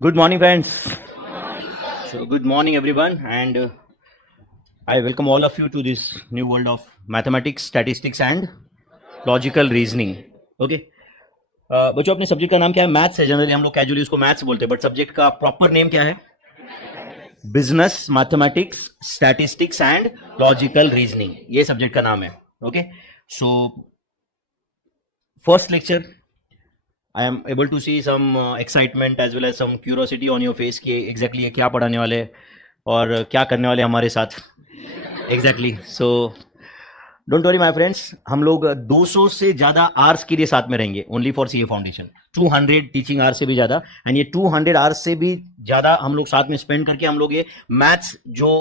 Good morning, friends. So, good morning, everyone, and I welcome all of you to this new world of mathematics, statistics, and logical reasoning. Okay. बच्चों अपने subject का नाम क्या है? Maths है. Generally हम लोग कैजुअली उसको मैथ्स बोलते हैं, बट सब्जेक्ट का प्रॉपर नेम क्या है? Business mathematics statistics and logical reasoning, ये सब्जेक्ट का नाम है. Okay. So first lecture I am able to see some excitement as well as some curiosity on your face कि exactly ये क्या पढ़ाने वाले और क्या करने वाले हमारे साथ. Exactly. So don't worry my friends, हम लोग 200 से ज़्यादा आवर्स के लिए साथ में रहेंगे only for CA foundation. 200 teaching hours से भी ज़्यादा, एंड ये 200 आवर्स से भी ज़्यादा हम लोग साथ में स्पेंड करके हम लोग ये मैथ्स जो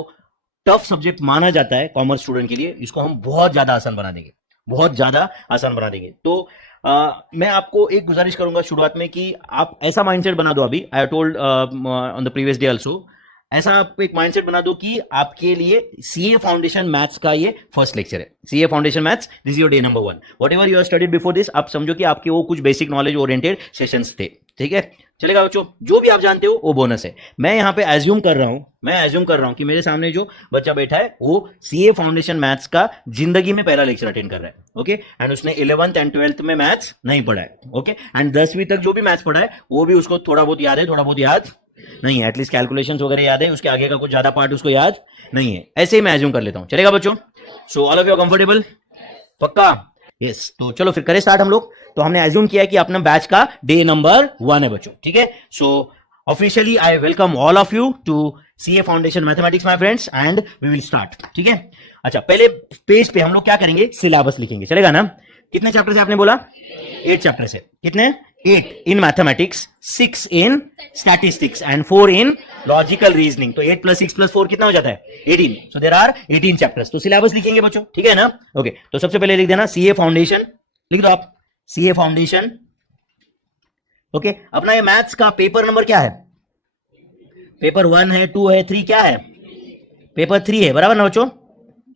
टफ सब्जेक्ट माना जाता है कॉमर्स स्टूडेंट के लिए, इसको हम बहुत ज़्यादा आसान बना देंगे, बहुत ज़्यादा आसान बना देंगे. तो मैं आपको एक गुजारिश करूंगा शुरुआत में कि आप ऐसा माइंडसेट बना दो. अभी I told on the previous day also, ऐसा आप एक माइंडसेट बना दो कि आपके लिए सीए फाउंडेशन मैथ्स का ये फर्स्ट लेक्चर है. CA foundation maths, this is your day number 1. Whatever you are studied before this, आप समझो कि आपके वो कुछ बेसिक नॉलेज ओरिएंटेड सेशंस थे. ठीक है, चलेगा बच्चों. जो भी आप जानते हो वो बोनस है. मैं यहाँ पे एज्यूम कर रहा हूँ कि मेरे सामने जो बच्चा बैठा है वो सीए फाउंडेशन मैथ्स का जिंदगी में पहला लेक्चर अटेंड कर रहा है. ओके. एंड उसने 11th एंड 12th में मैथ्स नहीं पढ़ा है. ओके. एंड 10वीं तक जो भी मैथ्स पढ़ा है वो भी उसको थोड़ा बहुत याद है, थोड़ा बहुत याद नहीं है. एटलीस्ट कैलकुलेशंस वगैरह याद है, उसके आगे का कुछ ज्यादा पार्ट उसको याद नहीं है. ऐसे ही मैं एज्यूम कर लेता हूँ. चलेगा बच्चों? So all of you comfortable? पक्का? यस. तो चलो फिर करें स्टार्ट हम लोग. तो हमने एज्यूम किया कि अपना बैच का डे नंबर 1 है बच्चों. ठीक है. So officially I welcome all of you to CA foundation mathematics my friends, and we will start. ठीक है. अच्छा, पहले पेज पे हम लोग क्या करेंगे? सिलेबस लिखेंगे. चलेगा ना? कितने चैप्टर से आपने बोला? 8 चैप्टर से. कितने? 8 in mathematics, 6 in statistics and 4 in logical reasoning. तो 8 plus 6 plus 4 कितना हो जाता है? 18. So there are 18 chapters. तो सिलेबस लिखेंगे बच्चों. ठीक है ना? ओके. तो सबसे पहले लिख देना सीए फाउंडेशन. लिख दो आप सीए फाउंडेशन. ओके. अपना ये मैथ्स का पेपर नंबर क्या है? पेपर 1 है, 2 है, 3 क्या है? पेपर 3 है. बराबर ना बच्चों?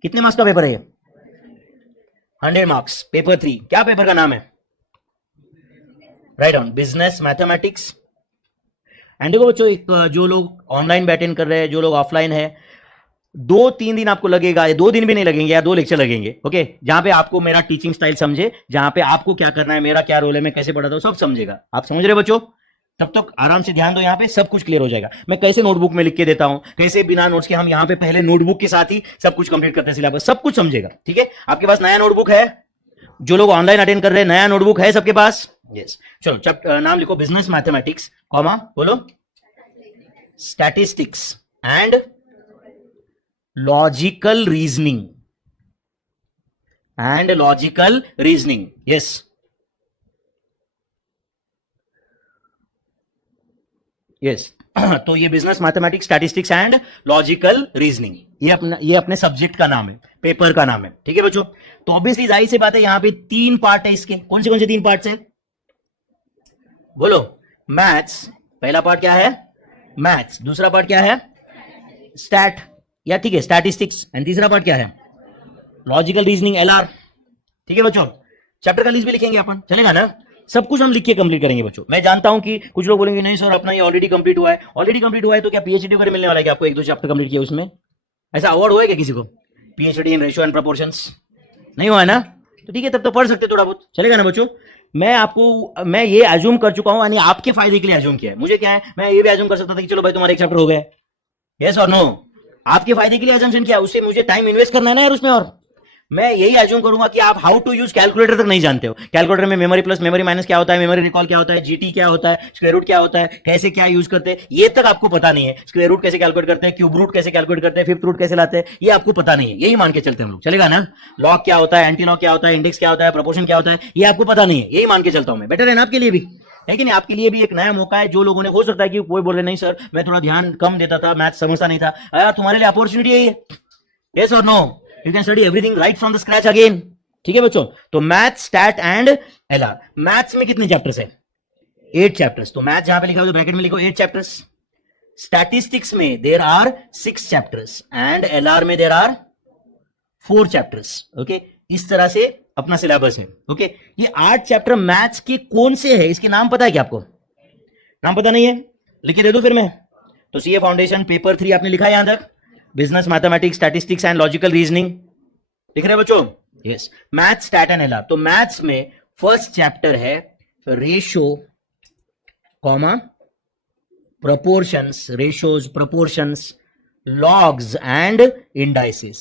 कितने मार्क्स का पेपर है ये? 100 मार्क्स. पेपर 3. क्या पेपर का नाम है? Right on, business mathematics. And देखो बच्चों, एक जो लोग ऑनलाइन बैठन कर रहे हैं, जो लोग ऑफलाइन है, 2-3 दिन आपको लगेगा, या 2 दिन भी नहीं लगेंगे, या 2 लेक्चर लगेंगे. ओके. जहां पे आपको मेरा टीचिंग स्टाइल समझे, जहां पे आपको क्या करना है, मेरा क्या रोल है, मैं कैसे पढ़ाता हूं, सब समझेगा. आप समझ रहे बच्चों? तब तक आराम से ध्यान दो, यहाँ पे सब कुछ क्लियर हो जाएगा. मैं कैसे नोटबुक में लिख के देता हूं, कैसे बिना नोट्स के हम यहाँ पे पहले नोटबुक के साथ ही सब कुछ कंप्लीट करते हैं, सिलेबस सब कुछ समझेगा. ठीक है. आपके पास नया नोटबुक है? जो लोग ऑनलाइन अटेंड कर रहे हैं, नया नोटबुक है सबके पास? यस. चलो चैप्टर नाम लिखो, बिजनेस मैथमेटिक्स, कॉमा बोलो, statistics and logical reasoning. And logical reasoning. Yes. Yes. तो ये business mathematics statistics and logical reasoning, ये अपने सब्जेक्ट का नाम है, पेपर का नाम है. ठीक है बच्चों. तो ऑब्वियसली जाहिर सी बात है, यहां पे 3 पार्ट है इसके. कौन से 3 पार्ट है? बोलो. मैथ्स. पहला पार्ट क्या है? मैथ्स. दूसरा पार्ट क्या है? स्टैट, या ठीक है स्टैटिस्टिक्स. एंड तीसरा पार्ट क्या है? Logical reasoning, LR. ठीक है बच्चों. चैप्टर का लिस्ट भी लिखेंगे अपन. चलेगा ना? सब कुछ हम लिख के कंप्लीट करेंगे बच्चों. मैं जानता हूं कि कुछ लोग बोलेंगे नहीं सर अपना ये ऑलरेडी कंप्लीट हुआ है. ऑलरेडी कंप्लीट हुआ है तो क्या पीएचडी वगैरह मिलने वाला है? क्या आपको 1-2 चैप्टर कंप्लीट किया उसमें ऐसा अवार्ड हुआ है क्या किसी को? PhD in ratio and proportions नहीं हुआ है ना? तो ठीक है, तब तो पढ़ सकते थोड़ा बहुत. चलेगा ना बच्चों? मैं ये एज्यूम कर चुका हूं, यानी आपके फायदे के लिए एज्यूम किया है. मुझे क्या है, मैं ये भी एज्यूम कर सकता था कि चलो भाई तुम्हारा 1 चैप्टर हो गया. यस और नो? आपके फायदे के लिए एजम्पशन किया, उससे मुझे टाइम इन्वेस्ट करना है ना यार उसमें. और मैं यही एज्यूम करूंगा कि आप हाउ टू यूज कैलकुलेटर तक नहीं जानते हो. कैलकुलेटर में मेमोरी प्लस मेमोरी माइनस क्या होता है, मेमोरी रिकॉल क्या होता है, जीटी क्या होता है, स्क्वायर रूट क्या होता है, कैसे क्या यूज करते हैं, ये तक आपको पता नहीं है. स्क्वायर रूट कैसे कैलकुलेट करते हैं, क्यूब रूट कैसे कैलकुलेट करते हैं, फिफ्थ रूट कैसे लाते हैं, ये आपको पता नहीं है. यही मान के चलते हैं हम लोग. चलेगा ना? लॉग क्या होता है, एंटी लॉग क्या होता है, इंडेक्स क्या होता है, प्रोपोर्शन क्या होता है, ये आपको पता नहीं है. यही मान के चलता हूं मैं. बेटर है ना आपके लिए भी? है कि नहीं? आपके लिए भी एक नया मौका है. जो लोगों ने, हो सकता है कि कोई बोले नहीं सर मैं थोड़ा ध्यान कम देता था, मैथ समझता नहीं था, यार तुम्हारे लिए अपॉर्चुनिटी है ये. यस और no? You can study everything right from the scratch again. ठीक है बच्चों. तो math, stat and LR. Maths में कितने चैप्टर्स है? 8 चैप्टर्स. तो मैथ जहां पे लिखा हो तो ब्रैकेट में लिखो 8 चैप्टर्स. स्टैटिस्टिक्स में there are 6 chapters and LR में देयर आर 4 चैप्टर्स. ओके. इस तरह से अपना सिलेबस है. ओके. ये 8 चैप्टर मैथ्स के कौन से है, इसके नाम पता है क्या आपको? नाम पता नहीं है? लिख के दे दूं फिर मैं? तो सीए फाउंडेशन पेपर 3 आपने लिखा है यहां तक, business mathematics statistics and logical reasoning, लिख रहे हैं बच्चों? Yes, math stat and LR. तो मैथ्स में फर्स्ट चैप्टर है ratio comma proportions, ratios, proportions, logs and indices,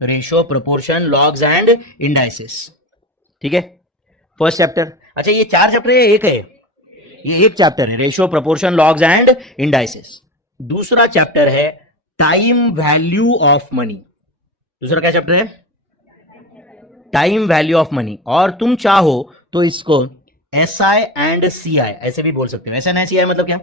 ratio, proportion, logs and indices. ठीक है, फर्स्ट चैप्टर। अच्छा, ये 4 चैप्टर है, एक है? ये एक चैप्टर है, ratio, proportion, logs and indices. दूसरा चैप्टर है टाइम वैल्यू ऑफ मनी। दूसरा क्या चैप्टर है? Time value of money. और तुम चाहो तो इसको एसआई एंड सीआई ऐसे भी बोल सकते हो। एसआई एंड सीआई मतलब क्या?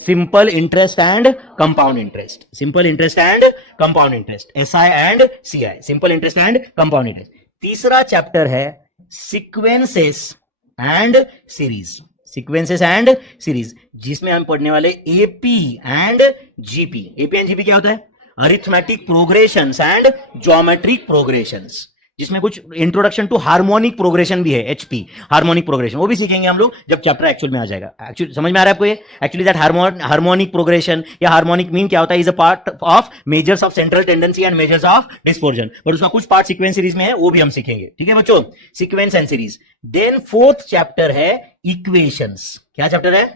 Simple interest and compound interest, simple interest and compound interest, SI and CI, simple interest and compound interest. तीसरा चैप्टर है sequences and series, sequences and series, जिसमें हम पढ़ने वाले AP and GP. AP and GP क्या होता है? Arithmetic progressions and geometric progressions, जिसमें कुछ इंट्रोडक्शन टू हार्मोनिक प्रोग्रेशन भी है, एचपी, हार्मोनिक प्रोग्रेशन, वो भी सीखेंगे हम लोग जब चैप्टर एक्चुअल में आ जाएगा। एक्चुअली समझ में आ रहा है आपको ये? एक्चुअली दैट हार्मोनिक प्रोग्रेशन या हार्मोनिक मीन क्या होता है? Is a part of measures of central tendency and measures of dispersion, but उसका कुछ पार्ट सीक्वेंस सीरीज में है, वो भी हम सीखेंगे। ठीक है बच्चों, sequence and series. Then fourth chapter है इक्वेशंस। क्या चैप्टर है?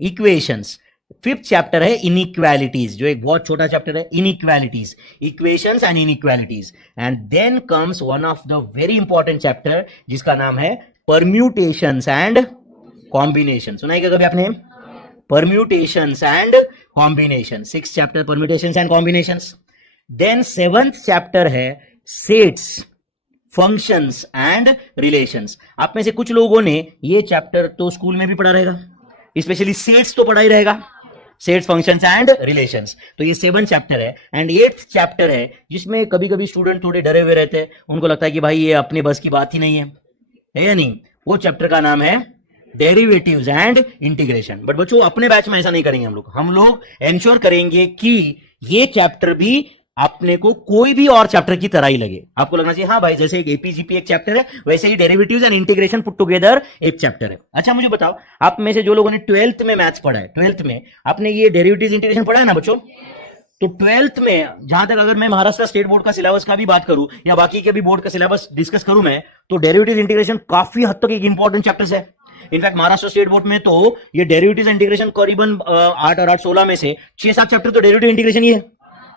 इक्वेशंस। फिफ्थ चैप्टर है इनइक्वालिटीज, जो एक बहुत छोटा चैप्टर है, inequalities, equations and inequalities. And then comes one of the very important chapter जिसका नाम है परम्यूटेशंस एंड कॉम्बिनेशन। सुना है क्या कभी आपने? Permutations and combination, 6th chapter permutations and combinations. Then 7th chapter है सेट्स, फंक्शंस एंड रिलेशंस। आप में से कुछ लोगों ने ये चैप्टर तो स्कूल में भी पढ़ा रहेगा, स्पेशली सेट्स तो पढ़ा ही रहेगा, सेट्स, फंक्शंस एंड रिलेशंस। तो ये 7th चैप्टर है। एंड 8th चैप्टर है जिसमें कभी कभी स्टूडेंट थोड़े डरे हुए रहते हैं, उनको लगता है कि भाई ये अपने बस की बात ही नहीं है या नहीं? वो चैप्टर का नाम है डेरिवेटिव्स एंड इंटीग्रेशन। बट बच्चों, अपने बैच में ऐसा नहीं करेंगे हम लोग एंश्योर करेंगे कि ये चैप्टर भी अपने को कोई भी और चैप्टर की तरह ही लगे। आपको लगना चाहिए हाँ भाई, जैसे एक एपीजीपी एक चैप्टर है, वैसे ही derivatives and integration put together एक चैप्टर है। अच्छा मुझे बताओ, आप में से जो लोगों ने 12th में मैथ्स पढ़ा है, 12th में आपने ये डेरिवेटिव्स इंटीग्रेशन पढ़ा है ना बच्चों? तो 12th में जहां तक अगर मैं महाराष्ट्र स्टेट बोर्ड का सिलेबस का भी बात करूं या बाकी के भी बोर्ड का सिलेबस डिस्कस करूं मैं, तो डेरिवेटिव्स इंटीग्रेशन काफी हद तक एक इंपॉर्टेंट चैप्टर है। इनफैक्ट महाराष्ट्र स्टेट बोर्ड में तो ये डेरिवेटिव्स इंटीग्रेशन करीबन 8 और 8 16 में से 6-7 चैप्टर तो डेरिवेटिव इंटीग्रेशन ही है।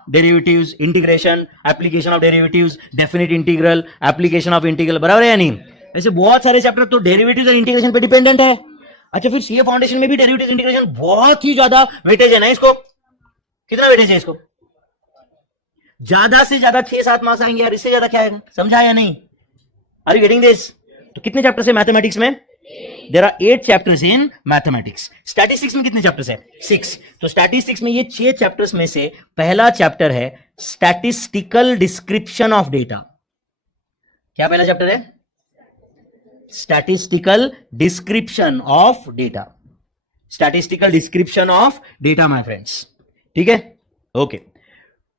Derivatives, integration, application of derivatives, definite integral, application of integral, बराबर है या नहीं? ऐसे बहुत सारे चैप्टर तो डेरिवेटिव्स एंड इंटीग्रेशन पे डिपेंडेंट है। अच्छा, फिर सीए फाउंडेशन में भी डेरिवेटिव्स इंटीग्रेशन बहुत ही ज्यादा वेटेज है ना इसको? कितना वेटेज है इसको? ज्यादा से ज्यादा 6-7 मार्क्स आएंगे यार, इससे ज्यादा क्या आएगा? समझा या नहीं? Are you getting this? तो कितने चैप्टर्स है मैथमेटिक्स में? There are 8 chapters in mathematics. Statistics में कितने चैप्टर्स हैं? 6. तो स्टैटिस्टिक्स में ये 6 चैप्टर्स में से पहला चैप्टर है स्टैटिस्टिकल डिस्क्रिप्शन ऑफ डेटा। क्या पहला चैप्टर है? Statistical description of data, statistical description of data my friends. ठीक है, ओके।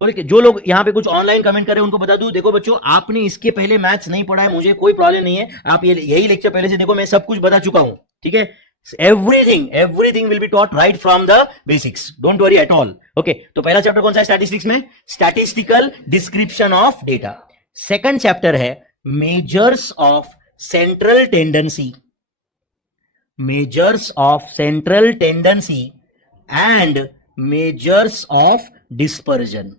और जो लोग यहाँ पे कुछ ऑनलाइन कमेंट कर रहे हैं उनको बता दूं, देखो बच्चों, आपने इसके पहले मैथ्स नहीं पढ़ा है, मुझे कोई प्रॉब्लम नहीं है, आप ये यही लेक्चर पहले से देखो, मैं सब कुछ बता चुका हूं। ठीक है, everything will be taught right from the basics, don't worry at all. Okay, तो पहला चैप्टर कौन सा है स्टैटिस्टिक्स में? Statistical description of data. Second chapter है measures of central tendency, measures of central tendency and measures of dispersion,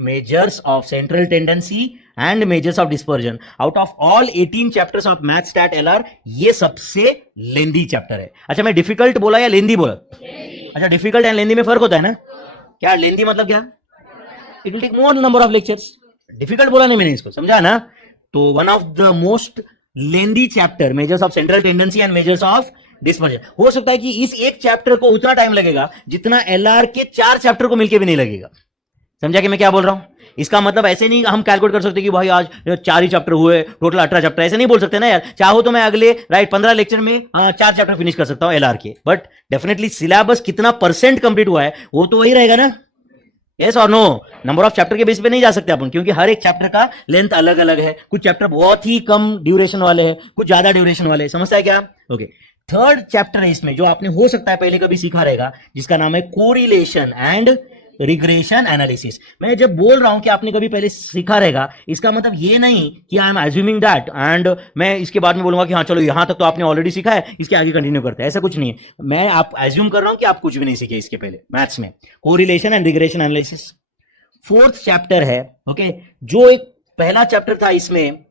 measures of central tendency and measures of dispersion. Out of all 18 chapters of math stat LR, ये सबसे लेंदी chapter है। अच्छा, मैं difficult बोला या लेंदी बोला? अच्छा, डिफिकल्ट एंड लेंदी में फर्क होता है ना? क्या लेंदी मतलब क्या? It will take more number of lectures. Difficult बोला नहीं मैंने इसको, समझा ना? तो one of the most lengthy chapter, measures of central tendency and measures of dispersion. हो सकता है कि इस एक चैप्टर को उतना टाइम लगेगा जितना LR के 4 चैप्टर को मिलकर भी नहीं लगेगा। समझा कि मैं क्या बोल रहा हूं? इसका मतलब ऐसे नहीं हम कैलकुलेट कर सकते कि भाई आज 4 ही चैप्टर हुए, टोटल 18 चैप्टर, ऐसे नहीं बोल सकते ना यार। चाहो तो मैं अगले 15 लेक्चर में 4 चैप्टर फिनिश कर सकता हूं LR के, बट डेफिनेटली सिलेबस कितना % कंप्लीट हुआ है वो तो वही रहेगा ना? यस और नो? नंबर ऑफ चैप्टर के बेस पे नहीं जा सकते अपन, क्योंकि हर एक चैप्टर का लेंथ अलग अलग है। कुछ चैप्टर बहुत ही कम ड्यूरेशन वाले हैं, कुछ ज्यादा ड्यूरेशन वाले हैं। समझता है क्या? ओके। थर्ड चैप्टर है इसमें जो आपने हो सकता है पहले कभी सीखा रहेगा, जिसका नाम है कोरिलेशन एंड रिग्रेशन एनालिसिस। मैं जब बोल रहा हूं कि आपने कभी पहले सीखा रहेगा, इसका मतलब ये नहीं कि I am assuming that and मैं इसके बाद में बोलूंगा कि हाँ चलो यहां तक तो आपने ऑलरेडी सीखा है, इसके आगे कंटिन्यू करते हैं, ऐसा कुछ नहीं है। मैं आप एज्यूम कर रहा हूं कि आप कुछ भी नहीं सीखे इसके पहले मैथ्स में। Correlation and regression analysis fourth chapter है। ओके, जो एक पहला चैप्टर था इसमें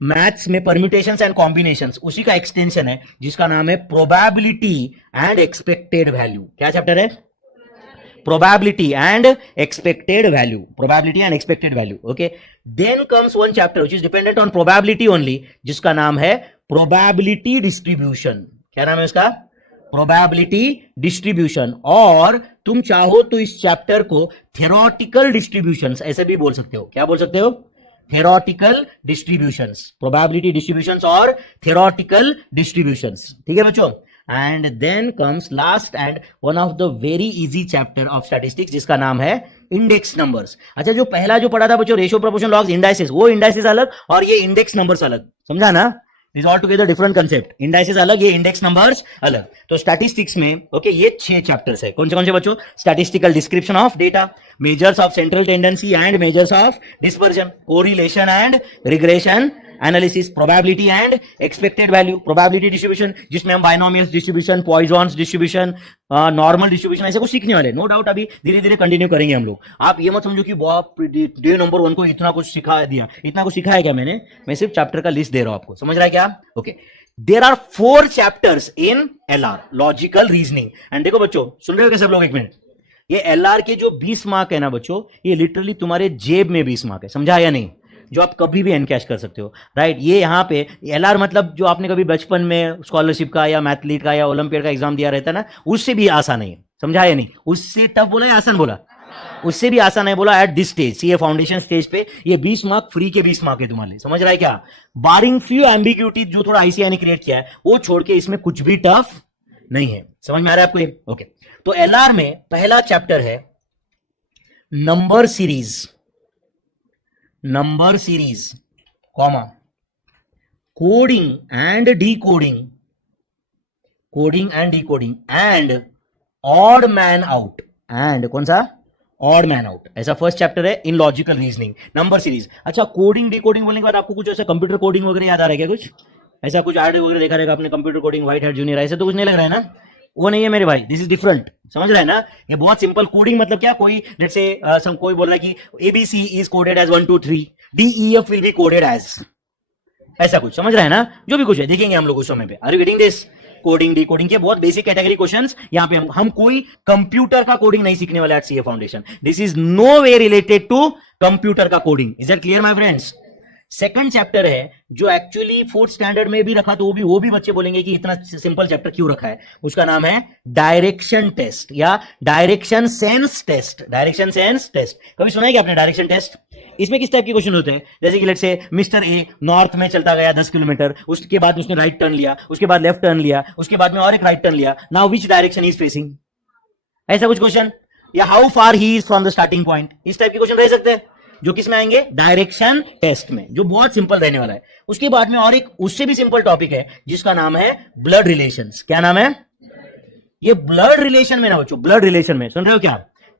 मैथ्स में परम्यूटेशंस एंड कॉम्बिनेशंस, उसी का एक्सटेंशन है जिसका नाम है प्रोबेबिलिटी एंड एक्सपेक्टेड वैल्यू। क्या चैप्टर है? Probability and expected value, probability and expected value. Okay, then comes one chapter which is dependent on probability only, जिसका नाम है प्रोबेबिलिटी डिस्ट्रीब्यूशन। क्या नाम है उसका? Probability distribution. और तुम चाहो तो इस चैप्टर को थ्योरेटिकल डिस्ट्रीब्यूशंस ऐसे भी बोल सकते हो। क्या बोल सकते हो? थ्योरेटिकल डिस्ट्रीब्यूशंस, प्रोबेबिलिटी डिस्ट्रीब्यूशंस और थ्योरेटिकल डिस्ट्रीब्यूशंस। ठीक है बच्चों? And then comes last and one of the very easy chapter of statistics, जिसका नाम है इंडेक्स नंबर्स। अच्छा, जो पहला जो पढ़ा था बच्चों रेशियो प्रोपोर्शन लॉग्स इंडाइसेस, वो इंडाइसेस अलग और ये इंडेक्स नंबर्स अलग, समझा ना? Is all together different concept. Indices अलग, ये इंडेक्स नंबर्स अलग। तो स्टैटिस्टिक्स में ओके ये 6 चैप्टर्स है। कौन से बच्चों? Statistical description of data, measures of central tendency and measures of dispersion, correlation and regression analysis, probability and expected value, probability distribution जिसमें हम binomials distribution, Poisson's distribution, normal distribution ऐसे कुछ सीखने वाले। नो डाउट अभी धीरे धीरे कंटिन्यू करेंगे हम लोग। आप ये मत समझो कि बहुत डे नंबर 1 को इतना कुछ सिखा दिया। इतना कुछ सिखाया क्या मैंने? मैं सिर्फ चैप्टर का लिस्ट दे रहा हूं आपको, समझ रहा है क्या? Okay, there are 4 chapters in LR, logical reasoning. And देखो बच्चों, सुन रहे हो क्या सब लोग? एक मिनट, ये एलआर के जो 20 मार्क है ना बच्चों, ये लिटरली तुम्हारे जेब में 20 मार्क है, समझा या नहीं? जो आप कभी भी एनकैश कर सकते हो, राइट? ये यहाँ पे एलआर मतलब जो आपने कभी बचपन में स्कॉलरशिप का या मैथलीट का या ओलंपियड का एग्जाम दिया रहता है ना, उससे भी आसान है, समझा या नहीं? उससे टफ बोला या आसान बोला? उससे भी आसान है बोला। At this stage, CA foundation stage पे ये 20 मार्क फ्री के 20 मार्क है तुम्हारे लिए, समझ रहा है क्या? बारिंग फ्यू एम्बिग्यूटी जो थोड़ा आईसीआई ने क्रिएट किया है, वो छोड़ के इसमें कुछ भी टफ नहीं है। समझ में आ रहा है आपको ये? ओके, तो एलआर में पहला चैप्टर है number series, number series comma coding and decoding, coding and decoding and odd man out. And कौन सा? Odd man out. ऐसा फर्स्ट चैप्टर है इन लॉजिकल रीजनिंग, नंबर सीरीज। अच्छा, कोडिंग डीकोडिंग बोलने के बाद आपको कुछ ऐसा कंप्यूटर कोडिंग वगैरह याद आ रहा है क्या? कुछ ऐसा कुछ आर्ट वगैरह देखा रहेगा आपने, computer coding, white hat junior, ऐसे तो कुछ नहीं लग रहा है ना? वो नहीं है मेरे भाई, दिस इज डिफरेंट, समझ रहा है ना? ये बहुत सिंपल। कोडिंग मतलब क्या? कोई लेट्स से कोई बोल रहा है कि ABC is coded as 1 2 3, DEF will be coded as, ऐसा कुछ, समझ रहा है ना? जो भी कुछ है देखेंगे हम लोग उस समय पे। Are you getting this? Coding decoding के बहुत बेसिक कैटेगरी क्वेश्चंस यहाँ पे हम कोई कंप्यूटर का कोडिंग नहीं सीखने वाले at CA foundation. This is no way related to computer का coding. Is that clear my friends? Second chapter है जो एक्चुअली 4th स्टैंडर्ड में भी रखा, तो वो भी बच्चे बोलेंगे कि इतना सिंपल चैप्टर क्यों रखा है। उसका नाम है डायरेक्शन टेस्ट या direction sense test. Direction sense test कभी सुना है क्या आपने? डायरेक्शन टेस्ट इसमें किस टाइप के क्वेश्चन होते हैं? जैसे कि let's say mister A north में चलता गया 10 किलोमीटर, उसके बाद उसने राइट टर्न लिया, उसके बाद लेफ्ट टर्न लिया, उसके बाद में और एक राइट टर्न लिया, now which direction is facing, ऐसा कुछ क्वेश्चन। या how far he is from the starting point, इस टाइप के क्वेश्चन रह सकते हैं जो किस में आएंगे? डायरेक्शन टेस्ट में, जो बहुत सिंपल रहने वाला है। उसके बाद में और एक उससे भी सिंपल टॉपिक है जिसका नाम है ब्लड रिलेशंस। क्या नाम है? ये ब्लड रिलेशन में ना बच्चों, ब्लड रिलेशन में सुन रहे हो क्या?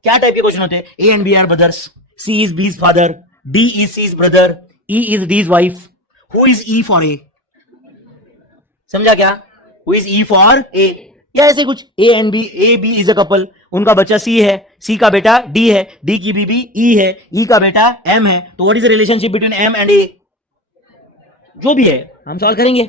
क्या टाइप के क्वेश्चन होते हैं? A and B are brothers, C is B's father, D is C's brother, E is D's wife, who is E for A, समझा क्या? Who is E for A, या ऐसे कुछ। A B is a couple, उनका बच्चा सी है, सी का बेटा डी है, डी की बीबी ई है, ई का बेटा एम है, तो what is the relationship between M and A? जो भी है हम सॉल्व करेंगे,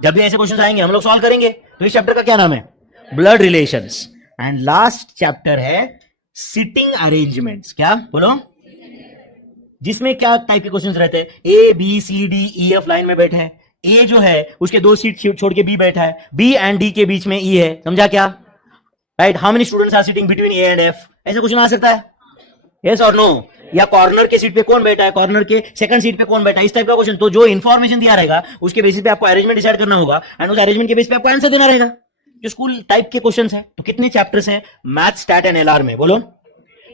जब भी ऐसे क्वेश्चन आएंगे हम लोग सॉल्व करेंगे। तो इस चैप्टर का क्या नाम है? Blood relations. And last chapter है सिटिंग अरेंजमेंट्स। क्या बोलो? जिसमें क्या टाइप के क्वेश्चंस रहते हैं? A B C D E F line में बैठे हैं, ए जो है उसके 2 सीट छोड़ के बी बैठा है, बी एंड डी के बीच में ई है, समझा क्या? Right, how many students are sitting between A and F, ऐसा क्वेश्चन आ सकता है, यस और नो? या कॉर्नर के सीट पे कौन बैठा है, कॉर्नर के सेकंड सीट पे कौन बैठा है, इस टाइप का क्वेश्चन। तो जो इंफॉर्मेशन दिया रहेगा उसके बेसिस पे आपको अरेंजमेंट डिसाइड करना होगा एंड उस अरेंजमेंट के बेसिस पे आपको आंसर देना रहेगा, जो स्कूल टाइप के क्वेश्चंस हैं। तो कितने चैप्टर्स हैं मैथ, स्टैट एंड एलआर में? बोलो,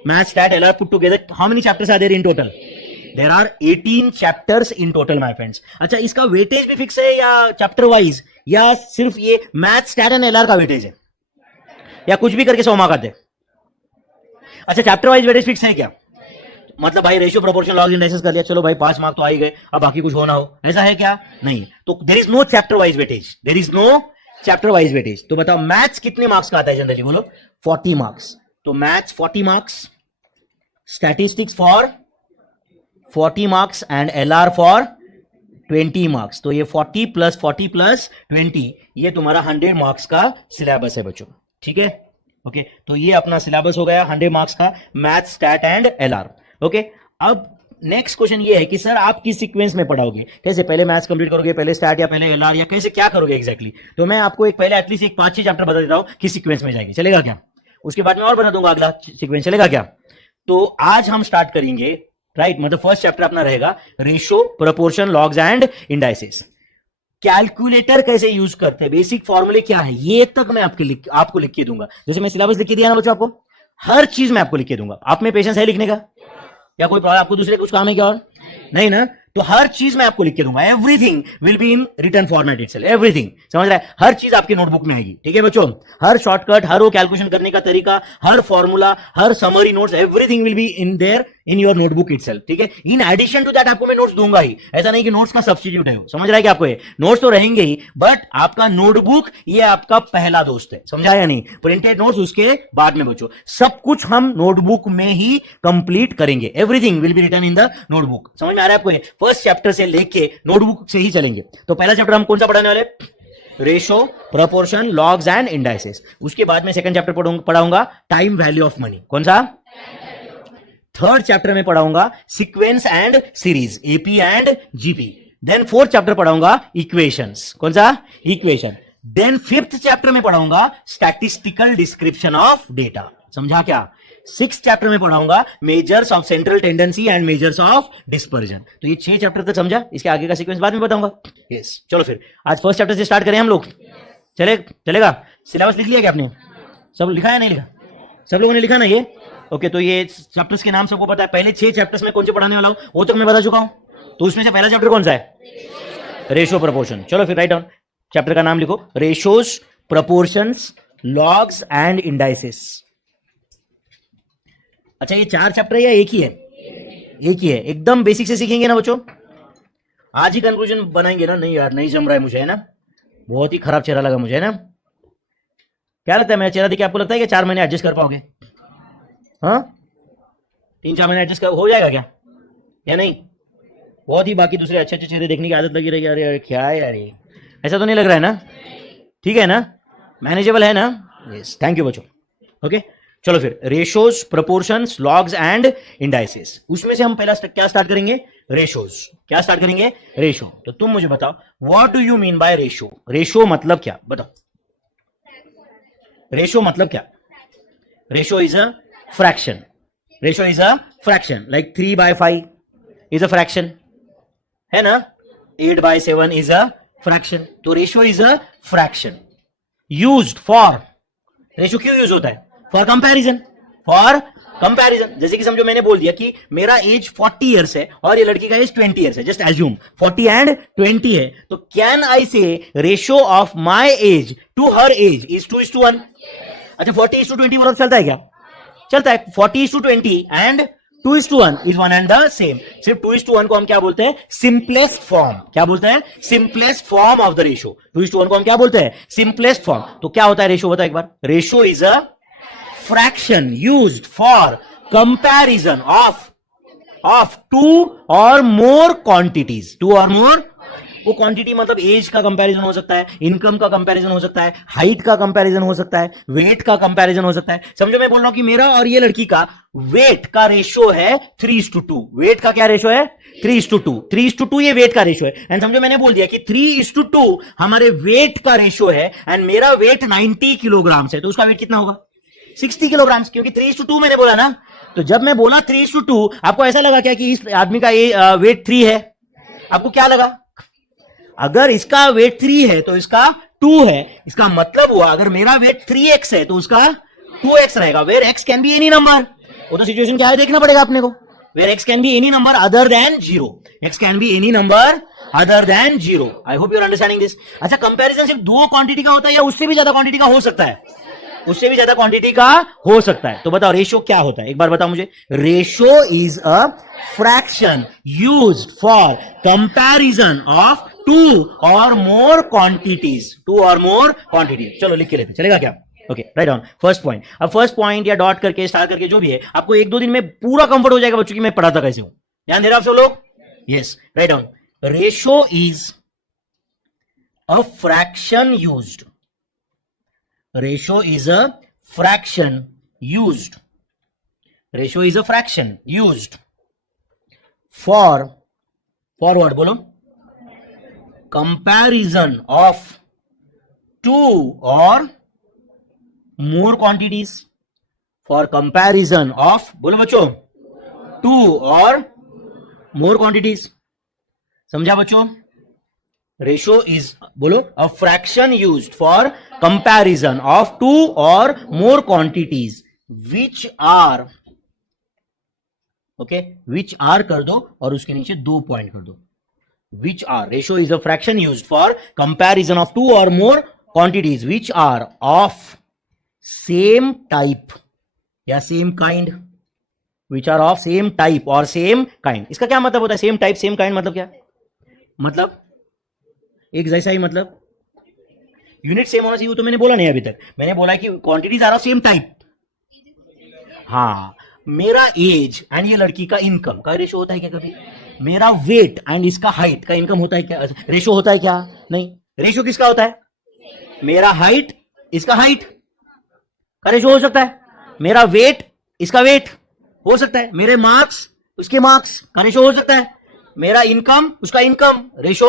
math, stat, LR put together how many chapters are there in total? There are 18 chapters in total my friends. अच्छा, इसका वेटेज भी फिक्स है या चैप्टर वाइज, या सिर्फ ये मैथ, स्टैट एंड एलआर का वेटेज है, या कुछ भी करके 100 मार्क आते? अच्छा, चैप्टर वाइज वेटेज फिक्स है क्या? मतलब भाई रेशियो, प्रोपोर्शन, लॉग, इंडाइसेस कर लिया, चलो भाई 5 मार्क तो आ ही गए, अब बाकी कुछ हो ना हो, ऐसा है क्या? नहीं. तो there is no chapter wise weightage, there is no chapter wise weightage. तो बताओ मैथ्स कितने मार्क्स का आता है जनरली, बोलो? 40 मार्क्स. तो maths 40 marks, statistics for 40 marks and LR for 20 marks. तो ये 40 प्लस 40 प्लस 20, ये तुम्हारा 100 मार्क्स का सिलेबस है बच्चों. ठीक है, ओके. तो ये अपना सिलेबस हो गया 100 मार्क्स का, math, stat and LR. Okay. अब नेक्स्ट क्वेश्चन ये है कि सर आप किस सीक्वेंस में पढ़ाओगे, कैसे, पहले मैथ्स कंप्लीट करोगे, पहले स्टैट या पहले एलआर, या कैसे, क्या करोगे एग्जैक्टली? तो मैं आपको एक पहले एटलीस्ट एक 5-6 चैप्टर बता देता हूं किस सीक्वेंस में जाएगी, चलेगा क्या? उसके बाद में और बता दूंगा अगला सीक्वेंस, चलेगा क्या? तो आज हम स्टार्ट करेंगे, राइट, मतलब फर्स्ट चैप्टर अपना रहेगा ratio, proportion, logs and indices. Calculator कैसे यूज करते हैं, बेसिक फॉर्मूले क्या है, ये तक मैं आपको लिख के दूंगा. जैसे मैं सिलेबस लिख के दिया ना बच्चों आपको, हर चीज मैं आपको लिख के दूंगा. आप में पेशेंस है लिखने का, या कोई प्रॉब्लम, आपको दूसरे कुछ काम है क्या और? नहीं ना? तो हर चीज मैं आपको लिख के दूंगा. Everything will be in written format itself, everything. समझ रहा है? हर चीज आपकी नोटबुक में आएगी. ठीक है बच्चों? हर शॉर्टकट, हर वो कैलकुलेशन करने का तरीका, हर फॉर्मूला, हर summary notes, everything will be in there in your notebook itself. ठीक है? इन एडिशन टू दैट आपको मैं नोट्स दूंगा ही, ऐसा नहीं कि नोट्स का सब्स्टिट्यूट है. समझ रहा है कि आपको ये नोट्स तो रहेंगे ही, बट आपका नोटबुक ये आपका पहला दोस्त है. समझा या नहीं? प्रिंटेड नोट्स उसके बाद में बच्चों, सब कुछ हम नोटबुक में ही कंप्लीट करेंगे. Everything will be written in the notebook. समझ में आ रहा है आपको? फर्स्ट चैप्टर से लेके नोटबुक से ही चलेंगे. तो पहला चैप्टर हम कौन सा पढ़ाने वाले? Ratio, proportion, logs and indices. उसके बाद में सेकंड चैप्टर पढ़ाऊंगा टाइम वैल्यू ऑफ मनी. कौन सा? थर्ड चैप्टर में पढ़ाऊंगा sequence and series, AP and GP. Then fourth chapter पढ़ाऊंगा इक्वेशंस. कौन सा? इक्वेशन. देन फिफ्थ चैप्टर में पढ़ाऊंगा स्टैटिस्टिकल डिस्क्रिप्शन ऑफ डेटा. समझा क्या? सिक्स चैप्टर में पढ़ाऊंगा measures of central tendency and measures of dispersion. तो ये 6 चैप्टर तक समझा, इसके आगे का सीक्वेंस बाद में बताऊंगा. यस, चलो फिर आज फर्स्ट चैप्टर से स्टार्ट करें हम लोग. चलेगा? सिलेबस लिख लिया क्या आपने? सब लिखा है नहीं लिखा? सब लोगों ने लिखा ना ये? ओके. तो ये चैप्टर्स के नाम सबको पता है. पहले 6 चैप्टर्स में कौन से पढ़ाने वाला हूं वो तक मैं बता चुका हूं. तो उसमें से पहला चैप्टर कौन सा है? Ratio, proportion. चलो फिर राइट डाउन, चैप्टर का नाम लिखो, ratios, proportions, logs and indices. अच्छा, ये 4 चैप्टर है या एक ही है? एक ही है. एकदम बेसिक से सीखेंगे ना बच्चों. आज ही कंक्लूजन बनाएंगे ना? नहीं यार, नहीं जम रहा है मुझे, है ना? बहुत ही खराब चेहरा लगा मुझे, है ना? क्या लगता है मेरा चेहरा देखिए आपको लगता है कि 4 महीने एडजस्ट कर पाओगे? हाँ, 3-4 महीने एडजस्ट हो जाएगा क्या, या नहीं? बहुत ही बाकी दूसरे अच्छे अच्छे चेहरे देखने की आदत लगी रही. अरे क्या है यार, ये ऐसा तो नहीं लग रहा है ना? ठीक है ना? मैनेजेबल है ना? यस, थैंक यू बच्चों. ओके, चलो फिर ratios, proportions, logs and indices. उसमें से हम पहला क्या स्टार्ट करेंगे? रेशोज. क्या स्टार्ट करेंगे? रेशो. तो तुम मुझे बताओ, what do you mean bye ratio? Ratio मतलब क्या, बताओ? रेशो मतलब क्या? Ratio is a fraction. Ratio is a fraction. Like 3/5 is a fraction, है ना? 8/7 इज अ फ्रैक्शन. तो ratio is a fraction used for, ratio क्यों यूज होता है? For comparison. For comparison. जैसे कि समझो मैंने बोल दिया कि मेरा एज 40 इयर्स है और ये लड़की का एज 20 इयर्स है. जस्ट एज्यूम 40 एंड 20 है. तो can I say ratio of my age to her age is 2:1. अच्छा, 40:20 बराबर चलता है क्या? चलता है. 40:20 and 2:1 is one and the same. सिर्फ 2:1 को हम क्या बोलते हैं? Simplest form. क्या बोलते हैं? Simplest form of the ratio. 2:1 को हम क्या बोलते हैं? Simplest form. तो क्या होता है रेशो, बताओ एक बार. Ratio is a fraction used for comparison of two or more quantities. Two or more, वो क्वांटिटी मतलब एज का कंपैरिजन हो सकता है, इनकम का कंपैरिजन हो सकता है, हाइट का कंपैरिजन हो सकता है, वेट का कंपैरिजन हो सकता है. समझो मैं बोल रहा हूं कि मेरा और ये लड़की का वेट का रेशियो है 3:2. वेट का क्या रेशियो है? 3:2. 3:2 ये वेट का रेशियो है. एंड समझो मैंने बोल दिया कि 3:2 हमारे वेट का रेशियो है एंड मेरा वेट 90 किलोग्राम है. तो उसका वेट कितना होगा? 60 किलोग्राम, क्योंकि 3:2 मैंने बोला ना. तो जब मैं बोला 3:2, आपको ऐसा लगा क्या कि इस आदमी का वेट 3 है? आपको क्या लगा? अगर इसका वेट 3 है तो इसका 2 है. इसका मतलब हुआ अगर मेरा वेट 3x है तो उसका 2x रहेगा. Where x can be any number. वो तो सिचुएशन क्या है देखना पड़ेगा अपने को. where x can be any number other than 0. x can be any number other than 0. I hope you are understanding this. अच्छा, कंपैरिजन सिर्फ दो क्वांटिटी का होता है या उससे भी ज्यादा क्वांटिटी का हो सकता है? उससे भी ज्यादा क्वांटिटी का हो सकता है. तो बताओ रेशियो क्या होता है, एक बार बताओ मुझे. Ratio is a fraction used for comparison of two or more quantities. To or more quantities. चलो लिख के लेते, चलेगा क्या? Okay, write down first point. अब फर्स्ट पॉइंट या डॉट करके स्टार करके जो भी है, आपको एक दो दिन में पूरा कंफर्ट हो जाएगा बच्चों की मैं पढ़ाता कैसे हूं. ध्यान दे रहे हो आप सब लोग? Yes, write down. Ratio is a fraction used. Ratio is a fraction used. Ratio is a fraction used for forward बोलो कंपैरिजन ऑफ टू और more quantities. For comparison of, बोलो बच्चों, two or more quantities. समझा बच्चों? Ratio is बोलो a fraction used for comparison of two or more quantities which are, okay, which are कर दो और उसके नीचे 2 पॉइंट कर दो. Which are. Ratio is a fraction used for comparison of two or more quantities which are of same type या same kind. Which are of same type और same kind. इसका क्या मतलब होता है? सेम टाइप सेम काइंड मतलब क्या? मतलब एक जैसा ही, मतलब यूनिट सेम होना चाहिए. तो मैंने बोला नहीं अभी तक. मैंने बोला कि quantities are of same type. हाँ, मेरा एज एंड ये लड़की का इनकम का रेशियो होता है क्या कभी? मेरा वेट एंड इसका हाइट का इनकम होता है क्या? रेशियो होता है क्या? नहीं. रेशियो किसका होता है? मेरा हाइट इसका हाइट का रेशियो हो सकता है. मेरा वेट इसका वेट हो सकता है. मेरे मार्क्स उसके मार्क्स का रेशियो हो सकता है. मेरा इनकम उसका इनकम रेशियो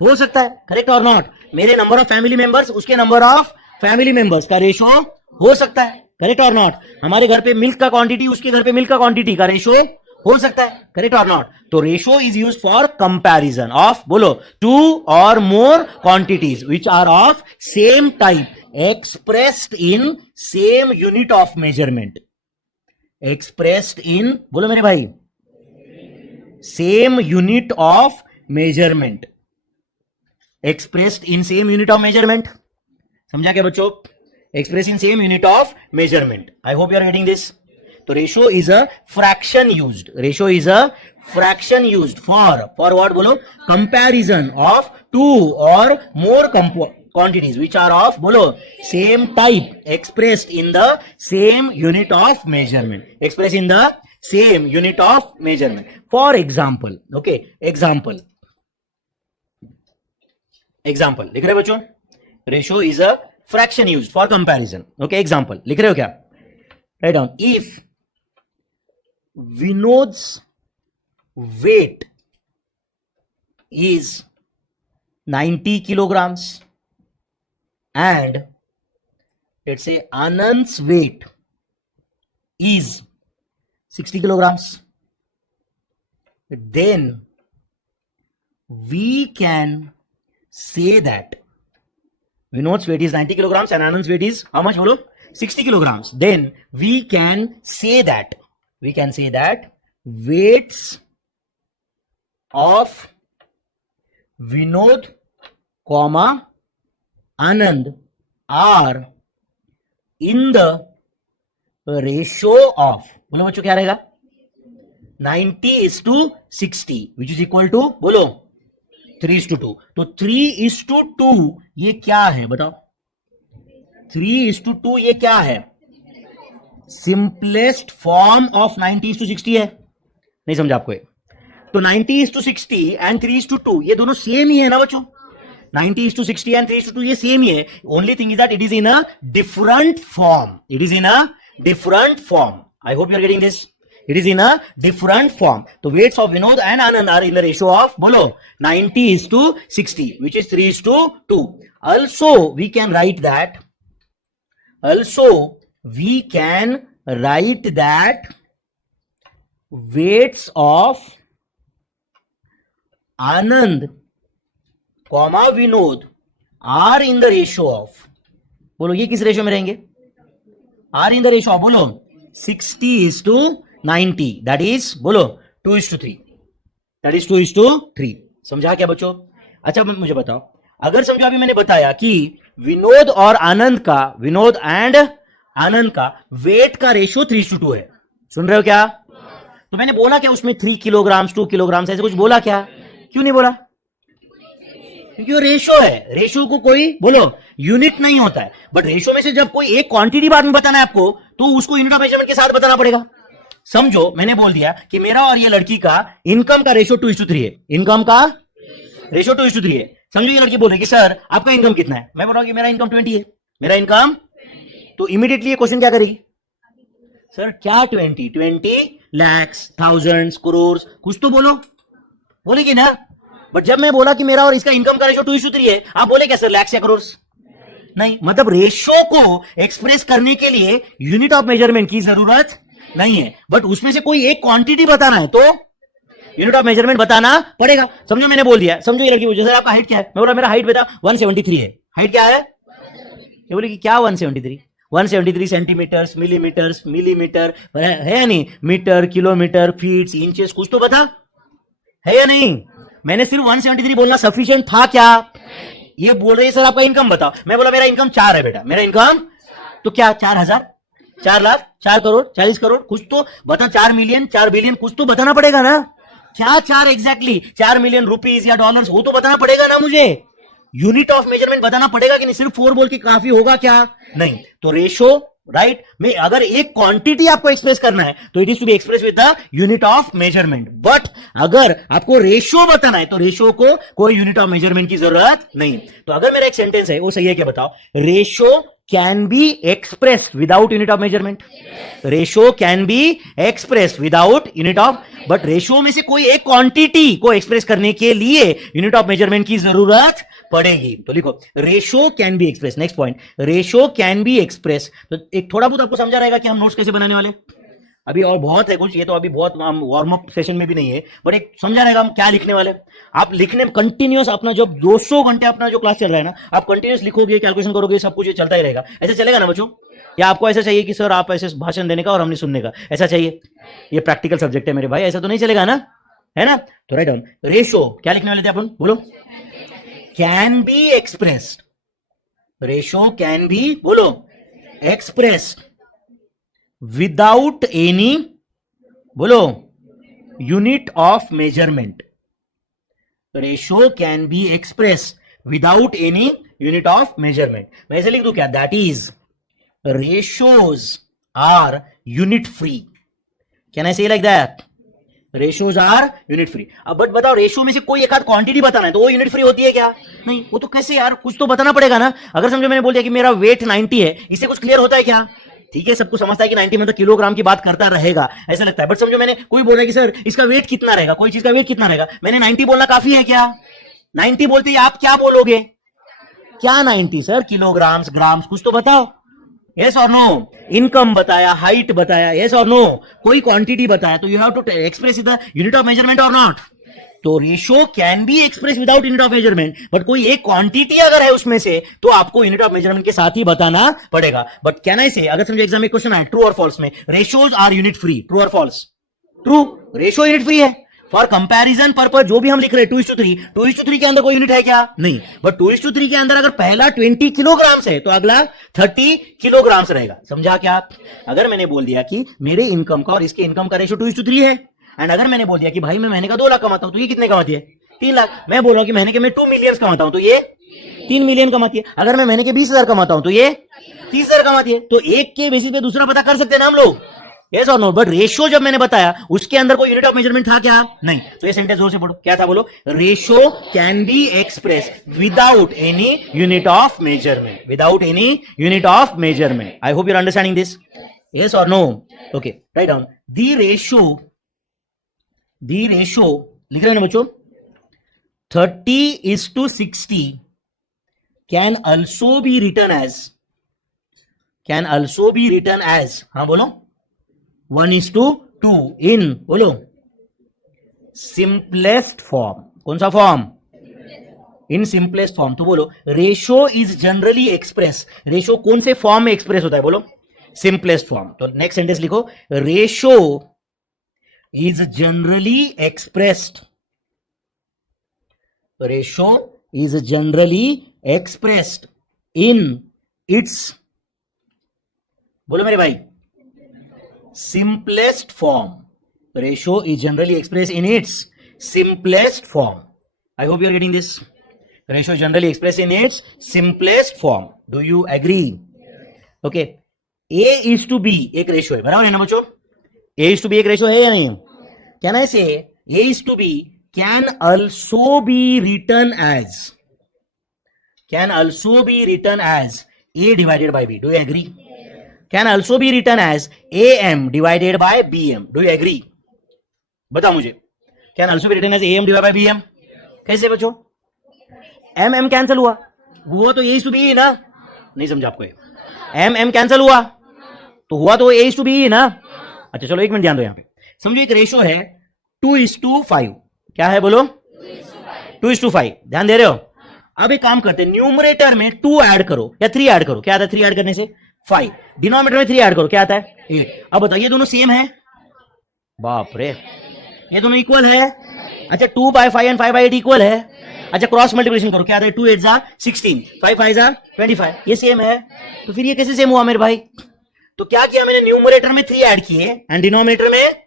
हो सकता है. करेक्ट और नॉट? मेरे नंबर ऑफ फैमिली मेंबर्स उसके नंबर ऑफ फैमिली मेंबर्स का रेशियो हो सकता है. करेक्ट और नॉट? हमारे घर पे मिल्क का क्वांटिटी उसके घर पे मिल्क का क्वांटिटी का रेशियो हो सकता है. करेक्ट और नॉट? तो ratio is used for comparison of, बोलो, two or more quantities which are of same type expressed in same unit of measurement. Expressed in, बोलो मेरे भाई, same unit of measurement. Expressed in same unit of measurement. समझा क्या बच्चों? Expressed in same unit of measurement. I hope you are getting this. तो ratio is a fraction used. Ratio is a fraction used for what बोलो? Comparison of two or more quantities which are of, बोलो, same type expressed in the same unit of measurement. Expressed in the same unit of measurement. For example, okay, example लिख रहे बच्चों? Ratio is a fraction used for comparison. Okay, example लिख रहे हो क्या? Write down. If Vinod's weight is 90 kilograms and let's say Anand's weight is 60 kilograms, then we can say that Vinod's weight is 90 kilograms and Anand's weight is how much? Bolo? 60 kilograms. Then we can say that weights of Vinod, Anand are in the ratio of, बोलो बच्चों क्या रहेगा? 90:60 which is equal to, बोलो, 3:2. तो 3:2 ये क्या है बताओ? 3:2 ये क्या है? सिंपलेस्ट फॉर्म ऑफ 90:60 है. नहीं समझा आपको? तो 90:60 एंड 3:2 ये दोनों सेम ही है ना बच्चों? 90:60 and 3:2 ये सेम ही है. Only thing is that it is in a different form. It is in a different form. I hope you are getting this. It is in a different form. The weights of Vinod and Anand are in the ratio of, bolo, 90:60, which is 3:2. Also, we can write that weights of Anand, Vinod are in the ratio of, बोलो ये किस ratio में रहेंगे? Are in the ratio of, बोलो, 60:40. 90, that is बोलो 2:3, that is 2:3. समझा क्या बच्चों? अच्छा मुझे बताओ, अगर समझो अभी मैंने बताया कि विनोद एंड आनंद का वेट का रेशियो 3:2 है, सुन रहे हो क्या? तो मैंने बोला क्या उसमें 3 किलोग्राम 2 किलोग्राम ऐसे कुछ बोला क्या? क्यों नहीं बोला? क्योंकि वो रेशो है, रेशो को कोई बोलो यूनिट नहीं होता है, बट रेशो में से जब कोई एक क्वांटिटी बाद में बताना है आपको तो उसको यूनिट ऑफ मेजरमेंट के साथ बताना पड़ेगा. समझो मैंने बोल दिया कि मेरा और ये लड़की का इनकम का रेशो 2:3 है, इनकम का रेशो 2:3 है. समझो ये लड़की बोल रही कि सर आपका इनकम कितना है, मैं बोल रहा हूं कि मेरा इनकम 20 है, मेरा इनकम, तो इमीडिएटली ये क्वेश्चन क्या करेगी? सर क्या 20 lakhs, thousands, crores, कुछ तो बोलेगी ना. बट जब मैं बोला कि मेरा और इसका इनकम का रेशो 2:3 है, आप बोले क्या सर लैक्स या करोर्स? नहीं, मतलब रेशो को एक्सप्रेस करने के लिए यूनिट ऑफ मेजरमेंट की जरूरत नहीं है, बट उसमें से कोई एक क्वांटिटी बताना है तो यूनिट ऑफ मेजरमेंट बताना पड़ेगा. समझो मैंने बोल दिया, समझो ये लड़की पूछे सर आपका हाइट क्या है, मैं बोला मेरा हाइट बेटा 173 है. हाइट क्या है? ये बोले कि क्या 173 सेंटीमीटर, मिलीमीटर है या नहीं, मीटर, किलोमीटर, फीट, इंचेस, कुछ तो बता, है या नहीं? मैंने सिर्फ 173 बोलना सफिशिएंट था क्या? ये बोल रही है सर आपका इनकम बताओ, मैं बोला मेरा इनकम 4 है बेटा, मेरा इनकम तो क्या 4,000, 4 लाख, 4 करोड़, 40 करोड़, कुछ तो बता, 4 मिलियन, 4 बिलियन, कुछ तो बताना पड़ेगा ना. क्या 4 एग्जैक्टली 4 मिलियन रुपीज या डॉलर्स, वो तो बताना पड़ेगा ना मुझे. यूनिट ऑफ मेजरमेंट बताना पड़ेगा कि नहीं? सिर्फ 4 बोल के काफी होगा क्या? नहीं. तो रेशो राइट में अगर एक क्वांटिटी आपको एक्सप्रेस करना है तो it is to be express with the unit of measurement. But अगर आपको रेशो बताना है तो रेशो को कोई यूनिट ऑफ मेजरमेंट की जरूरत नहीं. तो अगर मेरा एक सेंटेंस है वो सही है क्या बताओ? Ratio can be express without unit of measurement. Ratio can be express without unit of, but ratio में से कोई एक क्वांटिटी को एक्सप्रेस करने के लिए यूनिट ऑफ मेजरमेंट की जरूरत पड़ेगी. तो लिखो ratio can be express. Next point, ratio can be express. तो एक थोड़ा बहुत आपको समझा रहेगा कि हम नोट्स कैसे बनाने वाले. अभी और बहुत है कुछ, ये तो अभी बहुत हम वार्म अप सेशन में भी नहीं है, बट एक समझा रहेगा हम क्या लिखने वाले. आप लिखने कंटिन्यूस अपना जो 200 घंटे अपना जो क्लास चल रहा है ना, आप कंटिन्यूस लिखोगे, कैलकुलेशन करोगे, सब कुछ ये चलता ही रहेगा. ऐसे चलेगा ना बच्चों? या आपको ऐसा चाहिए कि सर आप ऐसे भाषण देने का और हमने सुनने का ऐसा चाहिए? ये प्रैक्टिकल सब्जेक्ट है मेरे भाई, ऐसा तो नहीं चलेगा ना, है ना? तो राइट डाउन रेशो क्या लिखने वाले थे अपन, बोलो. Can be expressed. Ratio can be बोलो एक्सप्रेस्ड विदाउट एनी बोलो unit of measurement. Ratio can be express without any unit of measurement. मैं ऐसे लिख दूं क्या? That is ratios are unit free. Can I say like that? Ratios are unit free. अब but बताओ ratio में से कोई एक आध क्वांटिटी बताना है तो वो यूनिट फ्री होती है क्या? नहीं. वो तो कैसे यार, कुछ तो बताना पड़ेगा ना. अगर समझो मैंने बोल दिया कि मेरा वेट 90 है, इससे कुछ क्लियर होता है क्या? ठीक है, सबको समझता है कि 90 मतलब किलोग्राम की बात करता रहेगा, ऐसा लगता है. बट समझो मैंने कोई बोल रहा है कि सर इसका वेट कितना रहेगा, कोई चीज का वेट कितना रहेगा, मैंने 90 बोलना काफी है क्या? 90 बोलते ही आप क्या बोलोगे? क्या 90 सर? किलोग्राम्स, ग्राम्स, कुछ तो बताओ. यस और नो. इनकम बताया, हाइट बताया, यस और नो. कोई क्वांटिटी बताया, तो you have to express the unit of measurement or not. तो ratio can be express without unit of measurement, but कोई एक क्वांटिटी अगर है उसमें से तो आपको यूनिट ऑफ मेजरमेंट के साथ ही बताना पड़ेगा. बट कैन आई से, अगर समझो एग्जाम में क्वेश्चन आए ट्रू और फॉल्स में, ratios are unit free, true और false? True. Ratio unit free है. फॉर कंपैरिजन पर्पस जो भी हम लिख रहे हैं 2:3 के अंदर कोई यूनिट है क्या? नहीं. बट 2:3 के अंदर अगर पहला 20 किलोग्राम्स है तो अगला 30 किलोग्राम्स रहेगा. समझा क्या? अगर मैंने बोल दिया कि मेरे इनकम का और इसके इनकम का रेशो 2:3 है, एंड अगर मैंने बोल दिया कि भाई मैं महीने का 2 लाख कमाता हूं तो ये कितने कमाती है? 3 लाख. मैं बोल रहा हूं कि महीने के मैं 2 मिलियन कमाता हूं तो ये 3 मिलियन कमाती है. अगर मैं महीने के 20,000 कमाता हूं तो ये 30,000 कमाती है. तो एक के बेसिस पे दूसरा पता कर सकते हैं ना हम लोग, यस और नो. बट रेशो जब मैंने बताया उसके अंदर कोई यूनिट ऑफ मेजरमेंट था क्या? नहीं. तो ये सेंटेंस जोर से पढ़ो, क्या था बोलो? Ratio can be express without any unit of measurement, without any unit of measurement. I hope you are understanding this, yes और no. Okay, write down the ratio लिख रहे हैं ना बच्चों. 30:60 can also be written as, हाँ बोलो 1:2 इन बोलो simplest form. कौन सा फॉर्म? इन सिंपलेस्ट फॉर्म. तो बोलो ratio is generally express. Ratio कौन से फॉर्म में एक्सप्रेस होता है बोलो? Simplest form. तो नेक्स्ट सेंटेंस लिखो, ratio is generally expressed. Ratio is generally expressed in its, बोलो मेरे भाई, simplest form. Ratio is generally expressed in its simplest form. I hope you are getting this. Ratio is generally expressed in its simplest form. Do you agree? Okay. A is to B एक ratio है, बराबर है ना बच्चों? A is to B एक ratio है या नहीं? Can I say A is to B can also be written as A divided by B. Do you agree? Can also be written as AM divided by BM. Do you agree? बताओ मुझे. Can also be written as AM divided by BM. कैसे बच्चों? M cancel हुआ तो A is to B ना? नहीं समझा आपको? M कैंसिल हुआ तो हुआ तो A is to B ना? अच्छा चलो एक मिनट ध्यान दो यहां पे. समझो एक रेशियो है 2:5. क्या है बोलो? 2:5. ध्यान दे रहे हो? अब एक काम करते हैं, न्यूमरेटर में 2 ऐड करो या 3 ऐड करो. क्या आता है 3 ऐड करने से? 5. डिनोमिनेटर में 3 ऐड करो. क्या आता है? 8. अब बताओ ये दोनों सेम है? बाप रे, ये दोनों इक्वल है. अच्छा 2/5 एंड 5/8 इक्वल है. अच्छा क्रॉस मल्टीप्लिकेशन करो. क्या आता है? 2 8 जा 16, 5 5 जा 25. ये सेम है. तो फिर ये कैसे सेम हुआ मेरे भाई? तो क्या किया मैंने, न्यूमरेटर में 3 ऐड किए एंड डिनोमिनेटर में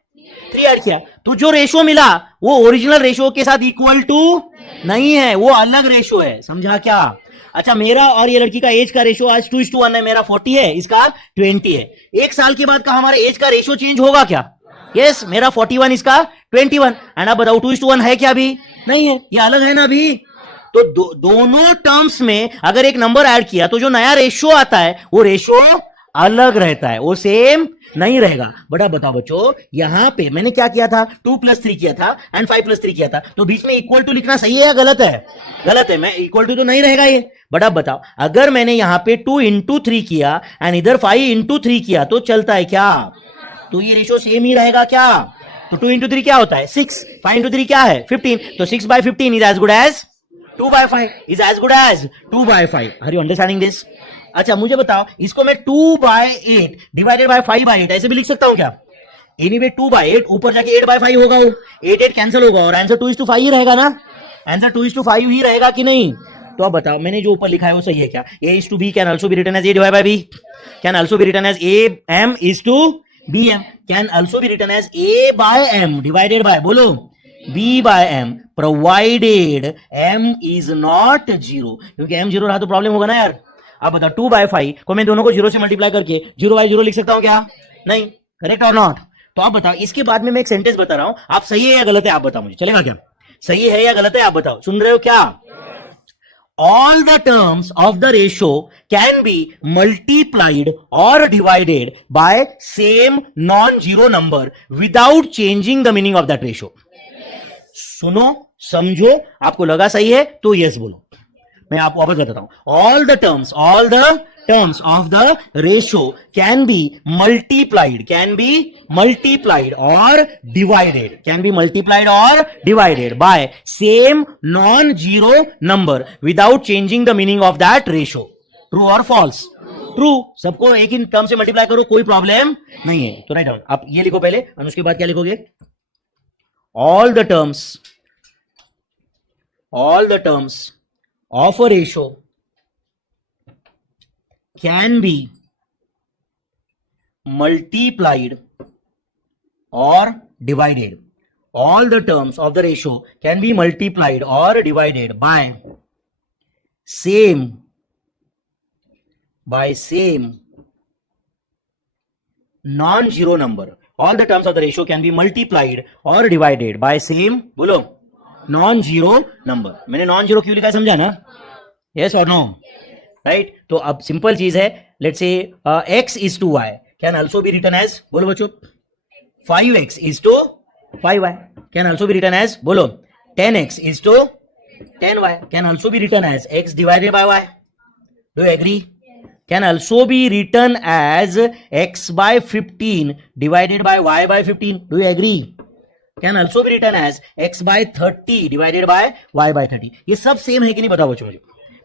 3 ऐड किया. तो जो रेशियो मिला वो ओरिजिनल रेशियो के साथ इक्वल टू नहीं है, वो अलग रेशियो है. समझा क्या? अच्छा मेरा और ये लड़की का एज का रेशियो आज 2:1 है. मेरा 40 है, इसका 20 है. एक साल के बाद का हमारे एज का रेशियो चेंज होगा क्या? यस, मेरा 41, इसका 21. एंड अब बताओ 2:1 है क्या? अभी नहीं है, ये अलग है ना अभी. तो दोनों टर्म्स में अगर एक नंबर ऐड किया तो जो नया रेशियो आता है वो रेशियो अलग रहता है, वो सेम नहीं रहेगा. बट अब बताओ बच्चों, यहां पे मैंने क्या किया था? 2+3 किया था एंड 5+3 किया था. तो बीच में इक्वल टू लिखना सही है या गलत है? गलत है. मैं इक्वल टू तो नहीं रहेगा ये. बट अब बताओ, अगर मैंने यहां पे 2 into 3 किया एंड इधर 5 into 3 किया तो चलता है क्या? तो ये रेशियो सेम ही रहेगा क्या? तो 2 into 3 क्या होता है? 6. 5 into 3 क्या है? 15. तो 6/15 is as good as 2/5. is as good as 2/5. Are you understanding this? अच्छा मुझे बताओ, इसको मैं 2/8 डिवाइडेड बाय 5/8 ऐसे भी लिख सकता हूं क्या? एनीवे 2/8 ऊपर जाके 8/5 होगा, वो 8 कैंसिल होगा और आंसर 2:5 ही रहेगा ना? आंसर 2:5 ही रहेगा कि नहीं? तो अब बताओ, मैंने जो ऊपर लिखा है वो सही है क्या? A is to B can also be written as A divided by B. Can also be written as AM is to BM. Can also be written as A by M divided by, बोलो, B by M provided M is not 0. क्योंकि M 0 रहा तो problem होगा ना यार. अब बताओ 2/5 को मैं दोनों को 0 से मल्टीप्लाई करके 0/0 लिख सकता हूं क्या? नहीं. करेक्ट और नॉट? तो आप बताओ, इसके बाद में मैं एक सेंटेंस बता रहा हूं, आप सही है या गलत है आप बताओ मुझे. चलेगा क्या? सही है या गलत है आप बताओ. सुन रहे हो क्या? All the terms of the ratio can be multiplied or divided by same non-zero number without changing the meaning of that ratio. सुनो, समझो, आपको लगा सही है तो यस बोलो. मैं आपको वापस बताता हूं. all the terms of the ratio can be multiplied or divided by same non-zero number without changing the meaning of that ratio. True or false? True. सबको एक ही टर्म से मल्टीप्लाई करो, कोई प्रॉब्लम नहीं है. तो राइट डाउन. आप ये लिखो पहले और उसके बाद क्या लिखोगे? all the terms of a ratio can be multiplied or divided. All the terms of the ratio can be multiplied or divided by same non-zero number. All the terms of the ratio can be multiplied or divided by same, बोलो, non zero number. मैंने non zero क्यों लिखा है समझा ना? Yes और no? Right. तो अब सिंपल चीज है. Let's say x is to y can also be written as, बोलो बच्चों, 5x is to 5y can also be written as, बोलो, 10x is to 10y can also be written as x divided by y. Do you agree? Can also be written as x/15 divided by y/15. Do you agree? Can also be written as x/30 divided by y/30. ये सब same है कि नहीं बताओ बच्चों मुझे.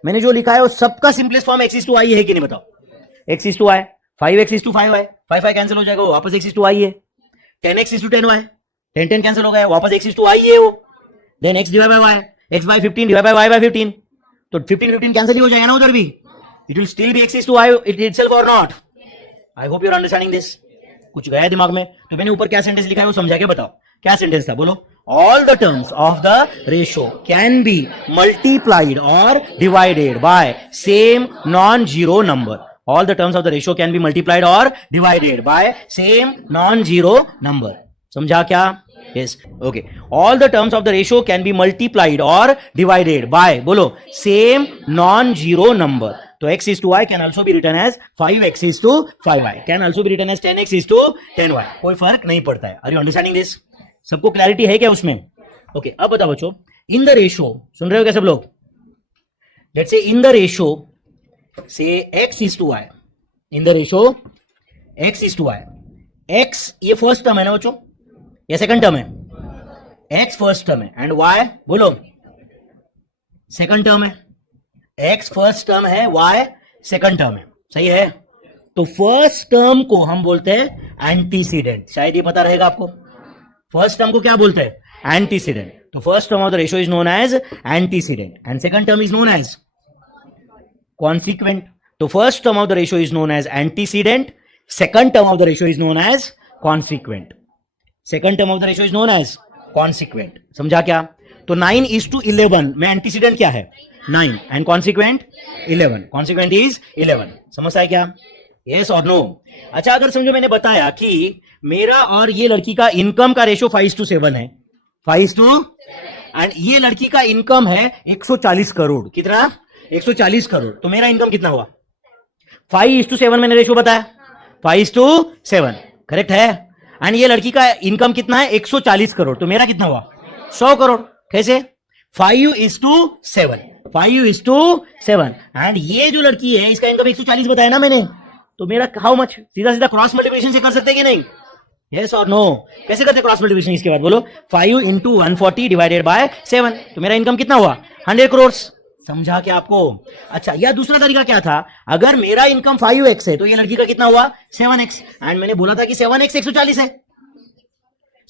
मैंने जो लिखा है वो सबका simplest form x is to y है कि नहीं बताओ. x is to y, 5x is to 5y, 5 cancel हो जाएगा, वापस x is to y है. 10x is to 10y, 10 cancel हो गए, वापस x is to y ये वो, देन x divide by y, x by 15 divide by y by 15, तो 15 कैंसिल ही हो जाएगा ना उधर भी. It will still be x is to y itself or not. I hope you are understanding this. कुछ गया दिमाग में? तो मैंने ऊपर क्या सेंटेंस लिखा है वो समझा के बताओ. क्या सेंटेंस था बोलो? All the terms of the ratio can be multiplied or divided by same non-zero number. All the terms of the ratio can be multiplied or divided by same non-zero number. समझा क्या? Yes. Okay. All the terms of the ratio can be multiplied or divided by बोलो same non-zero number. तो x is to y can also be written as 5x is to 5y. Can also be written as 10x is to 10y. कोई फर्क नहीं पड़ता है. Are you understanding this? सबको clarity है क्या उसमें? ओके, अब बताओ बच्चों, इन द रेशियो, सुन रहे हो क्या सब लोग? Let's say in the ratio से x is to y, in the ratio x is to y, x ये फर्स्ट टर्म है ना बच्चों, या सेकंड टर्म है? x फर्स्ट टर्म है एंड y बोलो सेकंड टर्म है. x फर्स्ट टर्म है, y सेकंड टर्म है, सही है? तो फर्स्ट टर्म को हम बोलते हैं एंटीसीडेंट. शायद ये पता रहेगा आपको. फर्स्ट टर्म को क्या बोलते हैं? एंटीसीडेंट. तो first term of the ratio is known as antecedent and second term is known as consequent. तो first term of the ratio is known as antecedent, second term of the ratio is known as consequent. Second term of the ratio is known as consequent. समझा क्या? तो 9 is to 11 में antecedent क्या है? 9 and consequent 11. Consequent is 11. समझता है क्या? Yes और नो? अच्छा, अगर समझो मैंने बताया कि मेरा और ये लड़की का इनकम का रेशियो 5:7 है, 5 एंड ये लड़की का इनकम है 140 करोड़. कितना? 140 करोड़. तो मेरा इनकम कितना हुआ? 5:7 मैंने रेशियो बताया, 5:7 करेक्ट है. एंड ये लड़की का इनकम कितना है? 140 करोड़. तो मेरा कितना हुआ? 100 करोड़. कैसे? 5:7, 5:7 एंड ये जो लड़की है इसका इनकम 140 बताया ना मैंने, तो मेरा हाउ मच? सीधा सीधा क्रॉस मल्टीप्लिकेशन से कर सकते हैं कि नहीं? यस और नो? कैसे करते क्रॉस मल्टीप्लिकेशन? इसके बाद बोलो 5 into 140 डिवाइडेड बाय 7. तो मेरा इनकम कितना हुआ? 100 करोड़. समझा क्या आपको? अच्छा, या दूसरा तरीका क्या था? अगर मेरा इनकम 5x है तो ये लड़की का कितना हुआ? 7x. एंड मैंने बोला था कि 7x 140 है,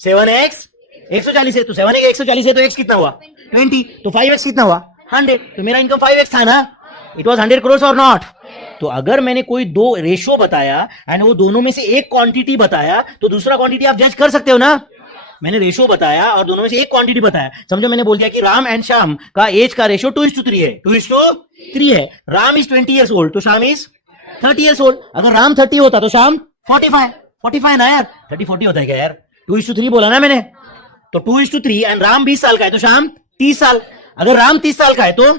7x 140 है. तो 7x 140 है तो x कितना हुआ? 20. तो 5x कितना हुआ? 100. तो मेरा इनकम 5x था ना? इट वॉज 100 करोड़ और नॉट? तो अगर मैंने कोई दो रेशो बताया एंड वो दोनों में से एक क्वांटिटी बताया तो दूसरा क्वांटिटी आप जज कर सकते हो ना. मैंने रेशो बताया और दोनों में से एक क्वांटिटी बताया. समझो मैंने बोल दिया कि राम एंड श्याम का एज का रेशियो 2:3 है, 2:3 है. राम इज 20 years old तो श्याम इज 30 years old. अगर राम 30 होता तो श्याम 45 ना यार. 30-40 होता है क्या यार? 2:3 बोला ना मैंने. तो 2:3 एंड राम 20 साल का है तो श्याम 30 साल. अगर राम 30 साल का है तो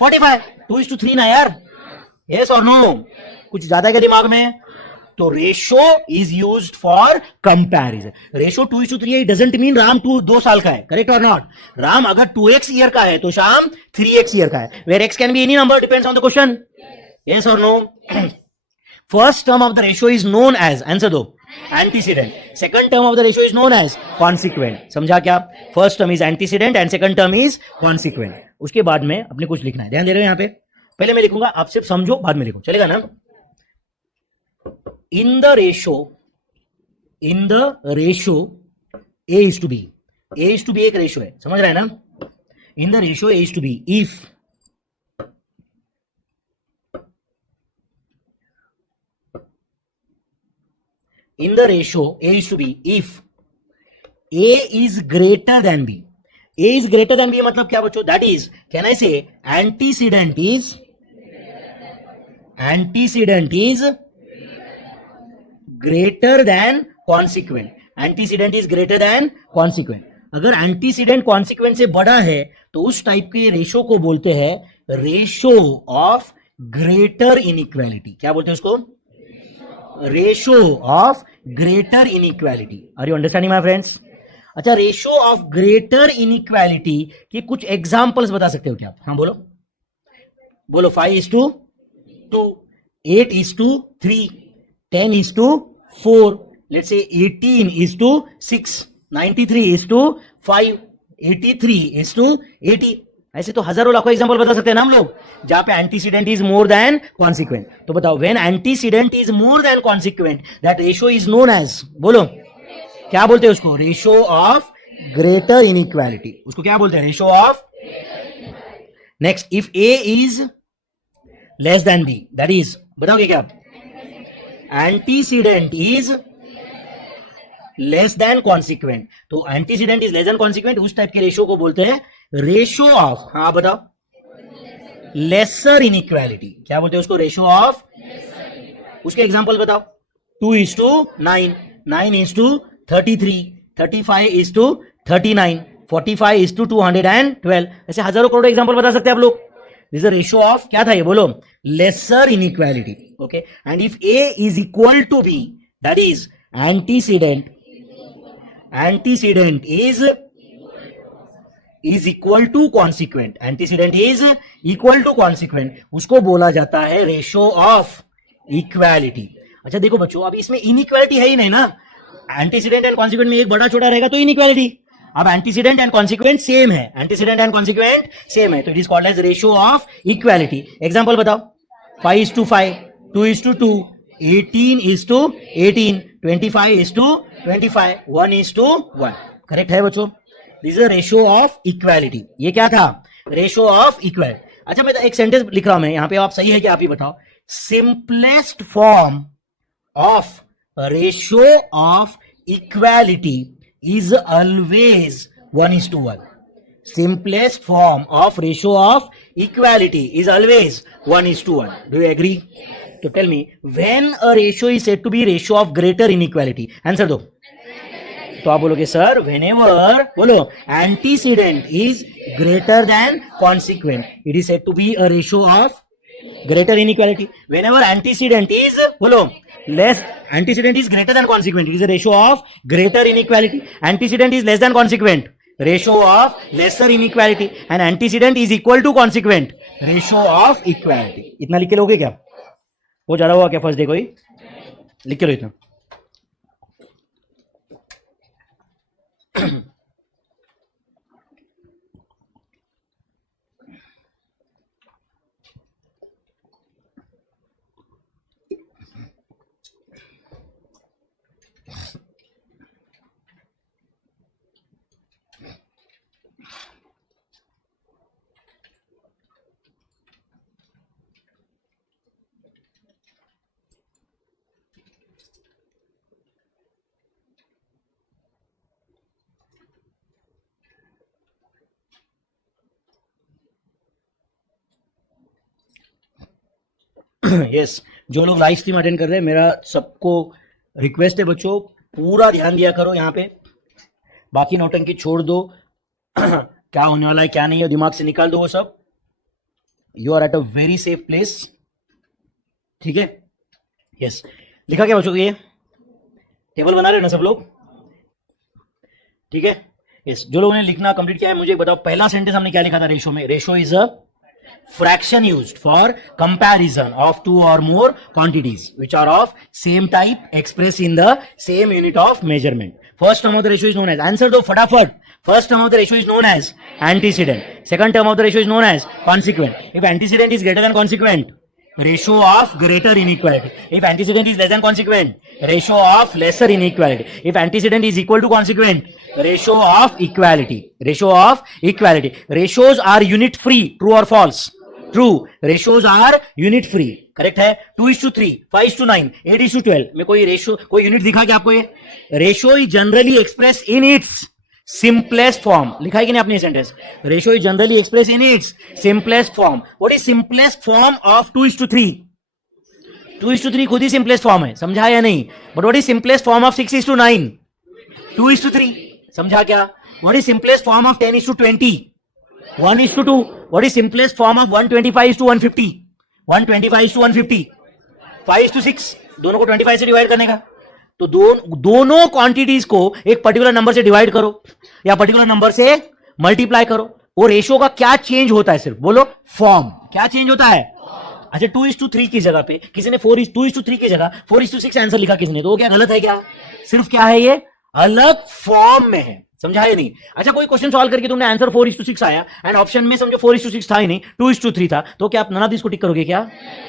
45, 2:3 ना यार. यस और नो? कुछ ज्यादा क्या दिमाग में? तो ratio is used for comparison. Ratio 2:3 है, डजंट मीन राम 2 साल का है. करेक्ट और नॉट? राम अगर 2x ईयर का है तो श्याम 3x ईयर का है. Where x can be any number, depends on the question. Yes और no? First term of the ratio is known as, answer दो, antecedent. Second term of the ratio is known as consequent. समझा क्या? First term is antecedent and second term is consequent. उसके बाद में अपने कुछ लिखना है. ध्यान दे रहे हो यहाँ पे? पहले मैं लिखूंगा, आप सिर्फ समझो, बाद में लिखो, चलेगा ना? In the ratio a is to b. a is to b एक रेशो है, समझ रहे हैं ना? In the ratio a is to b if in the ratio a is to b if a is greater than b. a is greater than b मतलब क्या बच्चों? that is, can I say antecedent is greater than consequent. antecedent is greater than consequent. अगर antecedent consequent से बड़ा है तो उस type के रेशो को बोलते हैं रेशो ऑफ ग्रेटर इनइक्वालिटी. क्या बोलते हैं उसको? Ratio of greater inequality. Are you understanding my friends? अच्छा, रेशो ऑफ ग्रेटर इनइक्वालिटी की कुछ एग्जांपल्स बता सकते हो क्या आप? हाँ बोलो बोलो. 5:2, 8:3, 10:4, let's say 18:6, 93:5, 83:80. ऐसे तो हजारों लाखों एग्जांपल बता सकते हैं ना हम लोग, जहां पे antecedent is more than consequent. तो बताओ, when antecedent is more than consequent that ratio is known as, बोलो, क्या बोलते हैं उसको? रेशो ऑफ ग्रेटर इनइक्वालिटी, उसको क्या बोलते हैं? Ratio of. Next, if A is less than B, that is, बताओगे क्या? Antecedent is less than consequent. तो antecedent is less than consequent, उस टाइप के रेशो को बोलते हैं रेशो ऑफ, हाँ बताओ, लेसर इनइक्वालिटी। क्या बोलते हैं उसको? Ratio of. उसके एग्जांपल बताओ। 2:9, 9:33, 35:39, 45:212, ऐसे हजारों करोड़ों एग्जांपल बता सकते हैं आप लोग। दिस इज रेशो ऑफ, क्या था ये बोलो? Lesser inequality. Okay, and if A is equal to B, that is antecedent is equal to consequent. Antecedent is equal to consequent, उसको बोला जाता है रेशो ऑफ इक्वालिटी। अच्छा देखो बच्चों, अब इसमें इनइक्वालिटी है ही नहीं ना, एंटीसीडेंट एंड कॉन्सिक्वेंट में एक बड़ा छोटा रहेगा तो इनइक्वालिटी। अब एंटीसीडेंट एंड कॉन्सिक्वेंट सेम है, एंटीसीडेंट एंड कॉन्सिक्वेंट सेम है, तो it is called as ratio of equality. Example बताओ। 5:5, 2:2, 18:18, 25:25, 1:1। करेक्ट है बच्चों? This is ratio of equality. ये क्या था? Ratio of equality. अच्छा मैं एक सेंटेंस लिख रहा हूं मैं यहां पे, आप सही है कि आप ही बताओ। Simplest form of ratio of equality is always 1:1. Simplest form of ratio of equality is always 1:1. Do you agree? So tell me, when a ratio is said to be ratio of greater inequality? Answer दो। तो आप बोलोगे sir, whenever, बोलो, antecedent is greater than consequent, it is said to be a ratio of greater inequality. Whenever antecedent is, बोलो, less, antecedent is greater than consequent, it is a ratio of greater inequality. Antecedent is less than consequent, ratio of lesser inequality. And antecedent is equal to consequent, ratio of equality. इतना लिख के लोगे क्या? वो जा रहा हुआ क्या फर्स्ट डे कोई? लिख के लो इतना। यस, जो लोग लाइव स्ट्रीम अटेंड कर रहे हैं, मेरा सबको रिक्वेस्ट है बच्चों, पूरा ध्यान दिया करो यहाँ पे, बाकी नौटंकी छोड़ दो। क्या होने वाला है क्या नहीं है दिमाग से निकाल दो वो सब। You are at a very safe place, ठीक है? यस, लिखा क्या बच्चों? ये टेबल बना रहे हो ना सब लोग? ठीक है, यस। जो लोगों ने लिखना कंप्लीट किया है मुझे बताओ, पहला सेंटेंस हमने क्या लिखा था रेशो में? Ratio is a fraction used for comparison of two or more quantities which are of same type expressed in the same unit of measurement. First term of the ratio is known as, answer do fatafat, first term of the ratio is known as antecedent, second term of the ratio is known as consequent. If antecedent is greater than consequent, ratio of greater inequality. If antecedent is less than consequent, ratio of lesser inequality. If antecedent is equal to consequent, ratio of equality. Ratio of equality. Ratios are unit free, true or false? True. Ratios are unit free. Correct है? 2:3, 5:9, 8:12 में कोई ratio, कोई unit दिखा क्या आपको? ये ratio is generally express in its simplest form. लिखा है कि नहीं आपने sentence? Ratio is generally express in its simplest form. What is simplest form of 2:3? 2:3 खुद ही सिंपलेस्ट फॉर्म है, समझा या नहीं? But what is simplest form of 6:9? 2:3, समझा क्या? What is simplest form of 10:20? 1:2. What is simplest form of 125:150? 125:150. 5:6, दोनों को 25 से डिवाइड करने का। तो दोनों क्वांटिटीज को एक पर्टिकुलर नंबर से डिवाइड करो या पर्टिकुलर नंबर से मल्टीप्लाई करो। वो रेशियो का क्या चेंज होता है? सिर्फ बोलो, फॉर्म। क्या चेंज होता है? अच्छा, 2:3 की जगह पे किसी ने 2:3 की जगह 4:6 आंसर लिखा किसी ने, तो वो क्या गलत है क्या? सिर्फ क्या है, ये अलग फॉर्म में है, समझा है नहीं? अच्छा, कोई क्वेश्चन सॉल्व करके तुमने आंसर 4:6 आया एंड ऑप्शन में समझो 4:6 था ही नहीं, 2:3 था, तो क्या आप नन ऑफ दिस को टिक करोगे क्या?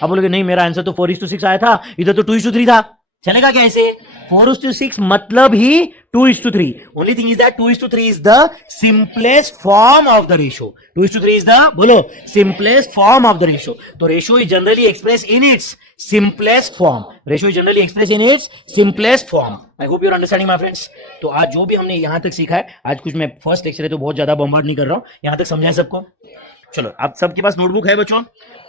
आप बोलोगे नहीं, मेरा आंसर तो 4:6 आया था, इधर तो 2:3 था। चलेगा क्या ऐसे? 4:6 मतलब ही 2:3. Only thing is that 2:3 is the simplest form of the ratio. 2:3 is the, bolo, simplest form of the ratio. So ratio is generally expressed in its simplest form. Ratio is generally expressed in its simplest form. I hope you are understanding, my friends. तो आज जो भी हमने यहां तक सीखा है, आज कुछ मैं फर्स्ट लेक्चर है तो बहुत ज्यादा बम्बार्ड नहीं कर रहा हूं, यहां तक समझा है सबको? चलो, आप सबके पास नोटबुक है बच्चों?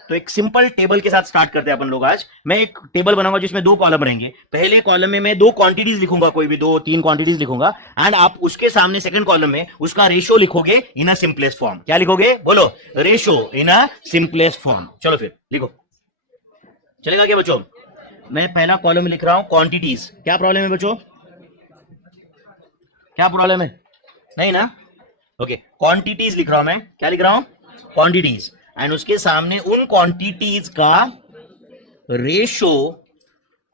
तो एक सिंपल टेबल के साथ स्टार्ट करते हैं अपन लोग आज। मैं एक टेबल बनाऊंगा जिसमें 2 कॉलम रहेंगे। पहले कॉलम में मैं 2 क्वांटिटीज लिखूंगा, कोई भी 2-3 क्वांटिटीज लिखूंगा, एंड आप उसके सामने सेकंड कॉलम में उसका रेशियो लिखोगे इन अ सिंपलेस्ट फॉर्म। क्या लिखोगे? बोलो, ratio in a simplest form. चलो फिर लिखो, चलेगा क्या बच्चों? मैं पहला कॉलम में लिख रहा हूं क्वांटिटीज। क्या प्रॉब्लम है बच्चों? क्या प्रॉब्लम है? नहीं ना? ओके, क्वांटिटीज लिख रहा हूं मैं। क्या लिख रहा हूं? क्वांटिटीज। एंड उसके सामने उन क्वांटिटीज का रेशो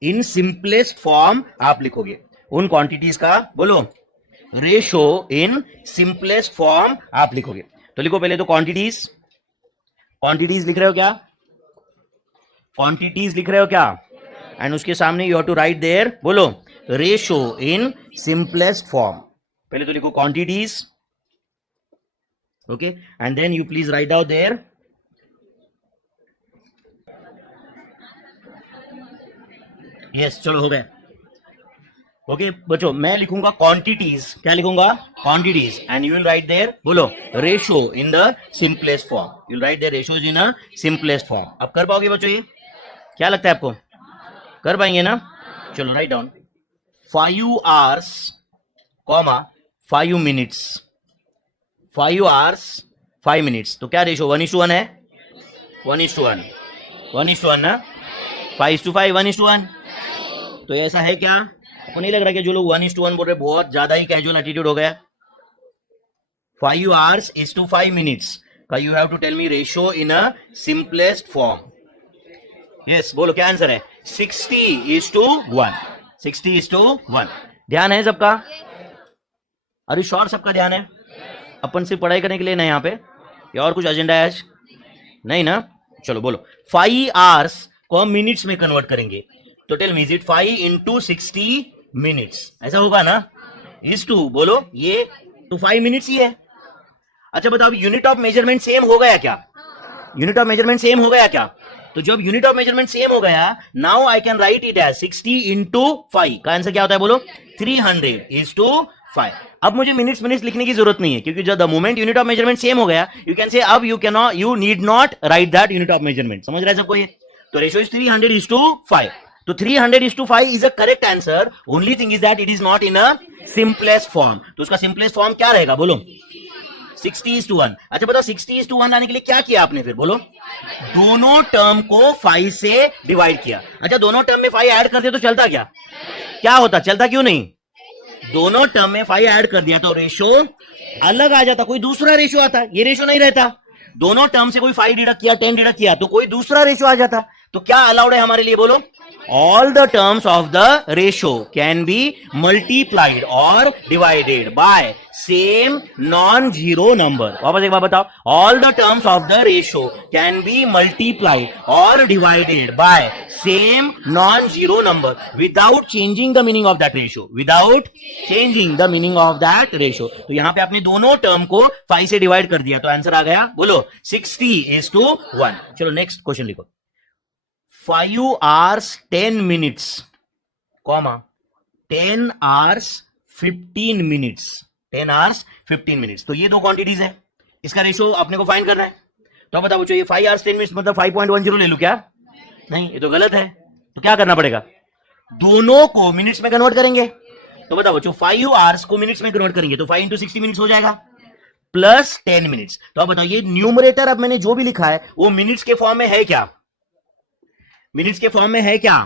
इन सिंपलेस्ट फॉर्म आप लिखोगे। उन क्वांटिटीज का, बोलो, रेशो इन सिंपलेस्ट फॉर्म आप लिखोगे। तो लिखो पहले तो क्वांटिटीज। क्वांटिटीज लिख रहे हो क्या? क्वांटिटीज लिख रहे हो क्या? एंड उसके सामने you have to write there, बोलो, रेशो इन सिंपलेस्ट फॉर्म। पहले तो लिखो quantities, okay, and then you please write out there yes. चलो हो गया। ओके बच्चों, मैं लिखूंगा क्वांटिटीज। क्या लिखूंगा? Quantities. And you will write there, बोलो, ratio in the simplest form. You will write there ratios in a simplest form. अब कर पाओगे बच्चों ये? क्या लगता है आपको? कर पाएंगे ना? चलो write down 5 hours, 5 minutes। 5 hours, 5 minutes। तो क्या रेशो 1:1 है? 1:1, 1:1 ना? 5:5, 1:1। तो ऐसा है क्या? आपको नहीं लग रहा कि जो लोग 1:1 बोल रहे बहुत ज्यादा ही कैजुअल एटीट्यूड हो गया? 5 hours is to 5 minutes का you have to tell me ratio in a simplest form. Yes, बोलो क्या आंसर है? 60:1। 60:1। ध्यान है सबका? अरे श्योर सबका ध्यान है? अपन सिर्फ पढ़ाई करने के लिए ना यहाँ पे, या और कुछ एजेंडा है आज? नहीं ना? चलो बोलो, 5 hours को हम मिनट्स में कन्वर्ट करेंगे। तो tell me, is it 5 into 60 minutes? ऐसा होगा ना? इज टू, बोलो, ये तो 5 minutes ही है। अच्छा बताओ, यूनिट ऑफ मेजरमेंट सेम हो गया क्या? यूनिट ऑफ मेजरमेंट सेम हो गया क्या? तो जब यूनिट ऑफ मेजरमेंट सेम हो गया, now I can write it as 60 into 5 का आंसर क्या होता है? बोलो, 300:5। अब मुझे मिनट्स लिखने की जरूरत नहीं है, क्योंकि जब the moment unit of measurement same हो गया, यू कैन से अब you need not right that unit of measurement. समझ रहा है सबको ये? तो रेशियो इज 300:5। तो 300:5 is a correct answer. Only thing is that it is not in a simplest form. तो उसका simplest form क्या रहेगा? बोलो, 60:1। अच्छा बताओ, 60:1 लाने के लिए क्या किया आपने? फिर बोलो, दोनों टर्म को 5 से डिवाइड किया। अच्छा, दोनों टर्म में 5 ऐड करते तो चलता क्या? क्या होता? चलता क्यों नहीं? दोनों टर्म में 5 ऐड कर दिया तो रेशियो अलग आ जाता, कोई दूसरा रेशियो आता। ये रेशियो नहीं रहता। दोनों टर्म से कोई 5 डिडक्ट किया, 10 डिडक्ट किया, तो कोई दूसरा रेशियो आ जाता। तो क्या अलाउड है हमारे लिए? बोलो, all the terms of the ratio can be multiplied or divided by same non-zero number। वापस एक बार बताओ, all the terms of the ratio can be multiplied or divided by same non-zero number without changing the meaning of that ratio, without changing the meaning of that ratio। तो यहां पे आपने दोनों term को 5 से डिवाइड कर दिया, तो आंसर आ गया, बोलो, 60:1। चलो नेक्स्ट क्वेश्चन लिखो, 5 hours 10 minutes, 10 hours 15 minutes, 10 hours 15 minutes। तो ये दो क्वांटिटीज है, इसका रेशियो आपने को फाइंड करना है। तो बताओ बच्चों, ये 5 hours 10 minutes मतलब 5.10 ले लूं क्या? नहीं, ये तो गलत है। तो क्या करना पड़ेगा? दोनों को मिनट्स में कन्वर्ट करेंगे। तो बताओ बच्चों, 5 hours को मिनट्स में कन्वर्ट करेंगे तो 5 into 60 minutes हो जाएगा, प्लस 10 minutes। तो अब बताओ, ये न्यूमरेटर अब मैंने जो भी लिखा है वो मिनट्स के फॉर्म में है क्या? मिनट्स के फॉर्म में है क्या?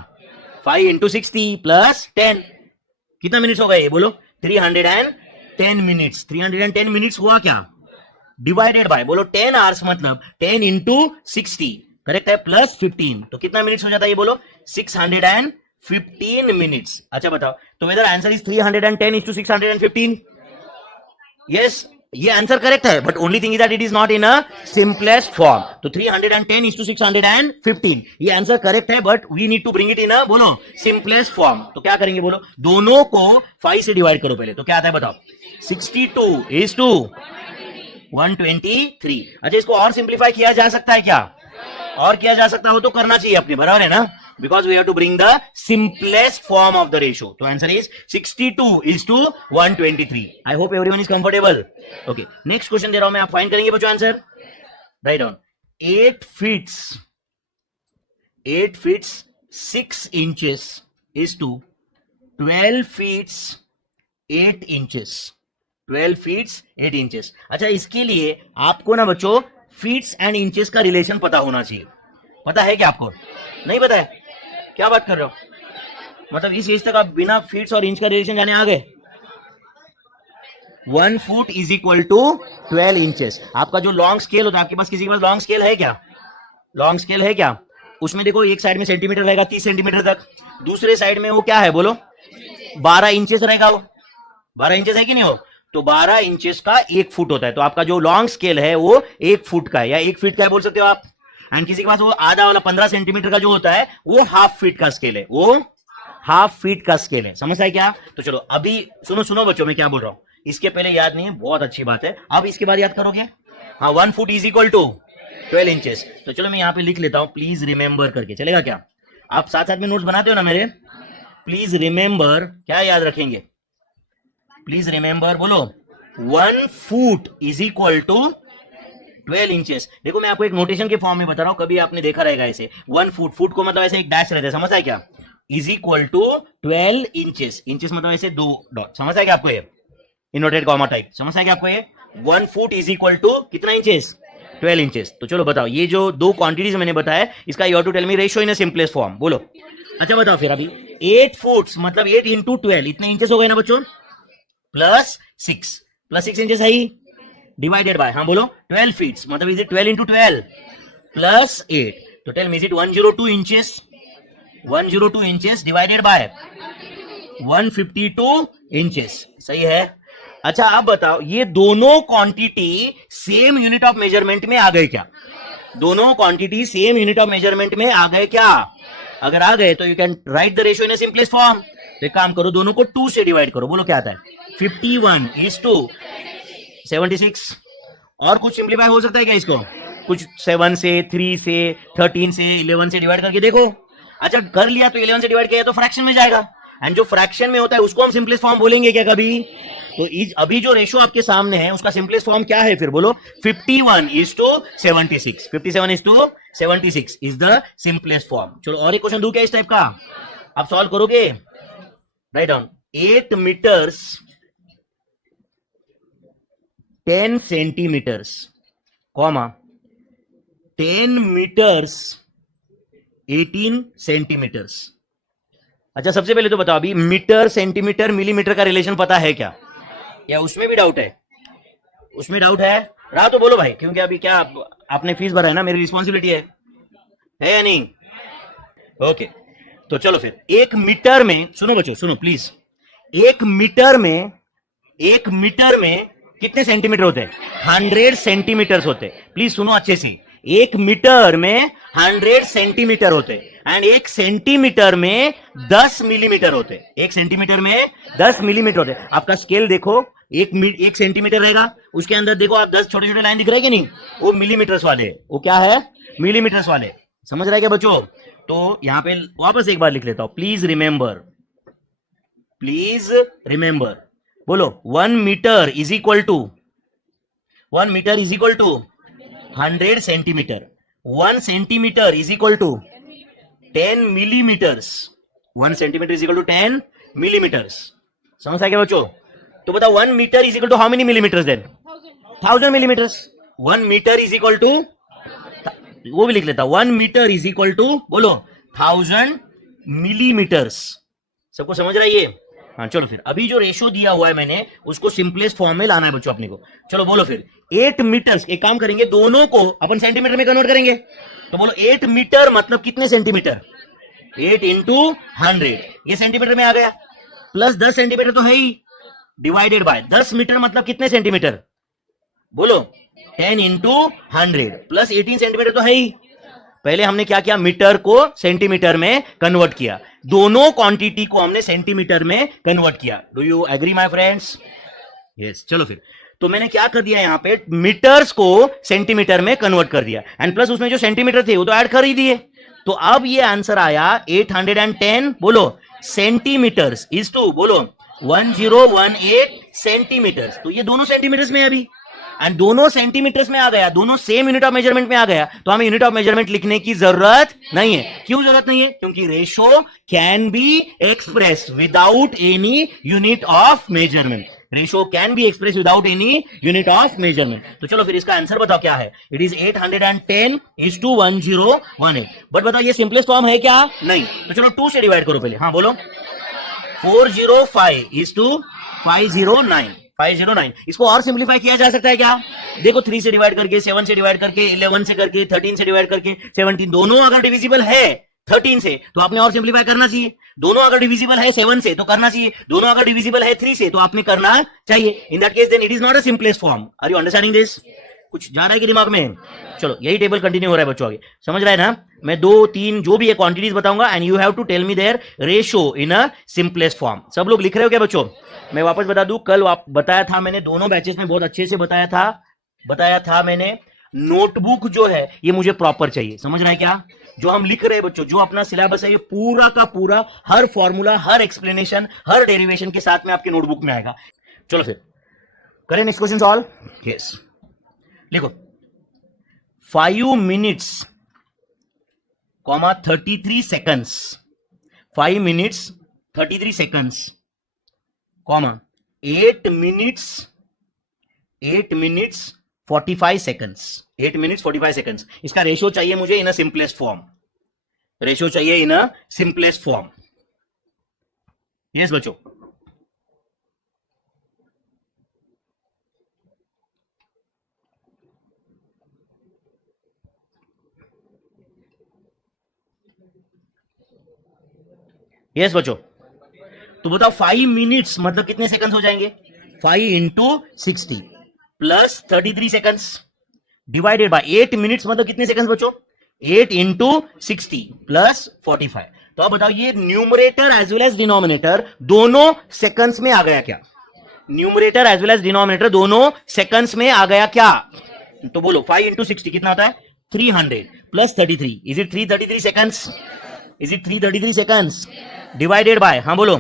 5 into 60 प्लस 10, कितना मिनट्स हो गए? बोलो, 310 मिनट्स। 310 मिनट्स हुआ क्या? डिवाइडेड बाय, बोलो, 10 hours मतलब 10 into 60, करेक्ट है, प्लस 15, तो कितना मिनट्स हो जाता है? ये बोलो, 615 मिनट्स। अच्छा बताओ, तो whether answer is 310 is to 615? Yes ये आंसर करेक्ट है, but only thing is that it is not in a simplest form. तो 310 इज टू 615, ये आंसर करेक्ट है, but we need to bring it in a, बोलो, simplest form. तो क्या करेंगे बोलो, दोनों को 5 से डिवाइड करो पहले. तो क्या आता है बताओ, 62 इज टू 123. अच्छा, इसको और सिंप्लीफाई किया जा सकता है क्या? और किया जा सकता हो तो करना चाहिए अपने, बराबर है ना, because we have to bring the simplest form of the ratio. So answer is 62 is to 123. I hope everyone is comfortable. Okay, next question दे रहा हूं मैं, आप फाइंड करेंगे बच्चों answer. Right down. 8 feet 6 inches is to 12 feet 8 inches. 12 feet 8 inches. अच्छा, इसके लिए आपको ना बच्चों फीट्स एंड इंचेस का रिलेशन पता होना चाहिए. पता है क्या आपको? नहीं पता है? क्या बात कर रहे हो, मतलब इस एज तक आप बिना फीट्स और इंच का रिलेशन जाने आ गए. 1 foot is equal to 12 inches. आपका जो लॉन्ग स्केल होता है, आपके पास किसी के पास लॉन्ग स्केल है क्या? लॉन्ग स्केल है क्या? उसमें देखो एक साइड में सेंटीमीटर रहेगा 30 सेंटीमीटर तक, दूसरे साइड में वो क्या है बोलो, 12 इंचेस रहेगा. वो 12 इंचेस है कि नहीं हो? तो 12 इंचेस का 1 फुट होता है. तो आपका जो लॉन्ग स्केल है वो 1 फुट का है, या 1 फीट का है बोल सकते हो आप. एंड किसी के पास वो आधा वाला 15 सेंटीमीटर का जो होता है वो हाफ फीट का स्केल है. वो हाफ फीट का स्केल है. समझ आए क्या? तो चलो अभी सुनो बच्चों, मैं क्या बोल रहा हूं. इसके पहले याद नहीं है, बहुत अच्छी बात है. अब इसके बाद याद करोगे. हाँ, 1 foot is equal to 12 inches. तो चलो मैं यहां पे लिख लेता हूं, प्लीज रिमेंबर करके. चलेगा क्या? आप साथ साथ में नोट्स बनाते हो ना मेरे? Please remember. क्या याद रखेंगे? Please remember. बोलो, 1 foot is equal to 12 inches. देखो मैं आपको एक नोटेशन के फॉर्म में बता रहा हूं, कभी आपने देखा रहेगा ऐसे. 1 फुट, फुट को मतलब ऐसे एक डैश रहता है, समझ आए क्या? Is equal to 12 inches. Inches मतलब ऐसे 2 डॉट. समझ आए क्या आपको ये? Inverted comma type. समझ आए क्या आपको ये? 1 फुट इज इक्वल टू कितना इंचेस? 12 इंचेस. तो चलो बताओ, ये जो दो क्वांटिटीज मैंने बताया, इसका you have to tell me ratio in a simplest form. बोलो. अच्छा बताओ फिर अभी, 8 फुट मतलब 8 इंटू 12, इतने इंचेस हो गए ना बच्चों, प्लस 6 इंचेस है ही, डिवाइडेड बाय, हाँ बोलो, 12 फीट मतलब इज इट 12 इंटू 12 प्लस 8. तो tell me, is it 102 inches? 102 inches divided by 152 inches. सही है. अच्छा अब बताओ, ये दोनों quantity same unit of measurement में आ गए क्या? दोनों quantity same unit of measurement में आ गए क्या? अगर आ गए तो you can write the ratio in a simplest form. तो एक काम करो, दोनों को 2 से डिवाइड करो. बोलो क्या आता है? 51 इज टू 76. और कुछ सिंप्लीफाई हो सकता है क्या इसको? कुछ 7 से, 3 से, 13 से, 11 से डिवाइड करके देखो. अच्छा कर लिया तो 11 से डिवाइड किया तो फ्रैक्शन में जाएगा, एंड जो फ्रैक्शन में होता है उसको हम सिंपलेस्ट फॉर्म बोलेंगे क्या कभी? तो अभी जो रेशियो आपके सामने है उसका सिंपलेस्ट फॉर्म क्या है फिर? बोलो, 51 is to 76. 57 is to 76 is the simplest form. चलो और एक क्वेश्चन दूं क्या इस टाइप का? आप सॉल्व करोगे? Write down. 8 metres 10 centimetres, comma 10 metres 18 centimetres. अच्छा सबसे पहले तो बताओ, अभी मीटर, सेंटीमीटर, मिलीमीटर का रिलेशन पता है क्या? या उसमें भी डाउट है? उसमें डाउट है रहा तो बोलो भाई, क्योंकि अभी क्या आपने फीस भरा है ना, मेरी रिस्पॉन्सिबिलिटी है या नहीं? ओके तो चलो फिर, 1 मीटर में, सुनो बच्चों सुनो प्लीज, 1 मीटर में कितने सेंटीमीटर होते हैं? 100 सेंटीमीटर होते हैं. प्लीज सुनो अच्छे से, 1 मीटर में 100 सेंटीमीटर होते हैं, एंड 1 सेंटीमीटर में 10 मिलीमीटर होते हैं. 1 सेंटीमीटर में 10 मिलीमीटर होते हैं. आपका स्केल देखो, 1 सेंटीमीटर रहेगा, उसके अंदर देखो आप 10 छोटे छोटे लाइन दिख रहे हैं कि नहीं? वो मिलीमीटर्स वाले, वो क्या है? मिलीमीटर्स वाले. समझ रहे हैं क्या बच्चों? तो यहां पे वापस एक बार लिख लेता हूं, प्लीज रिमेंबर. बोलो, 1 metre is equal to 100 centimetre. 1 centimetre is equal to 10 millimetres. 1 centimetre is equal to 10 millimetres. समझ आ गया बच्चों? तो बताओ 1 metre is equal to how many millimetres then? 1000 millimetres. 1 metre is equal to, वो भी लिख लेता, 1 मीटर इज इक्वल टू, बोलो, 1000 मिलीमीटर्स. सबको समझ रहा है ये? हाँ चलो फिर, अभी जो रेशियो दिया हुआ है मैंने उसको सिंपलेस्ट फॉर्म में लाना है बच्चों अपने को. चलो बोलो फिर, 8 मीटर्स, एक काम करेंगे, दोनों को अपन सेंटीमीटर में कन्वर्ट करेंगे. तो बोलो 8 मीटर मतलब कितने सेंटीमीटर? 8 इंटू 100, ये सेंटीमीटर में आ गया, प्लस 10 सेंटीमीटर तो है ही, डिवाइडेड बाय 10 मीटर मतलब कितने सेंटीमीटर? बोलो 10 इंटू 100 प्लस 18 सेंटीमीटर तो है ही। पहले हमने क्या किया, मीटर को सेंटीमीटर में कन्वर्ट किया, दोनों क्वांटिटी को हमने सेंटीमीटर में कन्वर्ट किया। Do you agree my friends? Yes. चलो फिर, तो मैंने क्या कर दिया यहां पे, मीटर्स को सेंटीमीटर में कन्वर्ट कर दिया, एंड प्लस उसमें जो सेंटीमीटर थे वो तो ऐड कर ही दिए। तो अब ये आंसर आया 810 बोलो सेंटीमीटर्स इज टू बोलो 1018 सेंटीमीटर्स। तो ये दोनों सेंटीमीटर्स में है अभी, एंड दोनों सेंटीमीटर्स में आ गया, दोनों सेम यूनिट ऑफ मेजरमेंट में आ गया, तो हमें यूनिट ऑफ मेजरमेंट लिखने की जरूरत नहीं है। क्यों जरूरत नहीं है? क्योंकि ratio can be express without any unit of measurement. Ratio can be express without any unit of measurement. तो चलो फिर इसका आंसर बताओ क्या है। It is 810 is to 1018। But बताओ ये सिंपलेस्ट फॉर्म है क्या? नहीं। तो चलो 2 से डिवाइड करो पहले। हाँ बोलो 405 इज टू 509। 509 इसको और सिंप्लीफाई किया जा सकता है क्या? देखो 3 से डिवाइड करके, 7 से डिवाइड करके, 11 से करके, 13 से डिवाइड करके, 17, दोनों अगर डिविजिबल है 13 से तो आपने और सिंप्लीफाई करना चाहिए। दोनों अगर डिविजिबल है 7 से तो करना चाहिए। दोनों अगर डिविजिबल है 3 से तो आपने करना चाहिए। In that case then it is not a simplest form. Are you understanding this? कुछ जा रहा है कि दिमाग में? चलो यही टेबल कंटिन्यू हो रहा है बच्चों आगे, समझ रहा है ना? मैं 2 3 जो भी है क्वांटिटीज बताऊंगा, and you have to tell me their ratio in a simplest form. सब लोग लिख रहे हो क्या बच्चों? मैं वापस बता दूं, कल बताया था मैंने, दोनों बैचेस में बहुत अच्छे से बताया था मैंने, नोटबुक जो है ये मुझे प्रॉपर चाहिए। समझ रहा है क्या? जो हम लिख रहे हैं बच्चों, जो अपना सिलेबस है ये पूरा का पूरा, हर फॉर्मूला, हर एक्सप्लेनेशन, हर डेरिवेशन के साथ में आपकी नोटबुक में आएगा। चलो फिर करें नेक्स्ट क्वेश्चन सॉल्व। यस, लिखो 5 minutes, 33 seconds, 5 minutes 33 seconds, 8 minutes 45 seconds, 8 minutes 45 seconds। इसका रेशियो चाहिए मुझे इन अ सिंपलेस्ट फॉर्म। रेशियो चाहिए इन अ सिंपलेस्ट फॉर्म। यस बच्चों, यस बच्चों। तो बताओ 5 मिनट्स मतलब कितने सेकंड्स हो जाएंगे? 5 into 60 plus 33 seconds divided by 8 minutes मतलब कितने सेकंड्स बच्चों? 8 इंटू 60 प्लस 45। तो अब बताओ ये numerator as well as denominator दोनों सेकंड्स में आ गया क्या? Numerator as well as denominator दोनों सेकंड्स में आ गया क्या? तो बोलो 5 इंटू 60 कितना होता है? 300 plus 33। Is it 333 seconds? Is it 333 seconds divided by, हाँ बोलो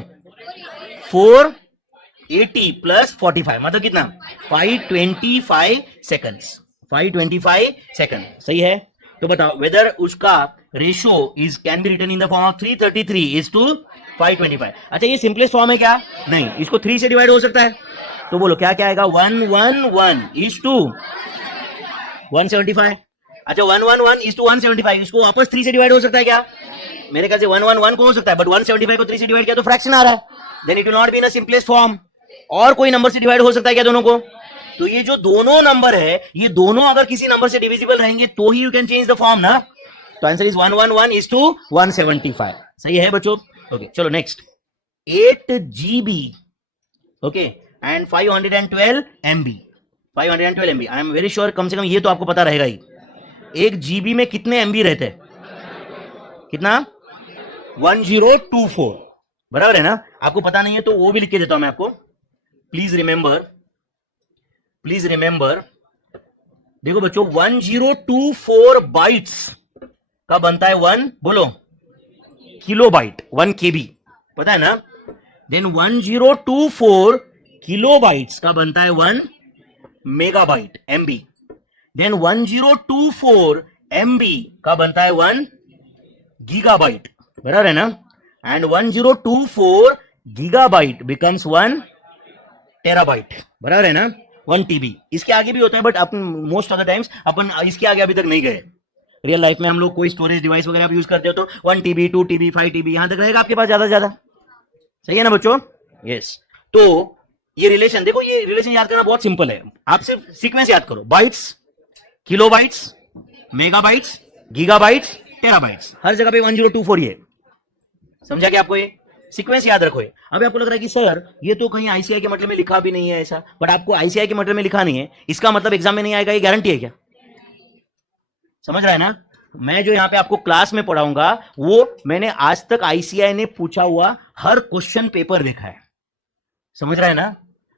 480 प्लस 45 मतलब कितना? 525 सेकंड्स। 525 सेकंड सही है। तो बताओ वेदर उसका ratio is can be written in the form of 333 is to 525। अच्छा ये सिंपलेस्ट फॉर्म है क्या? नहीं, इसको 3 से डिवाइड हो सकता है। तो बोलो क्या क्या आएगा? 111 इज टू 175। अच्छा 111 इज टू 175, इसको वापस 3 से डिवाइड हो सकता है क्या? मेरे ख्याल से 111 को हो सकता है, बट 175 को 3 से डिवाइड किया तो फ्रैक्शन आ रहा है, then it will not be in a simplest form. और कोई नंबर से डिवाइड हो सकता है क्या दोनों को? तो ये जो दोनों नंबर है, ये दोनों अगर किसी नंबर से डिविजिबल रहेंगे तो ही you can change the form ना। तो आंसर इज 111 इज टू 175। सही है बच्चों? ओके चलो next 8 GB okay and 512 MB। 512 MB I am very sure कम से कम ये तो आपको पता रहेगा ही। 1 GB में कितने MB रहते हैं? कितना? 1024 बराबर है ना? आपको पता नहीं है तो वो भी लिख के देता हूं मैं आपको। प्लीज रिमेंबर देखो बच्चों 1024 बाइट्स का बनता है 1 बोलो किलोबाइट, 1 KB पता है ना? देन 1024 किलोबाइट्स का बनता है 1 मेगाबाइट MB। देन 1024 MB का बनता है 1 गीगाबाइट बराबर है ना? एंड 1024 गीगाबाइट बिकम्स 1 टेराबाइट बराबर है ना? 1 TB। इसके आगे भी होता है बट अपन मोस्ट ऑफ द टाइम्स अपन इसके आगे अभी तक नहीं गए। रियल लाइफ में हम लोग कोई स्टोरेज डिवाइस वगैरह आप यूज करते हो तो 1 TB 2 TB 5 TB यहां तक रहेगा आपके पास ज्यादा से ज्यादा। सही है ना बच्चों? यस। तो ये रिलेशन देखो, ये रिलेशन याद करना बहुत सिंपल है। आप सिर्फ सीक्वेंस याद करो, bytes, kilobytes, megabytes, gigabytes, terabytes, हर जगह पे 1024 ये समझा क्या आपको? ये सीक्वेंस याद रखो ये। अभी आपको लग रहा है कि सर ये तो कहीं आईसीआई के मतलब में लिखा भी नहीं है ऐसा, बट आपको आईसीआई के मतलब में लिखा नहीं है, इसका मतलब एग्जाम में नहीं आएगा, ये गारंटी है क्या? समझ रहा है ना? मैं जो यहाँ पे आपको क्लास में पढ़ाऊंगा वो मैंने आज तक आईसीआई ने पूछा हुआ हर क्वेश्चन पेपर देखा है। समझ रहा है ना?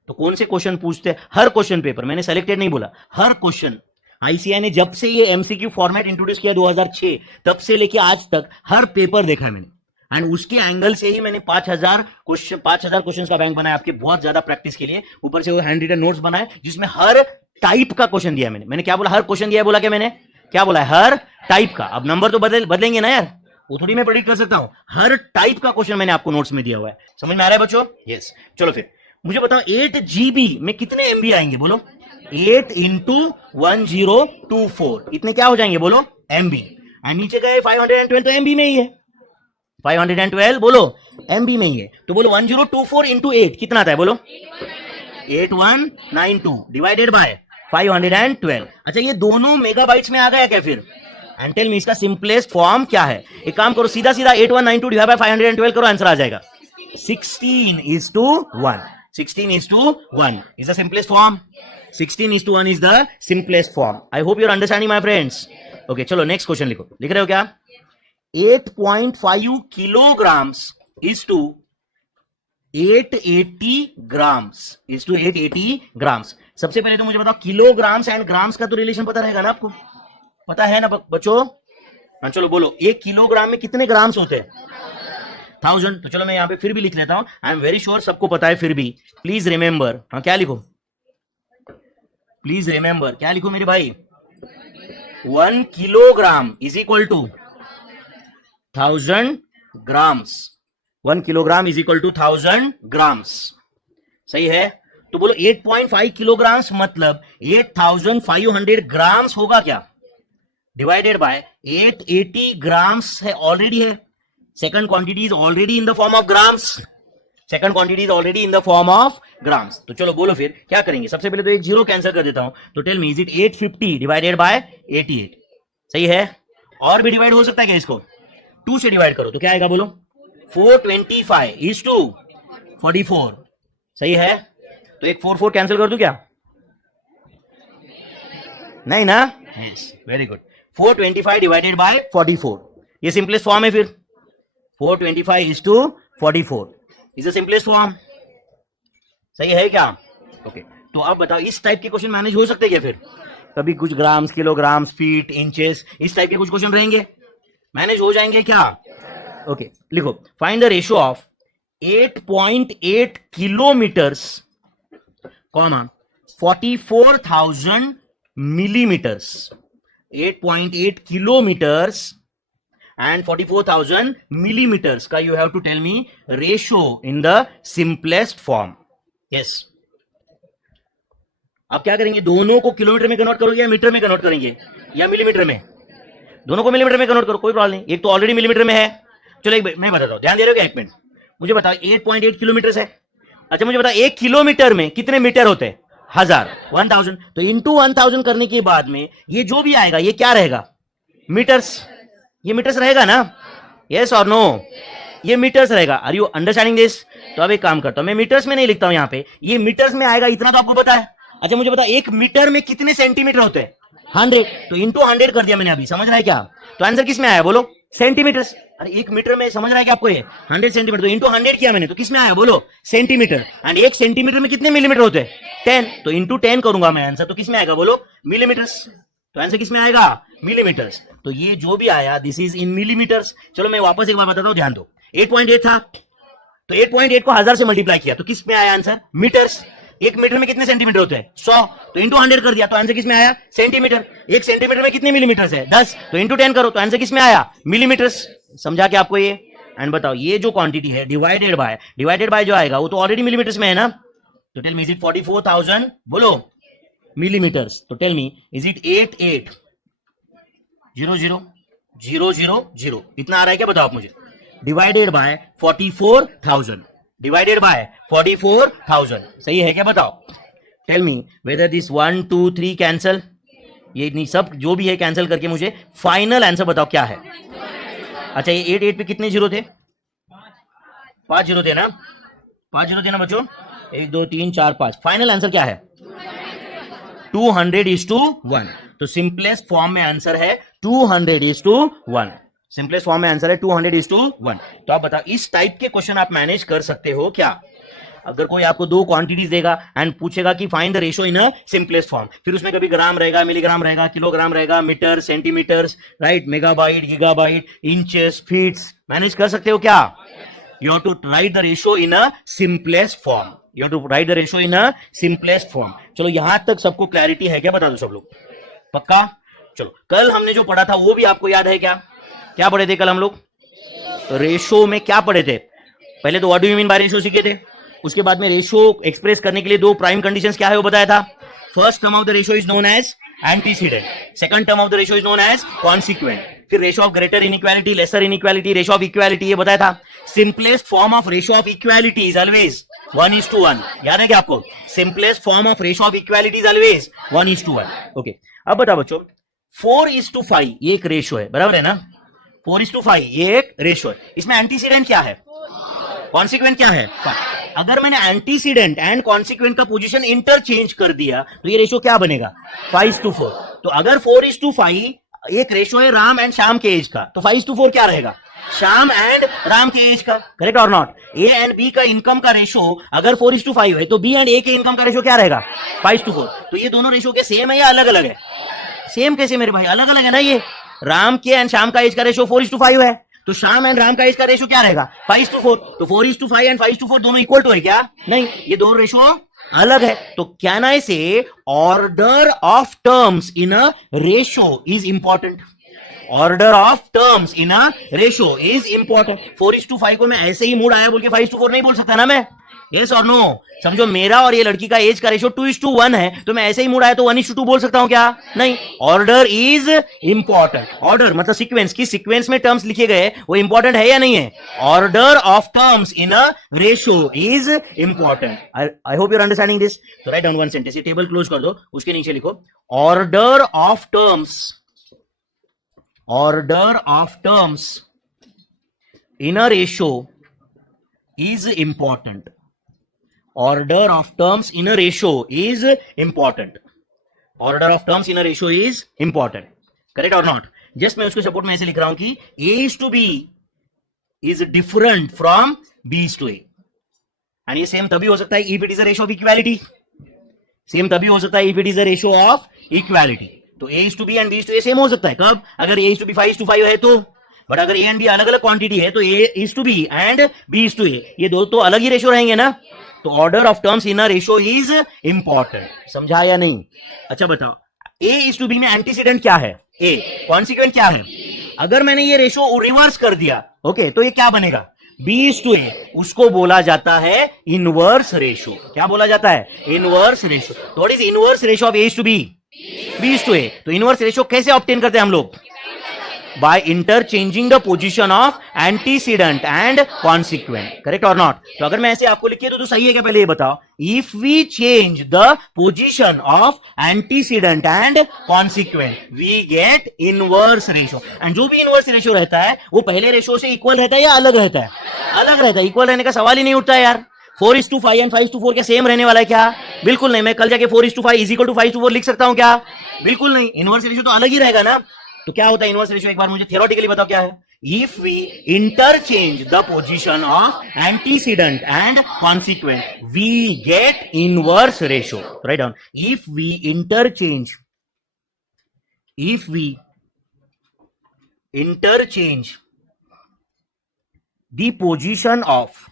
तो कौन से क्वेश्चन पूछते हैं, हर क्वेश्चन पेपर, मैंने सेलेक्टेड नहीं बोला, हर क्वेश्चन। आईसीआई ने जब से ये एमसीक्यू फॉर्मेट इंट्रोड्यूस किया 2006 तब से लेके आज तक हर पेपर देखा है मैंने, एंड उसके एंगल से ही मैंने 5000 क्वेश्चन का बैंक बनाया आपके बहुत ज्यादा प्रैक्टिस के लिए। ऊपर से वो हैंड रिटन नोट्स बनाए जिसमें हर टाइप का क्वेश्चन दिया मैंने क्या बोला, हर क्वेश्चन दिया, बोला क्या मैंने, क्या बोला है, हर टाइप का। अब नंबर तो बदलेंगे ना यार, वो थोड़ी मैं प्रेडिक्ट कर सकता हूं, हर टाइप का क्वेश्चन मैंने आपको नोट्स में दिया हुआ है। समझ में आ रहा है बच्चों? यस। चलो फिर मुझे बताओ 8 GB में कितने MB आएंगे, बोलो? 8 इंटू 1024 इतने क्या हो जाएंगे, बोलो? MB। एंड नीचे गए 512 तो MB में ही है, 512 बोलो MB में ही है, तो बोलो 1024 इंटू 8 कितना आता है, बोलो? 8192 डिवाइडेड बाय 512। अच्छा ये दोनों मेगाबाइट्स में आ गया क्या फिर? एंड टेल मी इसका सिंपलेस्ट फॉर्म क्या है? एक काम करो, सीधा सीधा 8192 डिवाइड बाय 512 करो, आंसर आ जाएगा 16:1. 16:1 is the simplest form. 16:1 is the simplest form. I hope you're understanding, my friends. Okay, चलो नेक्स्ट क्वेश्चन लिखो। लिख रहे हो क्या? 8.5 kilograms is to 880 grams is to 880 grams। सबसे पहले तो मुझे बताओ किलोग्राम्स एंड ग्राम्स का तो रिलेशन पता रहेगा ना आपको, पता है ना बच्चों? हाँ चलो बोलो, एक किलोग्राम में कितने ग्राम्स होते हैं? 1000। तो चलो मैं यहां पे फिर भी लिख लेता हूं, आई एम वेरी श्योर सबको पता है, फिर भी प्लीज रिमेंबर। हाँ क्या लिखो, प्लीज रिमेंबर, क्या लिखो मेरे भाई? 1 kilogram is equal to 1000 grams. 1 kilogram is equal to 1000 grams. सही है? तो बोलो 8.5 किलोग्राम्स मतलब 8500 ग्राम्स होगा क्या, डिवाइडेड बाय 880 ग्राम्स है, ऑलरेडी है। Second quantity is already in the form of grams, second quantity is already in the form of grams. तो चलो बोलो फिर क्या करेंगे? सबसे पहले तो एक जीरो कैंसिल कर देता हूं, तो tell me is it 850 divided by 88? सही है? और भी डिवाइड हो सकता है क्या इसको? 2 से डिवाइड करो तो क्या आएगा, बोलो? 425 इज टू 44। सही है? तो एक 4 कैंसिल कर दूं क्या? नहीं ना? Yes, very good. 425 divided by 44, ये सिंपलेस्ट फॉर्म है फिर। 425 is to 44 is the simplest form। सही है क्या? ओके तो अब बताओ इस टाइप के क्वेश्चन मैनेज हो सकते हैं क्या फिर? कभी कुछ ग्राम्स, किलोग्राम्स, फीट, इंचेस, इस टाइप के कुछ क्वेश्चन रहेंगे, मैनेज हो जाएंगे क्या? ओके लिखो, find the ratio of 8.8 kilometres, 44,000 millimeters। 8.8 kilometers and 44,000 millimeters का you have to tell me ratio in the simplest form। yes। आप क्या करेंगे, दोनों को किलोमीटर में कन्वर्ट करोगे या मीटर में कन्वर्ट करेंगे या मिलीमीटर में? दोनों को मिलीमीटर में कन्वर्ट करो, कोई प्रॉब्लम नहीं। एक तो ऑलरेडी मिलीमीटर में है, चलो एक मैं बताता हूं, ध्यान दे रहे हो क्या? एक मिनट, मुझे बताओ 8.8 किलोमीटर है। अच्छा मुझे बताओ 1 किलोमीटर में कितने मीटर होते हैं? 1000। तो इंटू 1000 करने के बाद में ये जो भी आएगा ये क्या रहेगा? मीटर्स। ये मीटर्स रहेगा ना? यस और नो? ये मीटर्स रहेगा। Are you understanding this? तो अब एक काम करता हूं, मैं मीटर्स में नहीं लिखता हूं, यहां पे ये मीटर्स में आएगा, इतना तो आपको पता है। अच्छा मुझे बता, 1 मीटर में कितने सेंटीमीटर होते हैं? 100। तो इंटू 100 कर दिया मैंने अभी, समझ रहा है क्या? तो आंसर किस में आया, बोलो? सेंटीमीटर्स। अरे 1 मीटर में, समझ रहा है क्या आपको? ये 100 सेंटीमीटर, तो इंटू 100 किया मैंने, तो किस में आया, बोलो? सेंटीमीटर। एंड 1 सेंटीमीटर में कितने मिलीमीटर होते हैं? 10। तो इंटू 10 करूंगा मैं आंसर, तो किस में आएगा, बोलो? मिलीमीटर्स। तो आंसर किस में आएगा? मिलीमीटर्स। तो ये जो भी आया दिस इज इन मिलीमीटर्स। चलो मैं वापस एक बार बताता हूं, ध्यान दो। 8.8 था, तो 8.8 को 1000 से मल्टीप्लाई किया, तो किस में आया आंसर? मीटर्स। 1 मीटर में कितने सेंटीमीटर होते हैं? 100। तो इंटू 100 कर दिया, तो आंसर किस में आया? सेंटीमीटर। 1 सेंटीमीटर में कितने मिलीमीटर्स है? 10। तो इंटू 10 करो, तो आंसर किस में आया? मिलीमीटर्स। समझा क्या आपको ये? एंड बताओ ये जो क्वांटिटी है डिवाइडेड बाय जो आएगा वो तो ऑलरेडी मिलीमीटर्स में है ना? तो टेल मी इज इट 44,000, बोलो, मिलीमीटर्स। तो टेल मी इज इट 88,000,000 इतना आ रहा है क्या, बताओ आप मुझे? Divided by 44,000, divided by 44,000। सही है क्या, बताओ? Tell me whether this 1 2 3 cancel, ये नहीं सब जो भी है कैंसिल करके मुझे फाइनल आंसर बताओ क्या है? अच्छा ये 8 पे कितने जीरो थे? 5 जीरो थे ना, 5 जीरो थे ना बच्चों, 1 2 3 4 5, फाइनल आंसर क्या है 200:1। तो सिंपलेस्ट फॉर्म में आंसर है 200:1, सिंपलेस्ट फॉर्म में आंसर है 200:1। तो आप बताओ इस टाइप के क्वेश्चन आप मैनेज कर सकते हो क्या? अगर कोई आपको दो क्वांटिटीज देगा एंड पूछेगा कि find the ratio in a simplest form, फिर उसमें कभी ग्राम रहेगा, मिलीग्राम रहेगा, किलोग्राम रहेगा, metre, centimetres, right, megabyte, gigabyte, inches, feets, manage कर सकते हो क्या? You have to write the ratio in a simplest form, you have to write the ratio in a simplest form. चलो यहां तक सबको क्लैरिटी है क्या? बता दो सब लोग, पक्का? चलो कल हमने जो पढ़ा था वो भी आपको याद है क्या? क्या पढ़े थे कल हम लोग? रेशो में क्या पढ़े थे? पहले तो what do you mean bye ratio सीखे थे, उसके बाद में रेशो एक्सप्रेस करने के लिए दो प्राइम कंडीशंस क्या है वो बताया था। First term of the ratio is known as antecedent, second term of the ratio is known as consequent, फिर ratio of greater inequality, lesser inequality, ratio of equality, ये बताया था। Simplest form of ratio of equality is always 1:1, याद है क्या आपको? Simplest form of ratio of equality is always 1:1। Okay, अब बताओ बच्चों 4:5 ये एक रेशो है, बराबर है ना? 4:5 ये एक रेशो है, इसमें एंटीसीडेंट क्या है, कॉन्सिक्वेंट क्या है? अगर मैंने एंटीसीडेंट एंड कॉन्सिक्वेंट का पोजीशन इंटरचेंज कर दिया तो ये रेशो क्या बनेगा 5:4। तो अगर 4:5 एक रेशो है राम एंड श्याम के एज का, तो 5:4 क्या रहेगा? श्याम एंड राम के एज का, करेक्ट और नॉट? ए एंड बी का इनकम का रेशो अगर 4:5 है तो बी एंड ए के इनकम का रेशो क्या रहेगा 5:4। तो ये दोनों रेशो के सेम है या अलग अलग है? सेम कैसे मेरे भाई, अलग अलग है ना। ये राम के एंड श्याम का एज का रेशो 4:5 है, तो श्याम एंड राम का एज का रेशो क्या रहेगा 5:4। तो 4:5 एंड 5:4 दोनों इक्वल टू है क्या? नहीं, ये दोनों रेशो अलग है। तो कैन आई से order of terms in a ratio is important, order of terms in a ratio is important. 4:5 को मैं ऐसे ही मूड आया बोल के 5:4 नहीं बोल सकता ना मैं, यस और नो? समझो मेरा और ये लड़की का एज का रेशो 2:1 है, तो मैं ऐसे ही मूड आया तो 1:2 बोल सकता हूं क्या? नहीं, ऑर्डर इज इंपॉर्टेंट। ऑर्डर मतलब सीक्वेंस, की सीक्वेंस में टर्म्स लिखे गए वो इंपॉर्टेंट है या नहीं है? Order of terms in a ratio is important. I hope you're understanding this. तो राइट डाउन वन सेंटेंस, ये टेबल क्लोज कर दो, उसके नीचे लिखो order of terms, order of terms in a ratio is important, order of terms in a ratio is important, order of terms in a ratio is important, correct or not? Just मैं उसके support में ऐसे लिख रहा हूं कि a is to b is different from b is to a, and ये same तभी हो सकता है if it is a ratio of equality, same तभी हो सकता है if it is a ratio of equality। तो a is to b and b is to a same हो सकता है कब? अगर a is to b 5:5 है तो। बट अगर ए एंड बी अलग अलग क्वांटिटी है तो A is to B and B is to A, ये दो तो अलग ही रेशो रहेंगे ना। तो order of terms in a ratio is important, समझा या नहीं? अच्छा बताओ ए इज टू बी में एंटीसीडेंट क्या है? ए, कॉन्सिक्वेंट क्या है? अगर मैंने ये रेशो रिवर्स कर दिया, ओके, तो ये क्या बनेगा बी इज टू ए, उसको बोला जाता है इनवर्स रेशो। क्या बोला जाता है? Inverse ratio. तो what is inverse ratio of A is to B? B is to A. तो इनवर्स रेशो कैसे ऑब्टेन करते हैं हम लोग? by interchanging the position of antecedent and consequent, correct or not? तो अगर मैं ऐसे आपको लिखिए तो सही है क्या? पहले ये बताओ, if we change the position of antecedent and consequent we get inverse ratio, and जो भी inverse ratio रहता है वो पहले रेशो से इक्वल रहता है या अलग रहता है? अलग रहता है। इक्वल रहने का सवाल ही नहीं उठता है यार। 4:5 एंड 5:4 क्या सेम रहने वाला है क्या? बिल्कुल नहीं। मैं कल जाके 4:5 इज इक्वल टू 5:4 लिख सकता हूं क्या? बिल्कुल नहीं। इनवर्स रेशो तो अलग ही रहेगा ना। तो क्या होता है इनवर्स रेशियो? एक बार मुझे थियोरेटिकली बताओ क्या है। If we interchange the position of antecedent and consequent we get inverse ratio. Write down, if we interchange the position of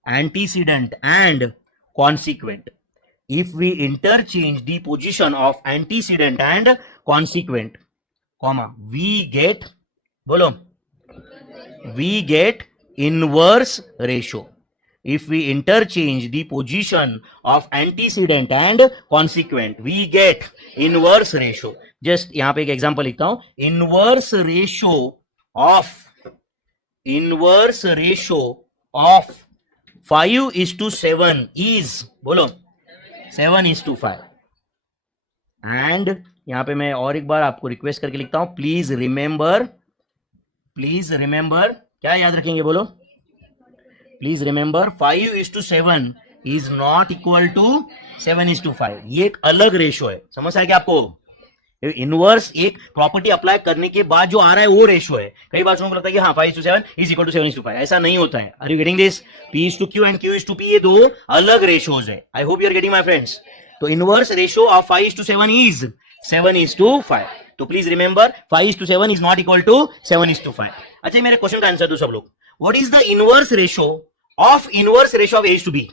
antecedent and consequent, if we interchange the position of antecedent and consequent, comma, we get, बोलो, we get inverse ratio. If we interchange the position of antecedent and consequent we get inverse ratio. just यहां पे एक example लिखता हूं, inverse ratio of 5:7 is, बोलो, 7:5 and यहां पे मैं और एक बार आपको रिक्वेस्ट करके लिखता हूं, प्लीज रिमेंबर, क्या याद रखेंगे बोलो? Please remember 5:7 is not equal to 7:5। ये एक अलग रेशो है, समझ आया क्या आपको? इनवर्स एक प्रॉपर्टी अप्लाई करने के बाद जो आ रहा है वो रेशो है। कई बार को लगता है कि हाँ 5:7 इज इक्वल टू 7:5, ऐसा नहीं होता है। Are you getting this? P/Q and Q/P ये दो अलग रेशोज है। I hope you are getting my friends. तो इनवर्स रेशो ऑफ 5:7 इज 7:5। तो please remember 5:7 is not equal to 7:5। अच्छा मेरे क्वेश्चन का आंसर दो सब लोग। What is the inverse ratio of A/B?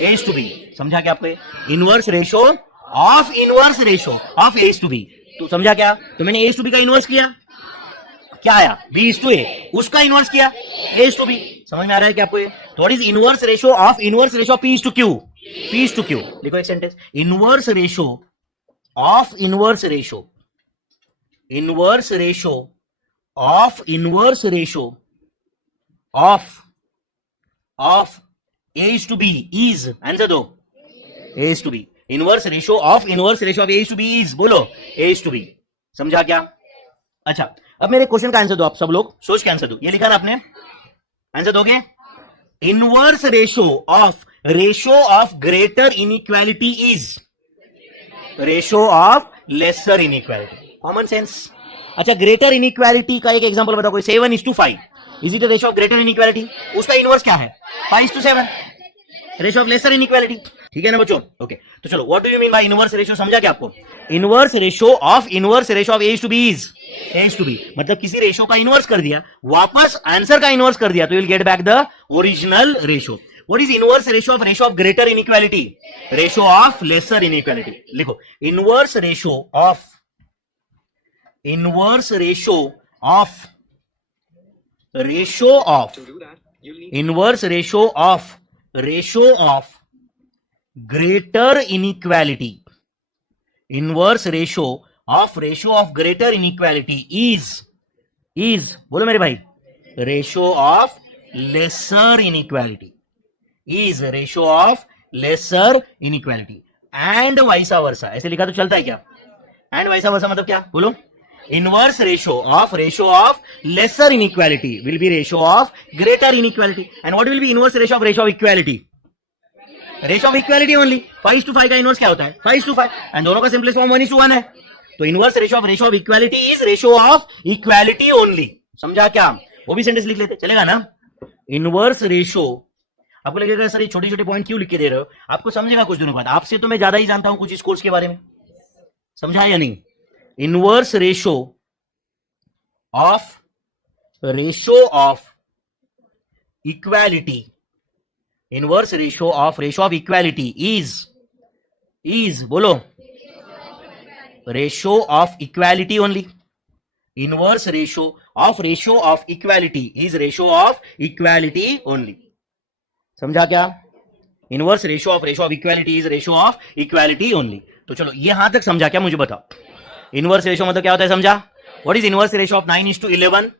A/B समझा क्या आपको? इनवर्स रेशो ऑफ A/B, तो समझा क्या? तो मैंने A/B का इनवर्स किया, क्या आया? B/A। उसका इनवर्स किया A/B। समझ में आ रहा है क्या आपको? तो what is inverse ratio of P/Q? लिखो एक sentence, inverse ratio of A/B is, answer दो, A/B। Inverse ratio of A/B is, बोलो A/B। समझा क्या? अच्छा अब मेरे क्वेश्चन का आंसर दो, आप सब लोग सोच के आंसर दो। ये लिखा ना आपने, आंसर दोगे? Inverse ratio of greater inequality is ratio of lesser inequality. Common sense. अच्छा ग्रेटर इनइक्वालिटी का एक एग्जांपल बताओ कोई। 7:5 is it the ratio of greater inequality? उसका इनवर्स क्या है? 5:7, रेशो ऑफ लेसर इनइक्वालिटी। ठीक है ना बच्चों? ओके तो चलो, what do you mean bye inverse ratio? समझा क्या आपको? Inverse ratio of A/B is A/B, मतलब किसी रेशो का इनवर्स कर दिया, वापस आंसर का इनवर्स कर दिया, तो you will get back the original ratio. What is inverse ratio of greater inequality? Ratio of lesser inequality. लिखो inverse ratio of greater inequality. Inverse ratio of greater inequality is बोलो मेरे भाई, ratio of lesser inequality is ratio of lesser inequality and vice versa। ऐसे लिखा तो चलता है क्या? and vice versa मतलब क्या बोलो? Inverse ratio of lesser inequality will be ratio of greater inequality, and what will be inverse ratio of equality? Ratio of equality only. 5:5 का इनवर्स क्या होता है? 5:5, एंड दोनों का सिंपलेस्ट फॉर्म 1:1 है। तो inverse ratio of equality is ratio of equality only. समझा क्या? वो भी सेंटेंस लिख लेते, चलेगा ना? इनवर्स रेशो, आपको लगेगा सर ये छोटे छोटे पॉइंट क्यों लिख के दे रहे हो? आपको समझेगा कुछ दिनों बाद। आपसे तो मैं ज्यादा ही जानता हूं कुछ इस कोर्स के बारे में, समझा या नहीं? Inverse ratio of equality, inverse ratio of equality is बोलो ratio of equality only. Inverse ratio of equality is ratio of equality only. समझा क्या? Inverse ratio of equality is ratio of equality only. तो चलो यहां तक समझा क्या? मुझे बताओ इनवर्स रेशो मतलब क्या होता है? समझा? What is inverse ratio of 9:11?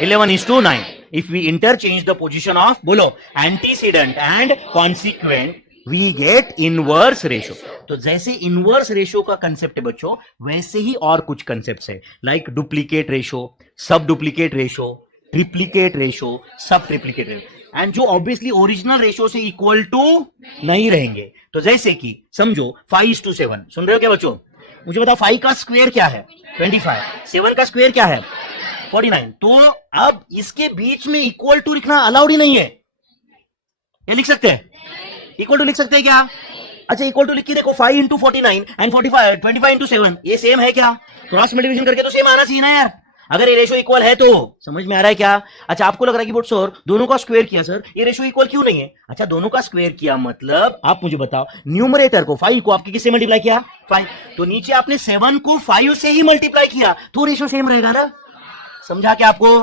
11:9। If we interchange the position of बोलो antecedent and consequent, we get inverse ratio। तो जैसे इनवर्स रेशो का कंसेप्ट है बच्चों, वैसे ही और कुछ कंसेप्ट है, like duplicate ratio, sub duplicate ratio, triplicate ratio, सब ट्रिप्लीकेट रेशो, एंड जो ऑब्वियसली ओरिजिनल रेशो से इक्वल टू नहीं रहेंगे। तो जैसे कि समझो 5:7, सुन रहे हो क्या बच्चों? मुझे बताओ 5 का स्क्वायर क्या है? 25। 7 का स्क्वायर क्या है? 49। तो अब इसके बीच में इक्वल टू लिखना अलाउड ही नहीं है। ये लिख सकते हैं? इक्वल टू लिख सकते हैं क्या? अच्छा इक्वल टू लिख के देखो, 5 × 49 एंड 45, 25 × 7, ये सेम है क्या? क्रॉस मल्टीप्लिकेशन करके तो सेम आना चाहिए ना यार, अगर ये रेशो इक्वल है तो। समझ में आ रहा है क्या? अच्छा आपको लग रहा है कि बोट सर दोनों का स्क्वायर किया, सर ये रेशो इक्वल क्यों नहीं है? अच्छा दोनों का स्क्वायर किया मतलब आप मुझे बताओ, न्यूमरेटर को 5 को आपके किससे मल्टीप्लाई किया? 5। तो नीचे आपने 7 को 5 से ही मल्टीप्लाई किया, तो रेशो सेम रहेगा ना। समझा क्या आपको?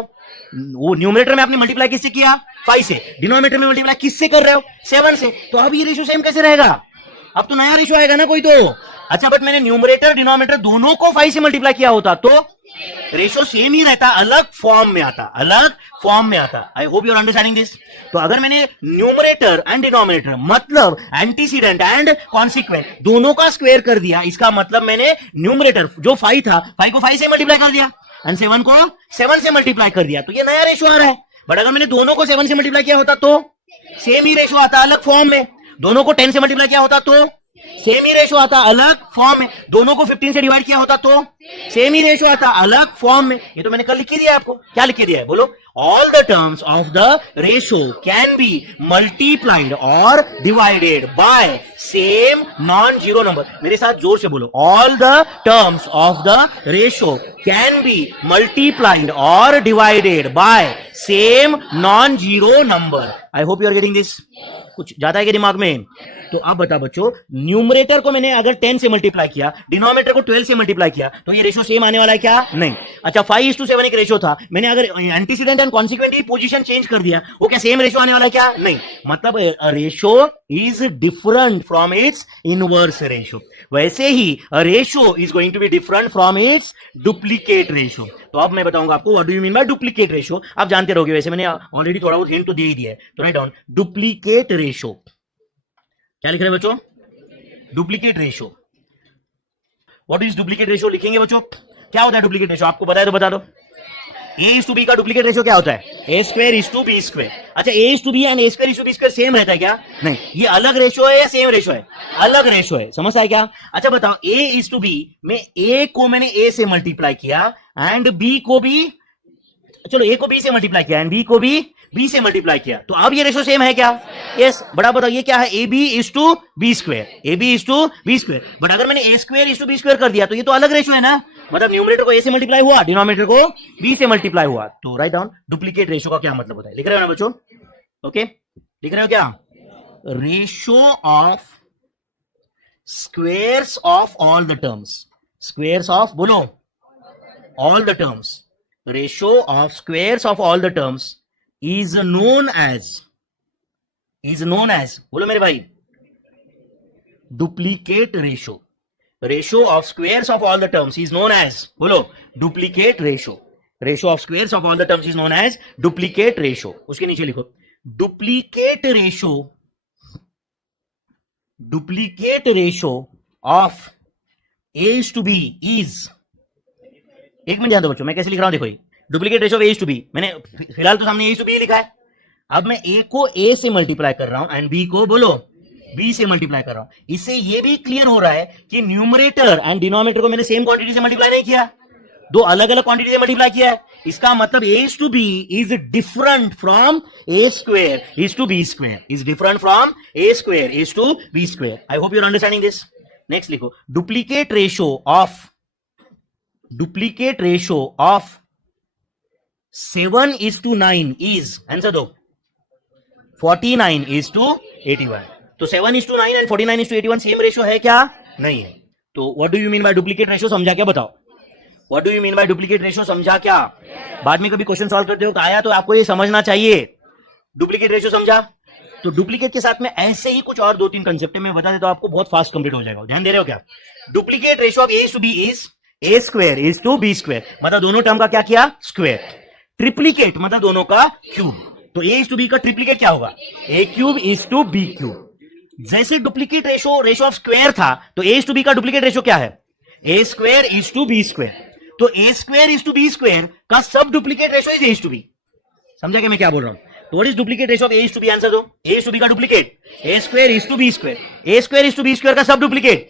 वो न्यूमरेटर में आपने मल्टीप्लाई किससे किया? 5 से। डिनोमिनेटर में मल्टीप्लाई किससे कर रहे हो? 7 से। तो अब ये रेशो सेम कैसे रहेगा? अब तो नया रेशो आएगा ना कोई तो। अच्छा बट मैंने न्यूमरेटर डिनोमिनेटर दोनों को 5 से मल्टीप्लाई किया होता तो रेशो सेम ही रहता, अलग फॉर्म में आता, अलग फॉर्म में आता। I hope you are understanding this. तो अगर मैंने न्यूमरेटर एंड डिनोमिनेटर मतलब एंटीसीडेंट एंड कॉन्सिक्वेंट दोनों का स्क्वायर कर दिया, इसका मतलब मैंने न्यूमरेटर जो 5 था, 5 को 5 से मल्टीप्लाई कर दिया एंड 7 को 7 से मल्टीप्लाई कर दिया, तो ये नया रेशो आ रहा है। बट अगर मैंने दोनों को 7 से मल्टीप्लाई किया होता तो सेम ही रेशो आता, अलग फॉर्म में। दोनों को 10 से मल्टीप्लाई किया होता तो सेम ही रेशो आता, अलग फॉर्म में। दोनों को 15 से डिवाइड किया होता तो सेम ही रेशो आता, अलग फॉर्म में। ये तो मैंने कल लिख के दिया आपको। क्या लिख के दिया है बोलो? All the terms of the ratio can be multiplied और divided by same non zero number. मेरे साथ जोर से बोलो, all the terms of the ratio can be multiplied और divided by same non zero number. I hope you are getting this. कुछ ज्यादा है कि दिमाग में? तो अब बता बच्चों, न्यूमरेटर को मैंने अगर 10 से मल्टीप्लाई किया, डिनोमिनेटर को 12 से मल्टीप्लाई किया, तो ये रेशो सेम आने वाला है क्या? नहीं। अच्छा, 5:7 एक रेशो था, मैंने अगर एंटीसीडेंट एंड कॉन्सिक्वेंट की पोजीशन चेंज कर दिया, वो क्या सेम रेशो आने वाला है क्या? नहीं। मतलब ratio is different from its inverse ratio. वैसे ही ratio is going to be different from its duplicate ratio. तो अब मैं बताऊंगा आपको what do you mean by duplicate ratio. आप जानते रहोगे, वैसे मैंने ऑलरेडी थोड़ा बहुत हिंट तो दे ही दिया है। तो राइट डाउन डुप्लीकेट रेशो। क्या लिख रहे हैं बच्चों? Duplicate ratio. What is duplicate ratio लिखेंगे बच्चों। क्या होता है डुप्लीकेट रेशो? आपको पता है तो बता दो। A:B का डुप्लीकेट रेशो क्या होता है? A²:B²। अच्छा, A:B एंड A²:B² सेम रहता है क्या? नहीं। ये अलग रेशो है या सेम रेशो है? अलग रेशो है। समझ आया क्या? अच्छा बताओ, A:B में A को मैंने A से मल्टीप्लाई किया एंड B को भी, चलो A को B से मल्टीप्लाई किया एंड B को भी B से मल्टीप्लाई किया, तो अब ये रेशो सेम है क्या? यस। बड़ा बताओ, ये क्या है? AB:B²। AB:B²। बट अगर मैंने A²:B² कर दिया तो ये तो अलग रेशो है ना। मतलब न्यूमरेटर को A से मल्टीप्लाई हुआ, डिनोमिनेटर को B से मल्टीप्लाई हुआ। तो राइट डाउन डुप्लीकेट रेशो का क्या मतलब होता है। लिख रहे हो ना बच्चों? ओके, लिख रहे हो क्या? Ratio of squares of all the terms. Squares of बोलो, all the terms. Ratio of squares of all the terms is known as बोलो मेरे भाई, duplicate ratio. Ratio of squares of all the terms is known as बोलो duplicate ratio. Ratio of squares of all the terms is known as duplicate ratio. उसके नीचे लिखो duplicate ratio, duplicate ratio of A:B is. एक minute ध्यान दो बच्चों, मैं कैसे लिख रहा हूं देखो। डुप्लीकेट रेशो ऑफ A:B, मैंने फिलहाल तो सामने A:B लिखा है। अब मैं A को A से मल्टीप्लाई कर रहा हूं एंड B को बोलो B से मल्टीप्लाई कर रहा हूं। इससे ये भी क्लियर हो रहा है कि न्यूमरेटर एंड डिनोमिनेटर को मैंने सेम क्वांटिटी से मल्टीप्लाई नहीं किया, दो अलग अलग क्वांटिटी से मल्टीप्लाई किया है। इसका मतलब A:B is different from A²:B², is different from A²:B²। I hope you are understanding this. Next लिखो duplicate ratio of 7:9 is, answer दो, 49:81। तो 7:9 एंड 49:81 सेम रेशो है क्या? नहीं है। तो what do you mean by duplicate ratio, समझा क्या? बताओ what do you mean by duplicate ratio, समझा क्या? बाद में कभी क्वेश्चन सॉल्व करते हो आया तो आपको ये समझना चाहिए। डुप्लीकेट रेशो समझा? तो डुप्लीकेट के साथ में ऐसे ही कुछ और 2-3 कंसेप्ट में बता दे तो आपको बहुत फास्ट कंप्लीट हो जाएगा। ध्यान दे रहे हो क्या? Duplicate ratio of A:B is A²:B²। मतलब दोनों टर्म का क्या किया? स्क्वायर। ट्रिप्लीकेट मतलब दोनों का क्यूब। तो A:B का ट्रिप्लीकेट क्या होगा? A⁴:B3। जैसे डुप्लीकेट रेशो ऑफ स्क्वायर था, तो A:B का डुप्लीकेट रेशो क्या है? A²:B²। तो A²:B² का sub duplicate ratio is A:B। समझा क्या मैं क्या बोल रहा हूं? तो what is duplicate ratio of A:B? Answer दो। A:B का डुप्लीकेट A²:B²। A²:B² का सब डुप्लीकेट।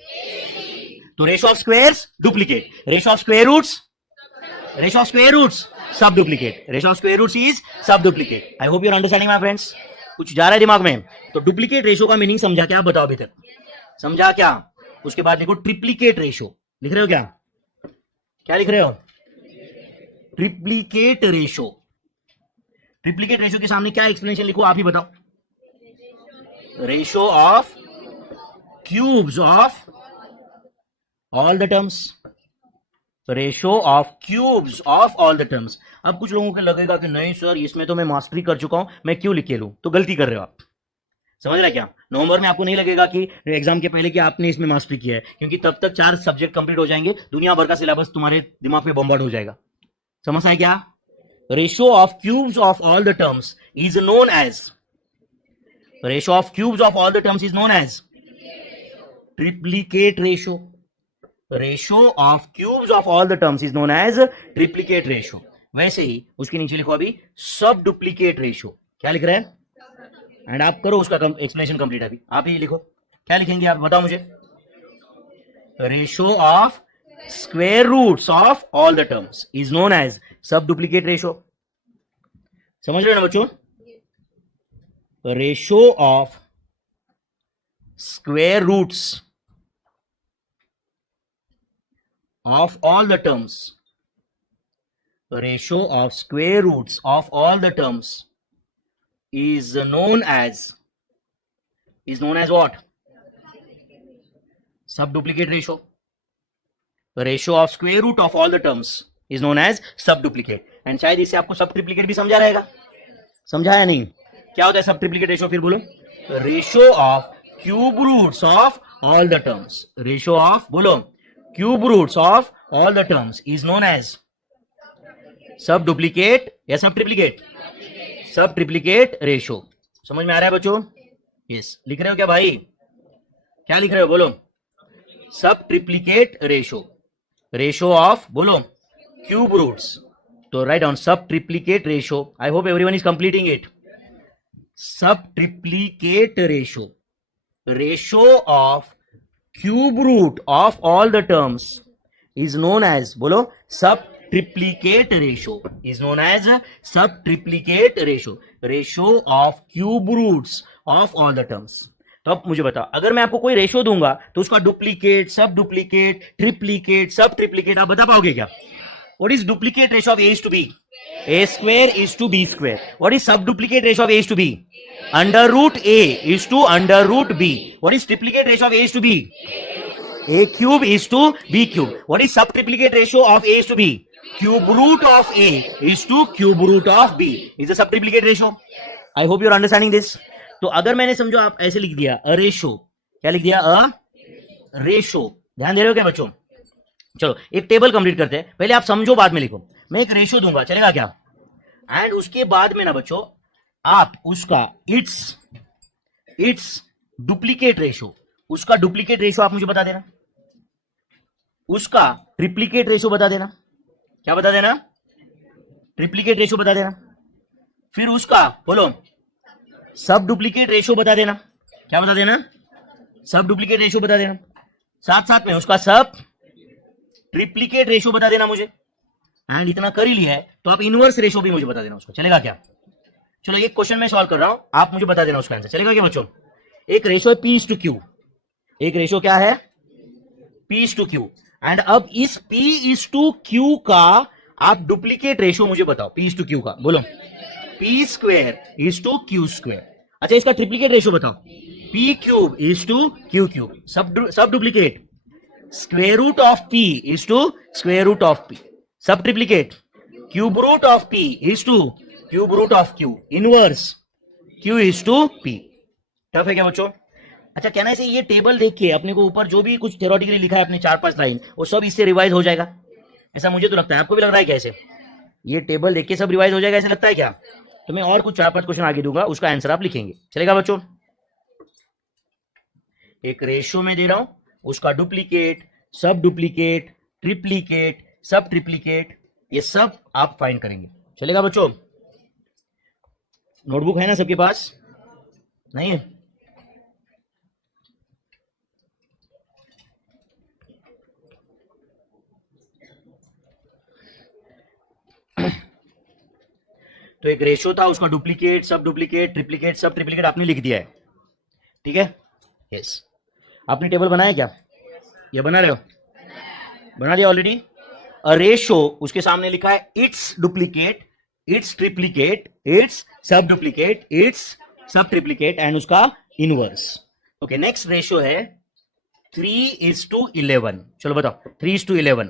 तो ratio of squares duplicate, ratio of square roots sub duplicate, ratio of square roots is sub duplicate. I hope you are understanding my friends. कुछ जा रहा है दिमाग में? तो डुप्लीकेट रेशो का मीनिंग समझा क्या? बताओ अभी तक समझा क्या? उसके बाद लिखो ट्रिप्लीकेट रेशो। लिख रहे हो क्या? क्या लिख रहे हो? Triplicate ratio. ट्रिप्लीकेट रेशो के सामने क्या एक्सप्लेनेशन लिखो आप ही बताओ। Ratio of cubes of all the terms. Ratio of cubes of all the terms. अब कुछ लोगों को लगेगा कि नहीं सर इसमें तो मैं मास्टरी कर चुका हूं, मैं क्यों लिख के लूं? तो गलती कर रहे हो आप। समझ रहे क्या? नवंबर में आपको नहीं लगेगा कि एग्जाम के पहले कि आपने इसमें मास्टरी किया है, क्योंकि तब तक 4 सब्जेक्ट कंप्लीट हो जाएंगे, दुनिया भर का सिलेबस तुम्हारे दिमाग में बॉम्बार्ड हो जाएगा। समझ आया क्या? Ratio of cubes of all the terms is known as, ratio of cubes of all the terms is known as triplicate ratio. Ratio of cubes of all the terms is known as triplicate ratio. वैसे ही उसके नीचे लिखो अभी सब duplicate ratio. क्या लिख रहे हैं? एंड आप करो उसका एक्सप्लेनेशन कंप्लीट. अभी आप ही लिखो, क्या लिखेंगे आप बताओ मुझे. Ratio of square roots of all the terms is known as sub duplicate ratio. समझ रहे हो ना बच्चों? Ratio of square roots of all the terms, ratio of square roots of all the terms is known as what? Subduplicate ratio. The ratio of square root of all the terms is known as subduplicate. And शायद इससे आपको सब triplicate भी समझा रहेगा. समझाया नहीं? क्या होता है सब ट्रिप्लीकेट रेशियो? फिर बोलो. Ratio of cube roots of all the terms. Ratio of बोलो cube roots of all the terms is known as sub duplicate या सब ट्रिप्लीकेट? सब ट्रिप्लीकेट रेशियो. समझ में आ रहा है बच्चों? यस. लिख रहे हो क्या भाई? क्या लिख रहे हो बोलो? Sub triplicate ratio. Ratio of बोलो क्यूब रूट्स. तो right on sub triplicate ratio. I hope everyone is completing it. Sub triplicate ratio. Ratio of cube root of all the terms is known as बोलो sub triplicate ratio. Is known as sub triplicate ratio. Ratio of cube roots of all the terms. तो अब मुझे बताओ, अगर मैं आपको कोई ratio दूंगा तो उसका डुप्लीकेट, सब डुप्लीकेट, ट्रिप्लीकेट, सब ट्रिप्लीकेट आप बता पाओगे क्या? What is duplicate ratio of A is to B? A square is to B square. What is sub duplicate ratio of A is to B? under root a is to under root b. What is triplicate ratio of a is to b? A cube is to b cube. What is subtriplicate ratio of a is to b? Cube root of a is to cube root of b. Is a subtriplicate ratio. I hope you are understanding this. तो अगर मैंने समझो आप ऐसे लिख दिया a ratio. क्या लिख दिया? A ratio. ध्यान दे रहे हो क्या बच्चों? चलो एक टेबल कंप्लीट करते हैं. पहले आप समझो बाद में लिखो. मैं एक रेशो दूंगा, चलेगा क्या? एंड उसके बाद में ना बच्चों आप उसका इट्स डुप्लीकेट रेशियो, उसका डुप्लीकेट रेशियो आप मुझे बता देना. उसका ट्रिप्लीकेट रेशियो बता देना. क्या बता देना? ट्रिप्लीकेट रेशियो बता देना. फिर उसका बोलो सब डुप्लीकेट रेशियो बता देना. क्या बता देना? सब डुप्लीकेट रेशियो बता देना. साथ साथ में उसका सब ट्रिप्लीकेट रेशियो बता देना मुझे. एंड इतना कर ही लिया है तो आप इनवर्स रेशियो भी मुझे बता देना उसको. चलेगा क्या? चलो एक क्वेश्चन में सॉल्व कर रहा हूं, आप मुझे बता देना उसका आंसर. चलेगा क्या बच्चों? एक रेशियो है P इज टू Q. एक रेशियो क्या है? P is to Q. And अब इस P इज टू Q का आप डुप्लीकेट रेशियो मुझे बताओ. P इज टू Q का बोलो. P square is to Q square. अच्छा इसका ट्रिप्लीकेट रेशियो बताओ. P cube is to Q cube. Sub duplicate. Square root of P is to square root of P. Sub triplicate. Cube root of P is to cube root of Q. Inverse Q is to P. Tough है क्या बच्चों? अच्छा कहना है ये table देख के अपने को ऊपर जो भी कुछ थ्योरेटिकली लिखा है अपने 4-5 लाइन वो सब इससे रिवाइज हो जाएगा. ऐसा मुझे तो लगता है. आपको भी लग रहा है कैसे? ये टेबल देख के सब रिवाइज हो जाएगा ऐसा लगता है क्या? तो मैं और कुछ 4-5 क्वेश्चन आगे दूंगा, उसका आंसर आप लिखेंगे. चलेगा बच्चों? एक रेशियो में दे रहा हूं, उसका डुप्लीकेट, सब डुप्लीकेट, ट्रिप्लीकेट, सब ट्रिप्लीकेट, ये सब आप फाइंड करेंगे. चलेगा बच्चों? नोटबुक है ना सबके पास? नहीं है? तो एक रेशियो था, उसका डुप्लीकेट, सब डुप्लीकेट, ट्रिप्लीकेट, सब ट्रिप्लीकेट आपने लिख दिया है. ठीक है? यस. आपने टेबल बनाया क्या? ये बना रहे हो? बना दिया ऑलरेडी. अ रेशियो उसके सामने लिखा है it's duplicate, it's triplicate, it's सब डुप्लीकेट, इट्स सब ट्रिप्लीकेट एंड उसका इनवर्स. ओके नेक्स्ट रेशियो है 3:11. चलो बताओ 3:11.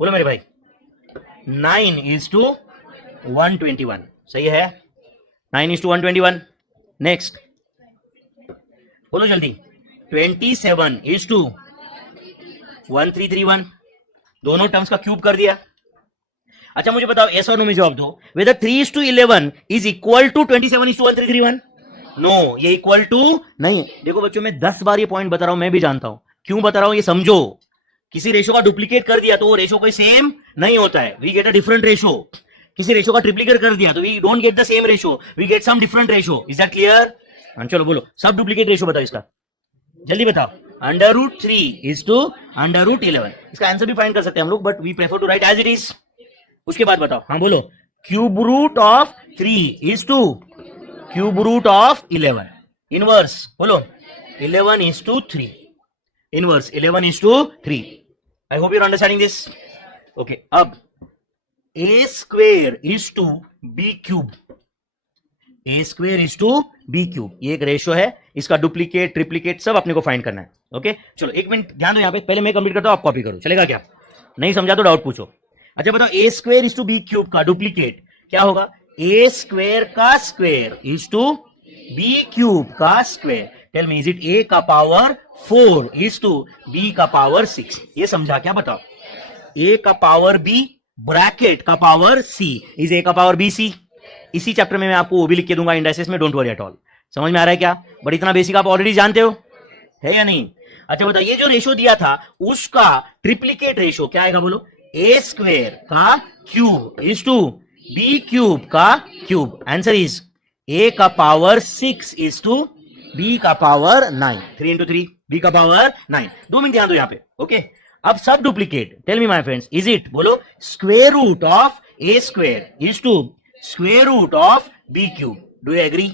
बोलो मेरे भाई. 9:121. सही है? 9:121. नेक्स्ट बोलो जल्दी. 27:1331. दोनों टर्म्स का क्यूब कर दिया. अच्छा मुझे बताओ, yes or no में जवाब दो, whether 3:11 is equal to 27:1,331? No, ये इक्वल टू नहीं। देखो बच्चों, मैं 10 बार ये पॉइंट बता रहा हूं, मैं भी जानता हूं क्यों बता रहा हूं, ये समझो। किसी रेशो का डुप्लीकेट कर दिया तो वो रेशो कोई सेम नहीं होता है, we get a different ratio. किसी रेशो का ट्रिप्लीकेट कर दिया तो we don't get the same ratio, we get some different ratio. Is that clear? चलो बोलो, सब डुप्लीकेट रेशो बताओ इसका, जल्दी बताओ। √3 इज टू √11। इसका आंसर भी फाइंड कर सकते हैं हम लोग, but we prefer to write as it is. उसके बाद बताओ, हाँ बोलो, cube root of 3 is to cube root of 11। Inverse बोलो, 11 is to 3. Inverse 11 is to 3. I hope you're understanding this. Okay, अब a square is to b cube. a square is to b cube, ये एक ratio है, इसका duplicate triplicate सब अपने को find करना है। ओके चलो एक मिनट ध्यान दो यहाँ पे, पहले मैं कंप्लीट करता हूँ, आप कॉपी करो, चलेगा क्या? नहीं समझा तो डाउट पूछो। अच्छा बताओ, a square is to b cube का डुप्लीकेट क्या होगा? a square का square is to b cube का square. Tell me, is it a का पावर 4 इज टू b का पावर 6? ये समझा क्या? बताओ। a का पावर b ब्रैकेट का पावर c इज a का पावर bc। इसी चैप्टर में मैं आपको वो भी लिख के दूंगा इंडाइसेस में, डोंट वरी एट ऑल। समझ में आ रहा है क्या? बट इतना बेसिक आप ऑलरेडी जानते हो, है या नहीं? अच्छा बताओ, ये जो रेशो दिया था उसका ट्रिप्लीकेट रेशो क्या आएगा? बोलो, a स्क्वायर का cube is to b cube का क्यूब। आंसर इज a का पावर 6 इज टू b का पावर 9। 3 into 3, b का पावर 9। 2 मिनट ध्यान दो यहाँ पे। ओके अब sub duplicate, tell me my friends, is it, बोलो, square root of a square is to square root of b cube. Do you agree?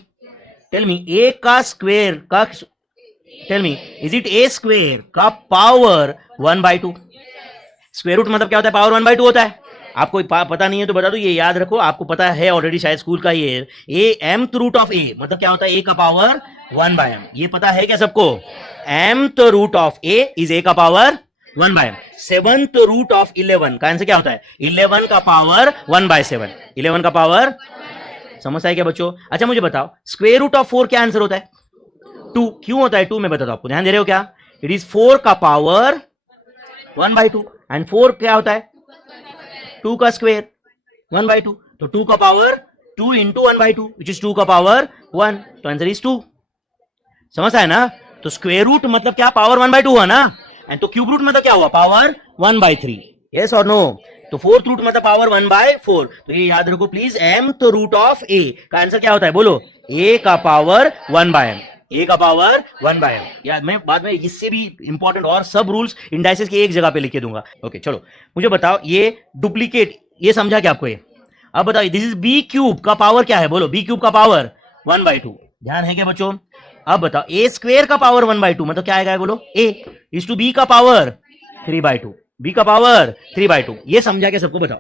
Tell me, a का square का, tell me, is it a square का power 1/2? Square root मतलब क्या होता है? Power 1/2 होता है। आपको पता नहीं है तो बता दो, ये याद रखो, आपको पता है ऑलरेडी, शायद स्कूल का ये है। mth रूट ऑफ a मतलब क्या होता है? a का पावर 1/m। ये पता है क्या सबको? mth root of a is a का power 1/m। 7th root of 11 का आंसर क्या होता है? 11 का पावर 1/7। 11 का पावर, समझ आया क्या बच्चों? अच्छा मुझे बताओ, स्क्वायर रूट ऑफ 4 क्या आंसर होता है? 2। क्यों होता है 2? मैं बताता हूं आपको, ध्यान दे रहे हो क्या? इट इज 4 का पावर 1/2 एंड 4 क्या होता है? 2 का स्क्वायर 1/2, तो 2 का पावर 2 इंटू 1/2 विच इज 2 का पावर 1, तो आंसर इज 2। समझ आया ना? तो स्क्वायर रूट मतलब क्या? पावर 1/2 हुआ ना, एंड तो क्यूब रूट मतलब क्या हुआ? पावर 1/3। यस और नो? तो फोर्थ रूट मतलब पावर 1/4। तो ये याद रखो please, mth root of a का आंसर क्या होता है? बोलो, a का पावर 1/m। a का पावर 1/m। यार मैं बाद में इससे भी इंपॉर्टेंट और सब रूल्स इंडाइसेस की एक जगह पे लिख के दूंगा। ओके चलो मुझे बताओ, ये डुप्लीकेट, ये समझा क्या आपको? ये अब बताओ, दिस इज b क्यूब का पावर क्या है? बोलो, b क्यूब का पावर 1/2। ध्यान है क्या बच्चों? अब बताओ, a स्क्वायर का पावर 1/2 मतलब क्या आएगा? बोलो, a इज टू b का पावर 3/2। b का पावर 3/2। ये समझा क्या सबको? बताओ,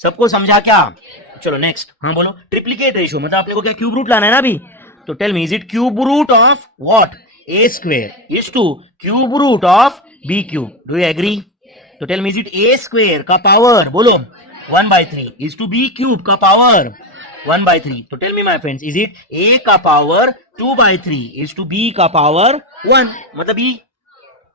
सबको समझा क्या? चलो नेक्स्ट, हाँ बोलो, ट्रिप्लीकेट रेशियो मतलब अपने को क्या? क्यूब रूट लाना है ना अभी। तो tell me, is it cube root of what? a square is to cube root of b cube. Do you agree? तो tell me, is it a square का पावर, बोलो, 1/3 इज टू b क्यूब का power 1/3। तो tell me my friends, is it a का power 2/3 is to b का power 1 मतलब b?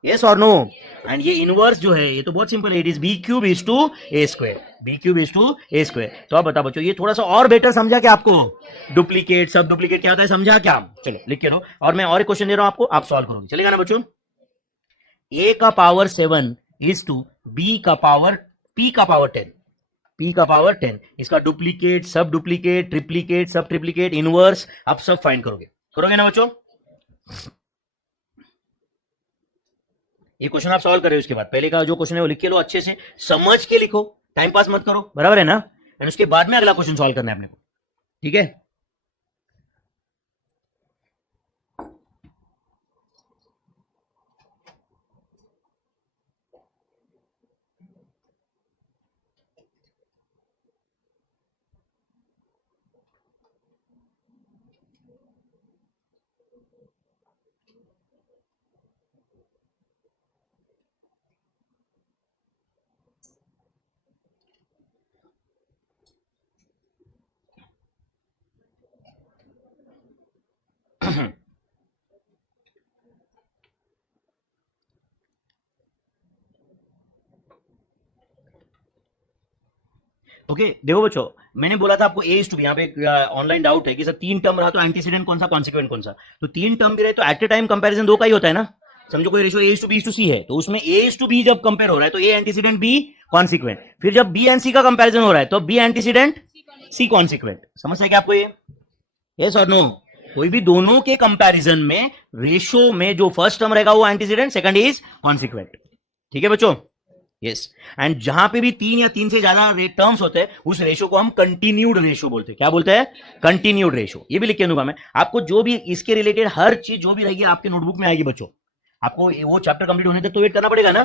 Yes और no? And ये इनवर्स जो है ये तो बहुत सिंपल है, it is b cube is to a square. b cube is to a square. तो अब बताओ बच्चों, ये थोड़ा सा और बेटर समझा क्या आपको? डुप्लीकेट सब डुप्लीकेट क्या होता है समझा क्या? चलो लिख के दो, और मैं और एक क्वेश्चन दे रहा हूं आपको, आप सॉल्व करोगे, चलेगा ना बच्चों? a का पावर 7 इज टू b का पावर, p का पावर 10। p का पावर 10, इसका डुप्लीकेट सब डुप्लीकेट ट्रिप्लीकेट सब ट्रिप्लीकेट इनवर्स आप सब फाइंड करोगे, करोगे ना बच्चों? ये क्वेश्चन आप सॉल्व कर रहे हो, उसके बाद पहले का जो क्वेश्चन है वो लिख के लो, अच्छे से समझ के लिखो, टाइम पास मत करो, बराबर है ना? एंड उसके बाद में अगला क्वेश्चन सॉल्व करना है अपने को, ठीक है? ओके देखो बच्चों, मैंने बोला था आपको ए टू बी, यहाँ पे ऑनलाइन डाउट है कि सर 3 टर्म रहा तो एंटीसीडेंट कौन सा, कॉन्सिक्वेंट कौन सा। तो 3 टर्म भी रहे तो एट ए टाइम कंपैरिजन 2 का ही होता है ना। समझो कोई ratio A to B to C है तो उसमें ए टू बी जब कंपेयर हो रहा है तो ए एंटीसीडेंट बी कॉन्सिक्वेंट, फिर जब बी एंड सी का कंपैरिजन हो रहा है तो बी एंटीसीडेंट सी कॉन्सिक्वेंट। समझ है क्या आपको ये? यस और नो? कोई भी दोनों के कंपैरिजन में रेशियो में जो फर्स्ट टर्म रहेगा वो एंटीसीडेंट, सेकंड इज कॉन्सिक्वेंट। ठीक है बच्चों? यस। एंड जहां पे भी 3 या 3 से ज्यादा टर्म्स होते हैं उस रेशियो को हम कंटिन्यूड रेशियो बोलते हैं। क्या बोलते हैं? Continued ratio. ये भी लिख के दूंगा मैं आपको, जो भी इसके रिलेटेड हर चीज जो भी रहेगी आपके नोटबुक में आएगी बच्चों। आपको वो चैप्टर कंप्लीट होने तक तो वेट करना पड़ेगा ना,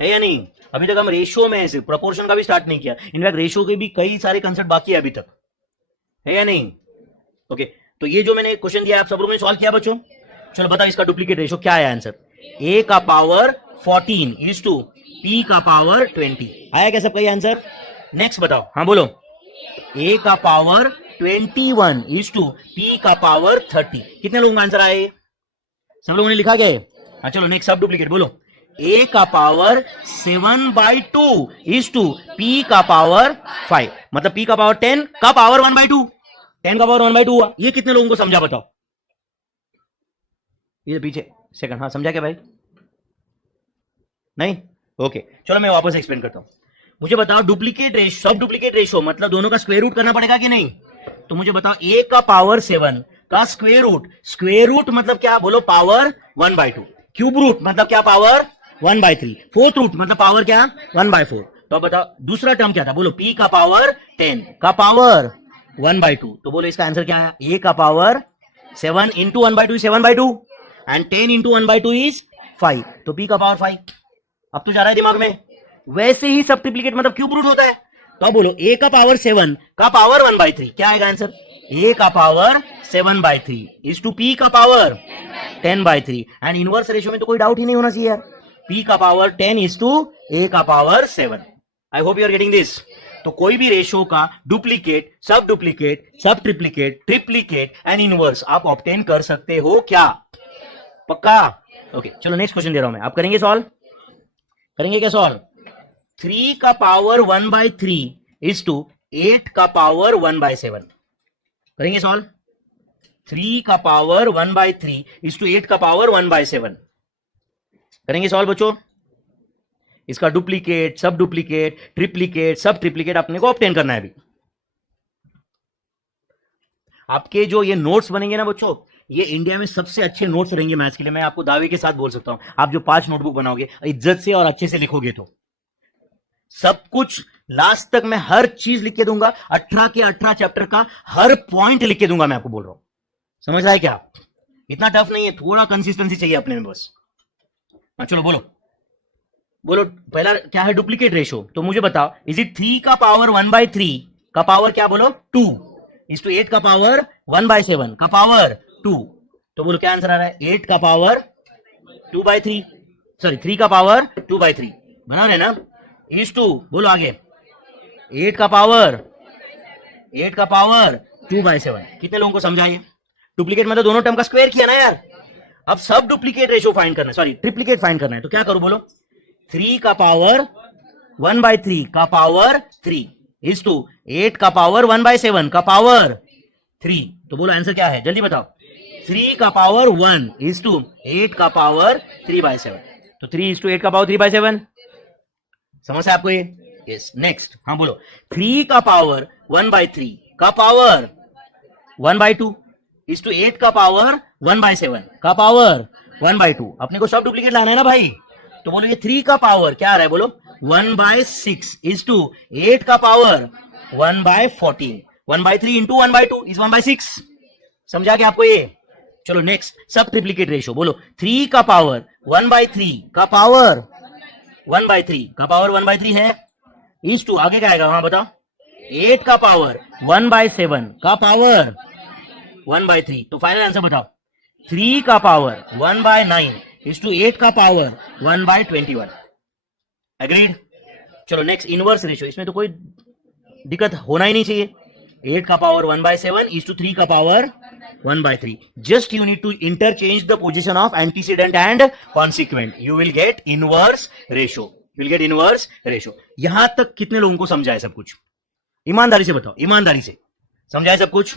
है या नहीं? अभी तक हम रेशियो में ऐसे प्रोपोर्शन का भी स्टार्ट नहीं किया, इनफैक्ट रेशियो के भी कई सारे कंसेप्ट बाकी है अभी तक, है या नहीं? ओके तो ये जो मैंने क्वेश्चन दिया आप सब लोगों ने सॉल्व किया बच्चों? चलो बताओ इसका डुप्लीकेट रेशियो क्या है आंसर? a का पावर 14 इज टू p का पावर 20। आया क्या सबका ये आंसर? नेक्स्ट बताओ, हाँ बोलो। a का पावर 21 इज टू p का पावर 30। कितने लोगों का आंसर आए? सब लोगों ने लिखा गया? हाँ चलो नेक्स्ट सब डुप्लीकेट बोलो। a का पावर 7/2 इज टू p का पावर 5, मतलब p का पावर 10 का पावर 1/2, 10 का पावर 1/2 हुआ। ये कितने लोगों को समझा बताओ? ये पीछे सेकंड, हाँ समझा क्या भाई? नहीं? ओके चलो मैं वापस एक्सप्लेन करता हूं। मुझे बताओ डुप्लीकेट रेशियो, सब डुप्लीकेट रेशियो मतलब दोनों का स्क्वायर रूट करना पड़ेगा कि नहीं? तो मुझे बताओ a का पावर 7 का स्क्वायर रूट मतलब क्या बोलो? पावर 1/2। क्यूब रूट मतलब क्या? पावर 1/3। फोर्थ रूट मतलब पावर क्या? 1/4। तो बताओ दूसरा टर्म क्या था? बोलो p का पावर 10 का पावर 1/2। तो बोलो इसका आंसर क्या है? a का power 7 into 1/2 7/2 and 10 into 1/2 is 5, तो p का पावर 5। अब तो जा रहा है दिमाग में? वैसे ही सब ट्रिप्लीकेट मतलब क्यूब रूट होता है। तो अब बोलो a का पावर 7 का पावर 1/3 क्या आएगा आंसर? a का पावर 7/3 इज टू p का पावर 10/3 एंड इनवर्स रेशियो में तो कोई डाउट ही नहीं होना चाहिए यार। p का पावर 10 इज टू a का power 7। I hope you are getting this. तो कोई भी रेशियो का duplicate, sub triplicate, triplicate and inverse आप ऑब्टेन कर सकते हो क्या? पक्का? ओके चलो नेक्स्ट क्वेश्चन दे रहा हूं मैं, आप करेंगे सॉल्व? करेंगे क्या सॉल्व? 3 का पावर 1/3 इज टू 8 का पावर 1/7। करेंगे सॉल्व? 3 का पावर 1/3 इज टू 8 का पावर 1/7। करेंगे सॉल्व बच्चों? इसका डुप्लीकेट, सब डुप्लीकेट, ट्रिप्लीकेट, सब ट्रिप्लीकेट अपने को ऑब्टेन करना है अभी। आपके जो ये नोट्स बनेंगे ना बच्चों, ये इंडिया में सबसे अच्छे नोट्स रहेंगे मैथ्स के लिए, मैं आपको दावे के साथ बोल सकता हूं। आप जो 5 नोटबुक बनाओगे इज्जत से और अच्छे से लिखोगे तो सब कुछ लास्ट तक मैं हर चीज लिख के दूंगा, 18 के 18 चैप्टर का हर पॉइंट लिख के दूंगा, मैं आपको बोल रहा हूं। समझ रहा है क्या? इतना टफ नहीं है, थोड़ा कंसिस्टेंसी चाहिए अपने में बस। हाँ चलो बोलो बोलो, पहला क्या है? Duplicate ratio. तो मुझे बताओ इज इट 3 का पावर 1/3 का पावर क्या बोलो? 2 इज टू 8 का पावर 1/7 का पावर 2। तो बोलो क्या आंसर आ रहा है? 8 का पावर 2/3, सॉरी 3 का पावर 2/3 बना रहे ना? इज टू बोलो आगे 8 का पावर 2/7। कितने लोगों को समझाइए? डुप्लीकेट मतलब दोनों टर्म का स्क्वायर किया ना यार। अब सब डुप्लीकेट रेशियो फाइंड करना है, सॉरी ट्रिप्लीकेट फाइंड करना है। तो क्या करो बोलो? 3 का पावर 1/3 का पावर 3 इज टू 8 का पावर 1/7 का पावर 3। तो बोलो आंसर क्या है? जल्दी बताओ। 3 का पावर 1 इज टू 8 का पावर 3/7। तो 3 इज टू 8 का पावर 3/7। समझ है आपको ये? यस। नेक्स्ट, हाँ बोलो। 3 का पावर 1/3 का पावर 1/2 इज टू 8 का पावर 1/7 का पावर 1/2। अपने को सब डुप्लीकेट लाना है ना भाई। तो बोलो ये 3 का पावर क्या आ रहा है? बोलो 1/6 इज टू 8 का पावर 1/14। 1/3 into 1/2 is 1/6। समझा क्या आपको ये? चलो नेक्स्ट, सब ट्रिप्लीकेट रेशियो। बोलो 3 का पावर 1/3 का पावर 1/3 का पावर 1/3 है इज टू आगे क्या आएगा? हाँ बताओ। 8 का पावर 1/7 का पावर 1/3। तो फाइनल आंसर बताओ। 3 का पावर 1/9 इज टू 8 का पावर 1/21। एग्रीड? चलो नेक्स्ट, इनवर्स रेशियो। इसमें तो कोई दिक्कत होना ही नहीं चाहिए। 8 का पावर 1/7 इज टू 3 का power 1/3। Just you need to interchange the position of antecedent and consequent. You will get inverse ratio. Will get inverse ratio. यहां तक कितने लोगों को समझा है सब कुछ? ईमानदारी से बताओ, ईमानदारी से समझा है सब कुछ?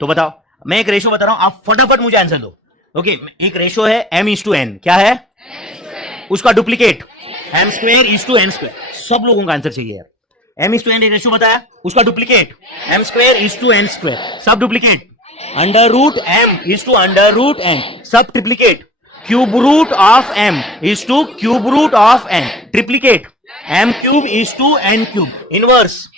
तो बताओ, मैं एक रेशो बता रहा हूं, आप फटाफट मुझे आंसर दो। ओके, एक रेशो है m:n, क्या है? उसका डुप्लीकेट m²:n²। सब लोगों का आंसर चाहिए यार। m:n एक रेशो बताया, उसका डुप्लीकेट m²:n², सब duplicate. √m:√n, sub triplicate. Cube root of m = cube root of n, triplicate m³ n³, inverse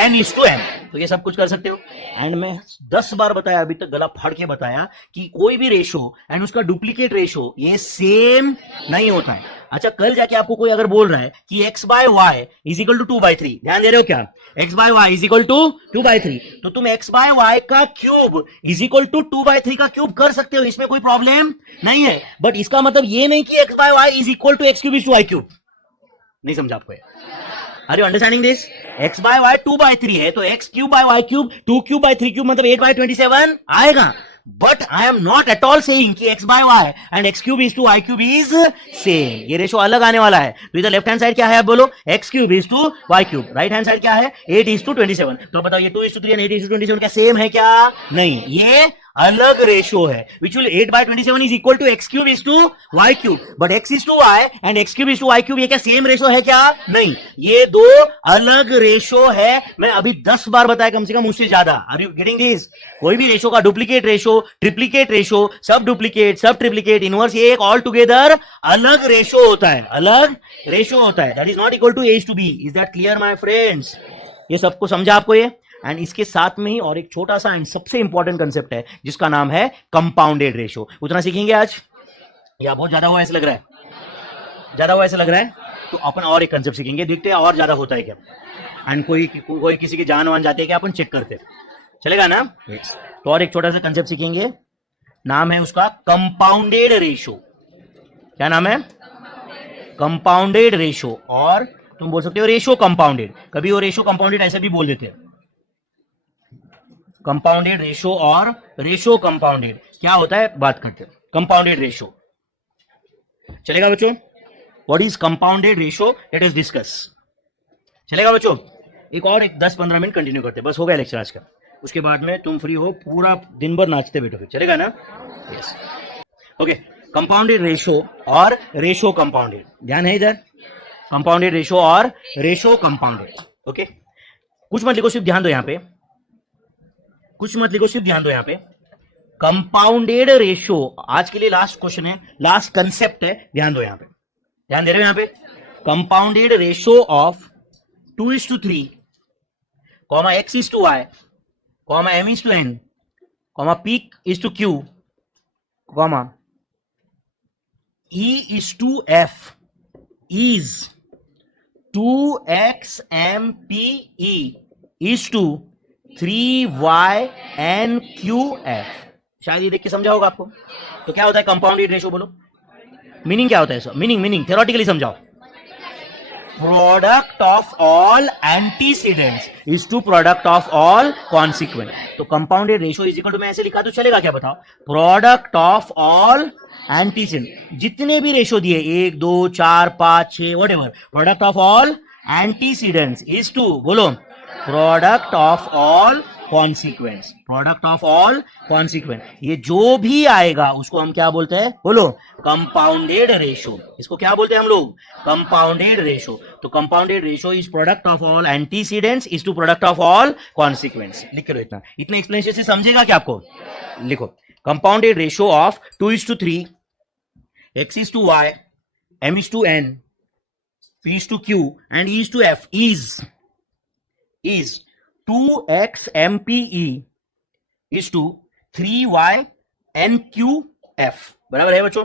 n:m। तो ये सब कुछ कर सकते हो। एंड मैं 10 बार बताया, अभी तक गला फाड़ के बताया कि कोई भी रेशो एंड उसका डुप्लीकेट रेशो ये सेम नहीं होता है। अच्छा, कल जाके आपको कोई अगर बोल रहा है कि x/y = 2/3, ध्यान दे रहे हो क्या? x/y = 2/3, तो तुम x/y का क्यूब = 2/3 का क्यूब कर सकते हो, इसमें कोई प्रॉब्लम नहीं है। बट इसका मतलब ये नहीं कि x/y = x³ y³। नहीं समझा आपको? Are you understanding this? x/y 2/3 है, तो x³/y³, 2³/3³ मतलब 8/27 आएगा। But I am not at all saying कि x/y and x³ y³ is same. ये रेशो अलग आने वाला है। तो इधर लेफ्ट हैंड साइड क्या है, आप बोलो? x³ y³। Right hand side क्या है? 8:27। तो बताओ, ये 2:3 एंड 8:27 क्या सेम है क्या? नहीं, ये अलग रेशो है। Which will 8/27 is equal to x³ y³। But x/y and x³ y³, ये क्या सेम रेशो है क्या? नहीं, ये दो अलग रेशो है। मैं अभी 10 बार बताया, कम से कम उससे ज्यादा। Are you getting this? कोई भी रेशो का duplicate ratio, triplicate ratio, sub duplicate, sub triplicate, inverse, ये एक ऑल टुगेदर अलग रेशो होता है, अलग रेशो होता है। That is not equal to a:b। Is that clear my friends? ये सबको समझा आपको ये? एंड इसके साथ में ही और एक छोटा सा एंड सबसे इंपॉर्टेंट कंसेप्ट है जिसका नाम है कंपाउंडेड रेशो। उतना सीखेंगे आज या बहुत ज्यादा हुआ ऐसा लग रहा है? ज्यादा हुआ ऐसा लग रहा है? तो अपन और एक कंसेप्ट सीखेंगे, देखते हैं और ज्यादा होता है क्या। एंड कोई किसी की जान वान जाती है क्या, अपन चेक करते हैं, चलेगा ना? yes. तो और एक छोटा सा कंसेप्ट सीखेंगे, नाम है उसका कंपाउंडेड रेशो। क्या नाम है? Compounded ratio. और तुम बोल सकते हो रेशो कंपाउंडेड, कभी वो रेशो कंपाउंडेड ऐसे भी बोल देते हैं। कंपाउंडेड रेशो और रेशो कंपाउंडेड क्या होता है, बात करते हैं। कंपाउंडेड रेशो चलेगा बच्चों? What is compounded ratio, let us discuss. चलेगा बच्चों? एक और 10-15 मिनट कंटिन्यू करते हैं, बस हो गया लेक्चर आज का। उसके बाद में तुम फ्री हो, पूरा दिन भर नाचते बैठोगे, चलेगा ना? यस। ओके, कंपाउंडेड रेशो और रेशो कंपाउंडेड, ध्यान है इधर? कंपाउंडेड रेशो और रेशो कंपाउंडेड। ओके, कुछ मत लिखो, सिर्फ ध्यान दो यहाँ पे, कुछ मत लिखो, सिर्फ ध्यान दो यहाँ पे। कंपाउंडेड रेशो आज के लिए लास्ट क्वेश्चन है, लास्ट कंसेप्ट है, ध्यान दो यहाँ पे, ध्यान दे रहे हो यहाँ पे? Compounded ratio of 2:3, x/y, m/n, p/q, e/f is 2x/m/p/e is to 3y/n/q/f। शायद ये देख के समझा होगा आपको। तो क्या होता है कंपाउंडेड रेशो, बोलो मीनिंग क्या होता है इसका? मीनिंग थ्योरेटिकली समझाओ। Product of all antecedents is to product of all consequent. तो compounded ratio is equal to, मैं ऐसे लिखा तो चलेगा क्या, बताओ? प्रोडक्ट ऑफ ऑल एंटीसीडेंट, जितने भी रेशो दिए 1, 2, 4, 5, 6 whatever, product of all antecedents is to, बोलो, product of all consequence. Product of all consequence, ये जो भी आएगा उसको हम क्या बोलते हैं, बोलो? Compounded ratio. इसको क्या बोलते हैं हम लोग? Compounded ratio. तो compounded ratio is product of all antecedents is to product of all consequence. लिख लो, इतना एक्सप्लेनेशन से समझेगा क्या आपको? लिखो, compounded ratio of 2:3, x/y, m/n, p/q and e/f is 2x/m/p/e is to 3y/n/q/f। बराबर है बच्चों?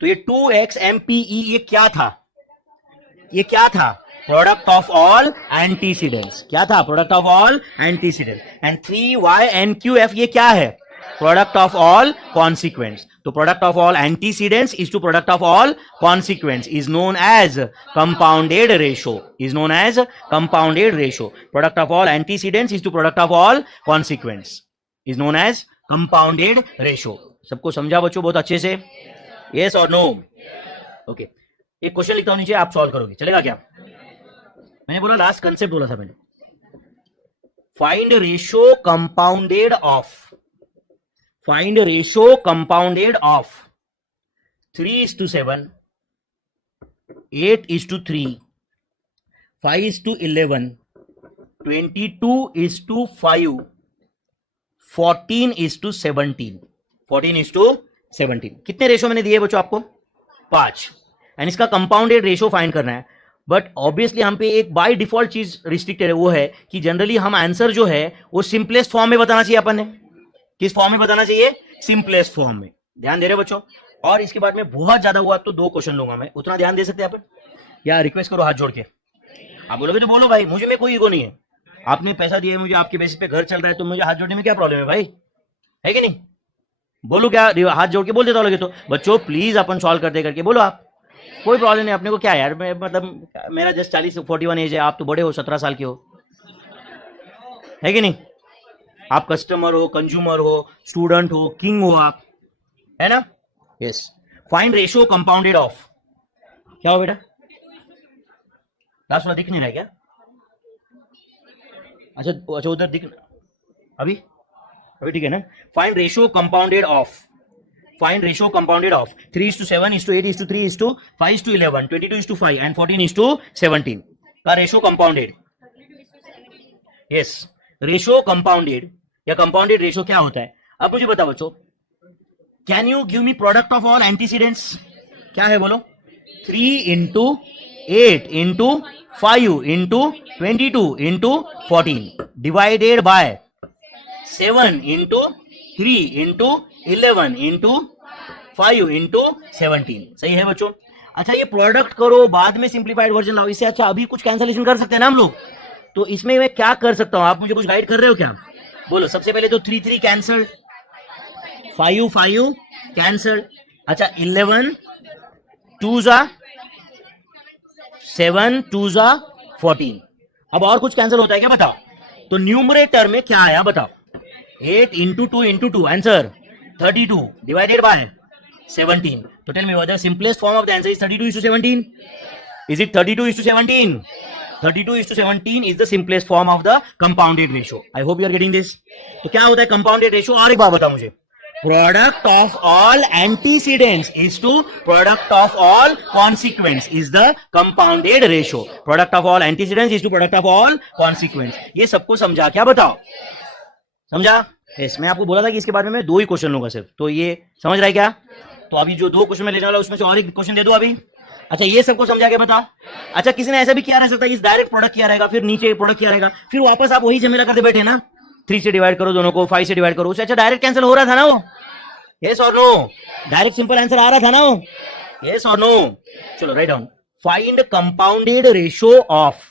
तो ये 2x/m/p/e ये क्या था? ये क्या था? Product of all antecedents. क्या था? Product of all antecedent. And 3y/n/q/f ये क्या है? Product of all consequence. तो product of all antecedents is to product of all consequence is known as compounded ratio, is known as compounded ratio. Product of all antecedents is to product of all consequence is known as compounded ratio. सबको समझा बच्चों बहुत अच्छे से? Yes और no? Okay, एक question लिखता हूं नीचे, आप सॉल्व करोगे, चलेगा क्या? मैंने बोला लास्ट कंसेप्ट बोला था मैंने, find ratio compounded of, find ratio compounded of 3:7, 8:3, 5:11, 22:5, 14:17, 14:17। कितने रेशो मैंने दिए बच्चों आपको? 5। एंड इसका कंपाउंडेड रेशो फाइंड करना है। बट ऑब्वियसली हम पे एक बाय डिफॉल्ट चीज रिस्ट्रिक्टेड है, वो है कि जनरली हम आंसर जो है वो सिंपलेस्ट फॉर्म में बताना चाहिए अपन ने। किस फॉर्म में बताना चाहिए? सिंपलेस्ट फॉर्म में। ध्यान दे रहे बच्चों? और इसके बाद में बहुत ज्यादा हुआ तो 2 क्वेश्चन लूंगा मैं, उतना ध्यान दे सकते हैं आप? या रिक्वेस्ट करो हाथ जोड़ के? आप बोलोगे तो बोलो भाई, मुझे में कोई ईगो नहीं है, आपने पैसा दिया है मुझे, आपके बेसिस पे घर चल रहा है, तो मुझे हाथ जोड़ने में क्या प्रॉब्लम है भाई, है कि नहीं? बोलो क्या, हाथ जोड़ के बोल देता लगे तो? बच्चों प्लीज अपन सॉल्व करते करके बोलो आप, कोई प्रॉब्लम नहीं अपने को। क्या यार, मैं मतलब मेरा जस्ट 41 एज है, आप तो बड़े हो, 17 साल के हो, है कि नहीं? आप कस्टमर हो, कंज्यूमर हो, स्टूडेंट हो, किंग हो आप, है ना? Yes. Find ratio compounded of, क्या हो बेटा? लास्ट वाला दिख नहीं रहा है क्या? अच्छा अच्छा, उधर दिख, अभी अभी ठीक है ना? Find ratio compounded of, find ratio compounded of 3:7, 8:3, 5:11, 22:5 and 14:17 का ratio compounded. Yes, ratio compounded या कंपाउंडेड रेशियो क्या होता है? अब मुझे बताओ बच्चों, can you give me product of all antecedents? क्या है बोलो? 3 × 8 × 5 × 22 × 14 डिवाइडेड बाय 7 × 3 × 11 × 5 × 17। सही है बच्चों? अच्छा ये प्रोडक्ट करो, बाद में सिंप्लीफाइड वर्जन लाओ, इससे अच्छा अभी कुछ कैंसलेशन कर सकते हैं ना हम लोग। तो इसमें मैं क्या कर सकता हूं, आप मुझे कुछ गाइड कर रहे हो क्या? बोलो। सबसे पहले तो 3 कैंसल, 5 कैंसल, अच्छा 11 2 7 2 14। अब और कुछ कैंसिल होता है क्या बताओ? तो न्यूमरेटर में क्या आया बताओ? 8 × 2 × 2 आंसर 32 डिवाइडेड बाय 17। तो tell me whether simplest form of the answer is 32:17? Is it 32:17? 32:17 is the simplest form of the compounded ratio. I hope you are getting this. तो क्या होता है compounded ratio? और एक बार बताओ मुझे। Product of all antecedents is to product of all consequents is the compounded ratio. Product of all antecedents is to product of all consequents. ये सबको समझा क्या बताओ? समझा? yes, मैं आपको बोला था कि इसके बारे में मैं 2 ही क्वेश्चन लूंगा सिर्फ, तो ये समझ रहा है क्या? तो अभी जो 2 क्वेश्चन में लेने वाला उसमें से और एक क्वेश्चन दे दो अभी। अच्छा ये सबको समझा के बताओ। अच्छा किसी ने ऐसा भी किया रह सकता है, इस डायरेक्ट प्रोडक्ट किया रहेगा, फिर नीचे प्रोडक्ट किया रहेगा, फिर वापस आप वही झमेला करते बैठे ना, 3 से डिवाइड करो दोनों को, 5 से डिवाइड करो, उससे अच्छा डायरेक्ट कैंसिल हो रहा था ना वो। यस और नो? डायरेक्ट सिंपल आंसर आ रहा था ना वो। यस और नो? चलो write down. Find compounded ratio of,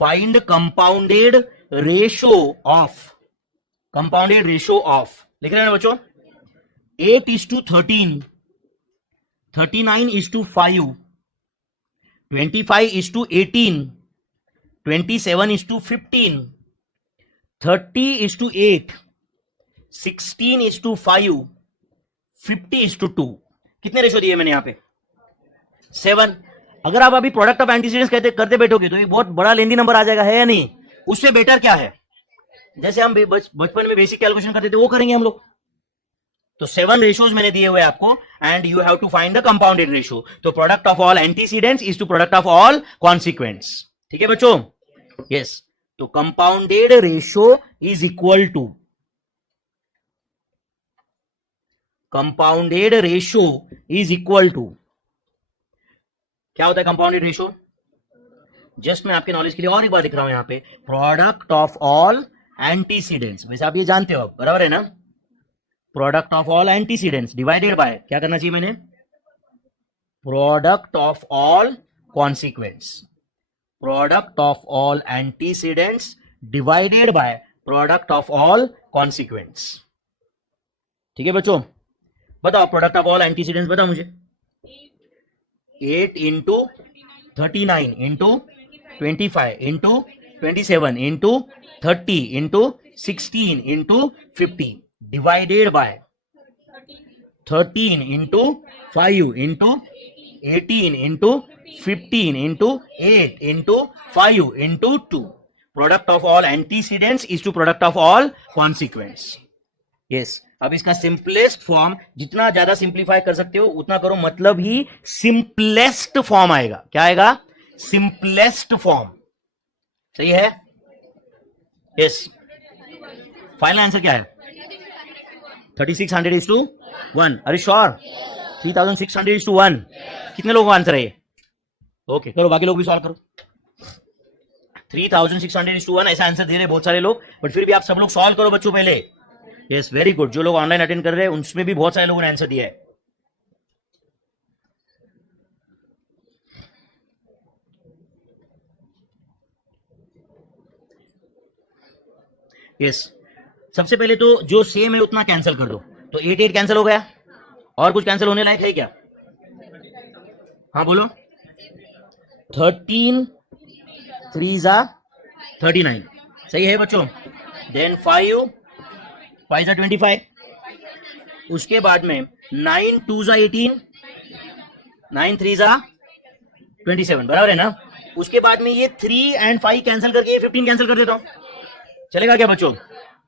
find compounded ratio of, compounded ratio of लिख रहे हैं ना बच्चों? 8:13, 39:5, 25:18, 27:15, 30:8, 16:5, 50:2। कितने रेशो दिए मैंने यहां पे? 7। अगर आप अभी प्रोडक्ट ऑफ एंटीसीडेंट्स करते बैठोगे तो ये बहुत बड़ा लेंदी नंबर आ जाएगा, है या नहीं? उससे बेटर क्या है, जैसे हम बचपन में बेसिक कैलकुलेशन करते थे वो करेंगे हम लोग। तो 7 रेशियोज मैंने दिए हुए आपको, and you have to find the compounded ratio. तो product of all antecedents is to product of all consequents. ठीक है बच्चों? यस। तो compounded ratio is equal to, compounded ratio is equal to, क्या होता है कंपाउंडेड रेशियो? जस्ट मैं आपके नॉलेज के लिए और एक बार दिख रहा हूं यहां पे, प्रोडक्ट ऑफ ऑल एंटीसीडेंट्स। वैसे आप ये जानते हो, बराबर है ना? Product of all antecedents divided by, क्या करना चाहिए मैंने? Product of all consequence. Product of all antecedents divided by product of all consequence. ठीक है बच्चों? बताओ प्रोडक्ट ऑफ ऑल एंटीसीडेंट्स बताओ मुझे। 8 × 39 × 25 × 27 × 30 × 16 × 50 divided by 13 × 5 × 18 into 15 into 8 into 5 into 2. Product of all antecedents is to product of all consequents. Yes. अब इसका simplest form जितना ज्यादा सिंप्लीफाई कर सकते हो उतना करो, मतलब ही सिंपलेस्ट फॉर्म आएगा. क्या आएगा? Simplest form. सही है? यस. फाइनल आंसर क्या है? 3600 is to 1. अरे श्योर? 3600 is to 1. कितने लोगों का आंसर है ये? ओके, करो, बाकी लोग भी सॉल्व करो. 3600 is to 1 ऐसा आंसर दे रहे बहुत सारे लोग, बट फिर भी आप सब लोग सॉल्व करो बच्चों पहले. Yes, very good. जो लोग ऑनलाइन अटेंड कर रहे हैं उनमें भी बहुत सारे लोगों ने आंसर दिया है. यस, सबसे पहले तो जो सेम है उतना कैंसिल कर दो. तो 8 कैंसिल हो गया. और कुछ कैंसिल होने लायक है क्या? हाँ बोलो. 13 3 जा 39. सही है बच्चों. देन 5 5 जा 25. उसके बाद में 9 2 जा 18, 9 3 जा 27. बराबर है ना? उसके बाद में ये 3 एंड 5 कैंसिल करके 15 कैंसिल कर देता हूं. चलेगा क्या बच्चों?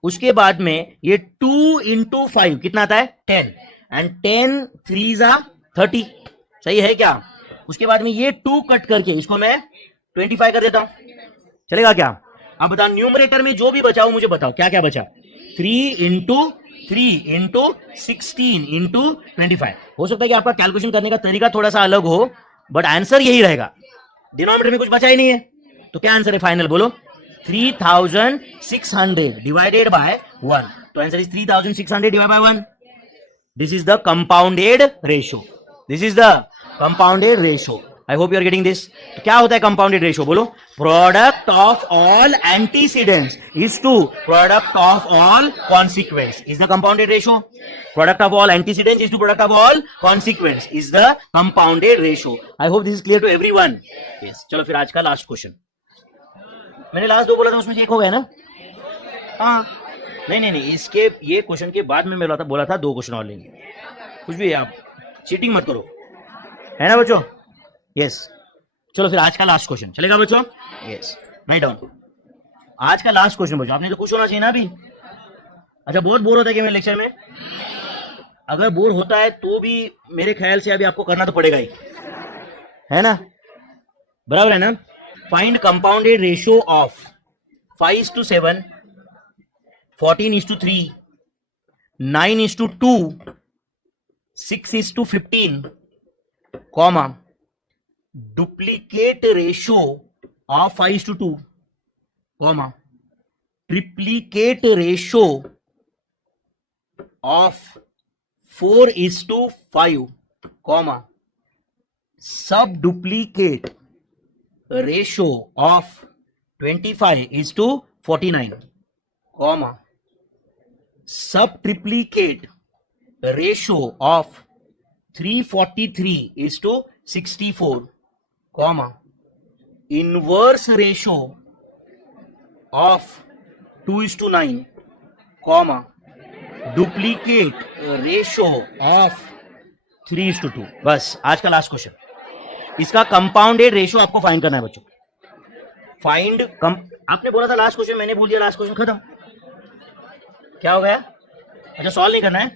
उसके बाद में ये 2 into 5 कितना आता है? 10. एंड 10 3 जा 30. सही है क्या? उसके बाद में ये 2 कट करके इसको मैं 25 कर देता हूं. चलेगा क्या? अब बताओ न्यूमरेटर में जो भी बचा हो मुझे बताओ क्या क्या बचा. 3 into 3 into 16 into 25. हो सकता है कि आपका कैलकुलेशन करने का तरीका थोड़ा सा अलग हो, बट आंसर यही रहेगा. डिनोमिनेटर में कुछ बचा ही नहीं है, तो क्या आंसर है फाइनल बोलो? 3600 divided by 1. तो answer is 3600 divided by 1. This is the compounded ratio. This is the compounded ratio. I hope you are getting this. तो क्या होता है compounded ratio बोलो? Product of all antecedents is to product of all consequents is the compounded ratio. Product of all antecedents is to product of all consequents is the compounded ratio. I hope this is clear to everyone. Yes. चलो फिर आज का last question. मैंने last 2 बोला था उसमें से एक हो गया ना? हाँ. नहीं, इसके ये क्वेश्चन के बाद में मैं बोला था 2 क्वेश्चन और लेंगे. कुछ भी आप चीटिंग मत करो, है ना बच्चों? यस. चलो फिर आज का लास्ट क्वेश्चन. चलेगा बच्चों? यस. Write down. आज का लास्ट क्वेश्चन बच्चों. आपने तो खुश होना चाहिए ना अभी. अच्छा, बहुत बोर होता है कि मेरे लेक्चर में? अगर बोर होता है तो भी मेरे ख्याल से अभी आपको करना तो पड़ेगा ही, है ना? बराबर है ना? Find compounded ratio of 5:7, 14:3, 9:2, 6:15, comma, duplicate ratio of 5:2, comma, triplicate ratio of 4:5, comma, subduplicate ratio of 25:49, comma, subtriplicate ratio of 343:64, comma, inverse ratio of 2:9, comma, duplicate ratio of 3:2. बस आज का लास्ट क्वेश्चन. इसका कंपाउंडेड रेशियो आपको find करना है बच्चों. आपने बोला था लास्ट क्वेश्चन, मैंने बोल दिया लास्ट क्वेश्चन खत्म. क्या हो गया? अच्छा, सॉल्व नहीं करना है?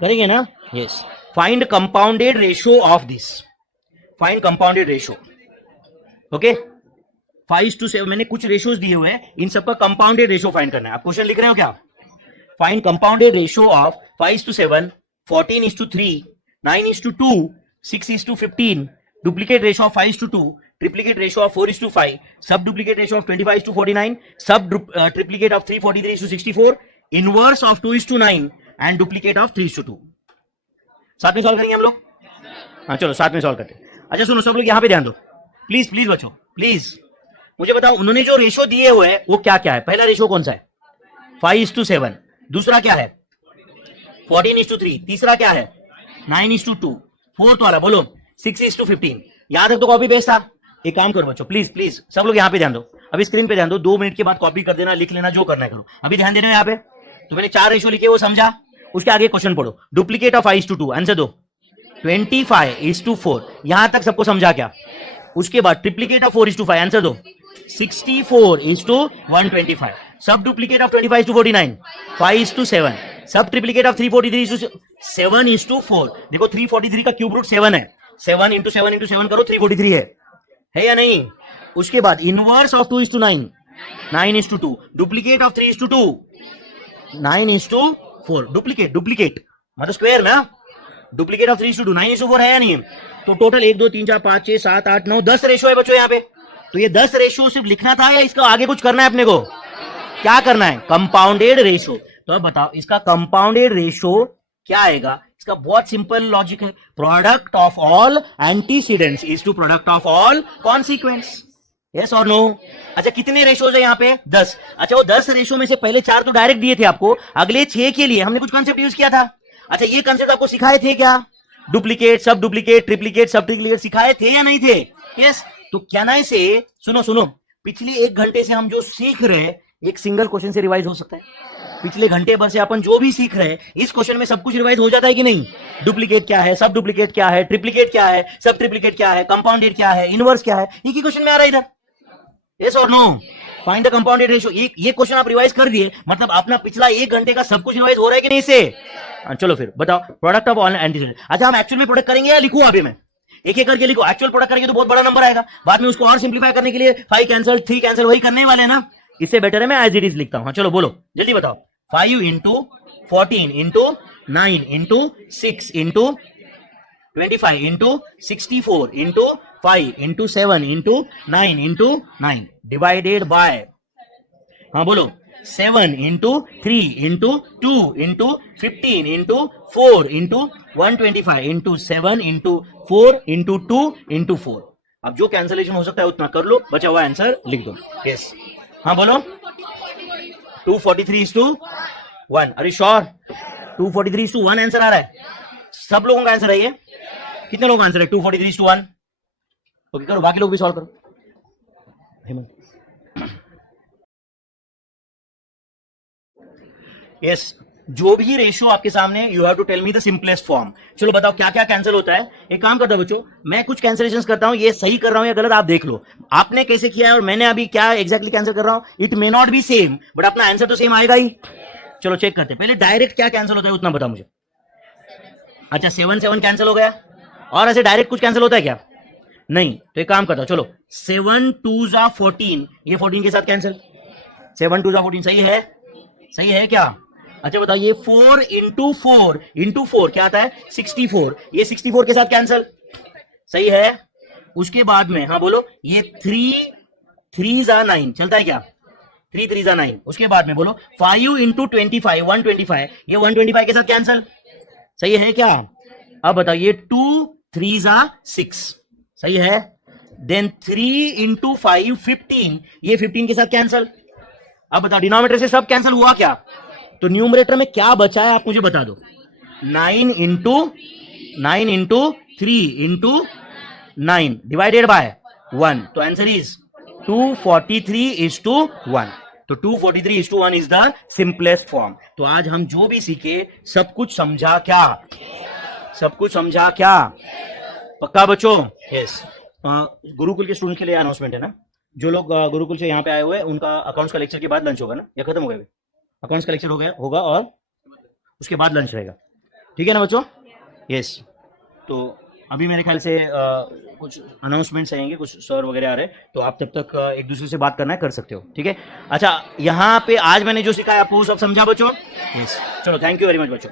करेंगे ना? Yes. Find compounded ratio of this. Find compounded ratio. Okay. 5:7 मैंने कुछ रेशियोज दिए हुए हैं, इन सबका कंपाउंडेड रेशियो फाइंड करना है. आप क्वेश्चन लिख रहे हो क्या? Find compounded ratio of 5:7, 14:3, 9:2, 6:15, duplicate ratio of 5:2, triplicate ratio of 4:5, subduplicate ratio of 25:49, triplicate of 343:64, inverse of 2:9 and duplicate of 3:2. साथ में सॉल्व करेंगे हम लोग. हाँ चलो साथ में सॉल्व करते हैं. अच्छा सुनो सब लोग यहाँ पे ध्यान दो प्लीज. प्लीज बच्चों प्लीज मुझे बताओ उन्होंने जो रेशियो दिए हुए हैं वो क्या क्या है. पहला रेशियो कौन सा है? 5:7. दूसरा क्या है? 14:3. तीसरा क्या है? 9:2. फोर्थ वाला बोलो 6:15. यहां तक तो कॉपी पेस्ट था. एक काम करो बच्चों प्लीज प्लीज सब लोग यहाँ पे ध्यान दो. अभी स्क्रीन पे ध्यान दो. 2 मिनट के बाद कॉपी कर देना, लिख लेना, जो करना है करो. अभी ध्यान देना यहाँ पे. तो मैंने 4 रेशियो लिखे वो समझा. उसके आगे क्वेश्चन पढ़ो. डुप्लीकेट ऑफ 5:2 आंसर दो. 25:4। यहां तक सबको समझा क्या? उसके बाद ट्रिप्लीकेट ऑफ 4:5 आंसर दो। 64:125। सब डुप्लीकेट ऑफ 25:49 5:7। सब ट्रिप्लीकेट ऑफ 343:7:4। देखो 343 का क्यूब रूट 7 है। 7 इंटू 7 इंटू 7 करो 343 है या नहीं? उसके बाद inverse of 2:9 9:2। Duplicate of 3:2 9:4। Duplicate मतलब स्क्वायर ना। डुप्लीकेट ऑफ 3:2 9:4 है या नहीं? तो टोटल 1 2 3 4 5 6 7 8 9 10 रेशो है बच्चों यहाँ पे। तो ये 10 रेशो सिर्फ लिखना था या इसका आगे कुछ करना है अपने को? क्या करना है? Compounded ratio. तो अब बताओ इसका कंपाउंडेड रेशो क्या आएगा? इसका बहुत सिंपल लॉजिक है। Product of all antecedents is to product of all consequence. Yes और नो? अच्छा कितने रेशोज है यहाँ पे? 10। अच्छा वो 10 रेशो में से पहले 4 तो डायरेक्ट दिए थे आपको, अगले 6 के लिए हमने कुछ कॉन्सेप्ट यूज किया था। अच्छा ये कॉन्सेप्ट आपको सिखाए थे क्या? डुप्लीकेट, सब डुप्लीकेट, ट्रिप्लीकेट, सब ट्रिप्लीकेट सिखाए थे या नहीं थे? यस। तो क्या ना से सुनो पिछले 1 घंटे से हम जो सीख रहे हैं एक सिंगल क्वेश्चन से रिवाइज हो सकता है? पिछले घंटे भर से अपन जो भी सीख रहे हैं इस क्वेश्चन में सब कुछ रिवाइज हो जाता है कि नहीं? डुप्लीकेट क्या है, सब डुप्लीकेट क्या है, ट्रिप्लीकेट क्या है, सब ट्रिप्लीकेट क्या है, कंपाउंडेड क्या है, इनवर्स क्या है, एक ही क्वेश्चन में आ रहा है इधर। यस और no? Find the compounded ratio. ये क्वेश्चन आप रिवाइज कर दिए, मतलब अपना पिछला 1 घंटे का सब कुछ रिवाइज हो रहा है कि नहीं से? चलो फिर बताओ प्रोडक्ट ऑफ ऑल एंटीसीडेंट। अच्छा हम एक्चुअल में प्रोडक्ट करेंगे या लिखूं अभी मैं? एक एक करके लिखो। एक्चुअल प्रोडक्ट करेंगे तो बहुत बड़ा नंबर आएगा, बाद में उसको और सिंप्लीफाई करने के लिए 5 कैंसिल 3 कैंसिल वही करने वाले हैं ना। इससे बेटर है मैं एज इट इज लिखता हूं। चलो बोलो जल्दी बताओ। 5 into 14 into 9 into 6 into 25 into 64 into 5 into 7 into 9 into 9 divided by, हाँ बोलो 7 into 3 into 2 into 15 into 4 into 125 into 7 into 4 into 2 into 4। अब जो कैंसलेशन हो सकता है उतना कर लो, बचा हुआ आंसर लिख दो। यस हाँ बोलो 243:1। अरे श्योर 243:1 आंसर आ रहा है? सब लोगों का आंसर है ये? कितने लोगों का आंसर है 243:1? ओके करो, बाकी लोग भी सॉल्व करो। यस जो भी रेशियो आपके सामने you have to tell me the simplest form. चलो बताओ क्या क्या कैंसिल होता है। एक काम करता हूं बच्चों, मैं कुछ कैंसिलेशंस करता हूं, ये सही कर रहा हूं या गलत आप देख लो। आपने कैसे किया है और मैंने अभी क्या एग्जैक्टली कैंसिल कर रहा हूं, it may not be same but अपना आंसर तो सेम आएगा ही। चलो चेक करते हैं, पहले डायरेक्ट क्या कैंसिल होता है उतना बता मुझे। अच्छा 7 7 कैंसिल हो गया, और ऐसे डायरेक्ट कुछ कैंसिल होता है क्या? नहीं। तो एक काम करता हूं, चलो 7 2 14, ये 14 के साथ कैंसिल। 7 2 14 सही है? सही है क्या? अच्छा बताइए 4 इंटू 4 क्या आता है? 64, ये 64 के साथ कैंसिल। सही है? उसके बाद में हाँ बोलो ये 3 3 9 चलता है क्या? 3 3 9। उसके बाद में बोलो 5 इंटू 25 125, ये 125 के साथ कैंसिल। सही है क्या? अब बताइए 2 3 6 सही है? देन 3 इंटू 5 15, ये 15 के साथ कैंसिल। अब बताओ डिनोमिनेटर से सब कैंसिल हुआ क्या? तो न्यूमरेटर में क्या बचा है आप मुझे बता दो। 9 इंटू 3 इंटू 9 डिवाइडेड बाय 1, तो आंसर इज 243:1। तो 243:1 इज द सिंपलेस्ट फॉर्म। तो आज हम जो भी सीखे सब कुछ समझा क्या? सब कुछ समझा क्या? पक्का बच्चों? यस। गुरुकुल के स्टूडेंट के लिए अनाउंसमेंट है ना, जो लोग गुरुकुल से यहाँ पे आए हुए हैं उनका अकाउंट्स का लेक्चर के बाद लंच होगा ना, या खत्म हो गया? अकाउंट्स का लेक्चर हो गया होगा और उसके बाद लंच रहेगा, ठीक है ना बच्चों? यस। तो अभी मेरे ख्याल से कुछ अनाउंसमेंट्स आएंगे, कुछ सर वगैरह आ रहे हैं, तो आप तब तक एक दूसरे से बात करना है कर सकते हो, ठीक है? अच्छा यहाँ पे आज मैंने जो सिखाया आपको सब समझा बच्चों? यस। चलो थैंक यू वेरी मच बच्चों।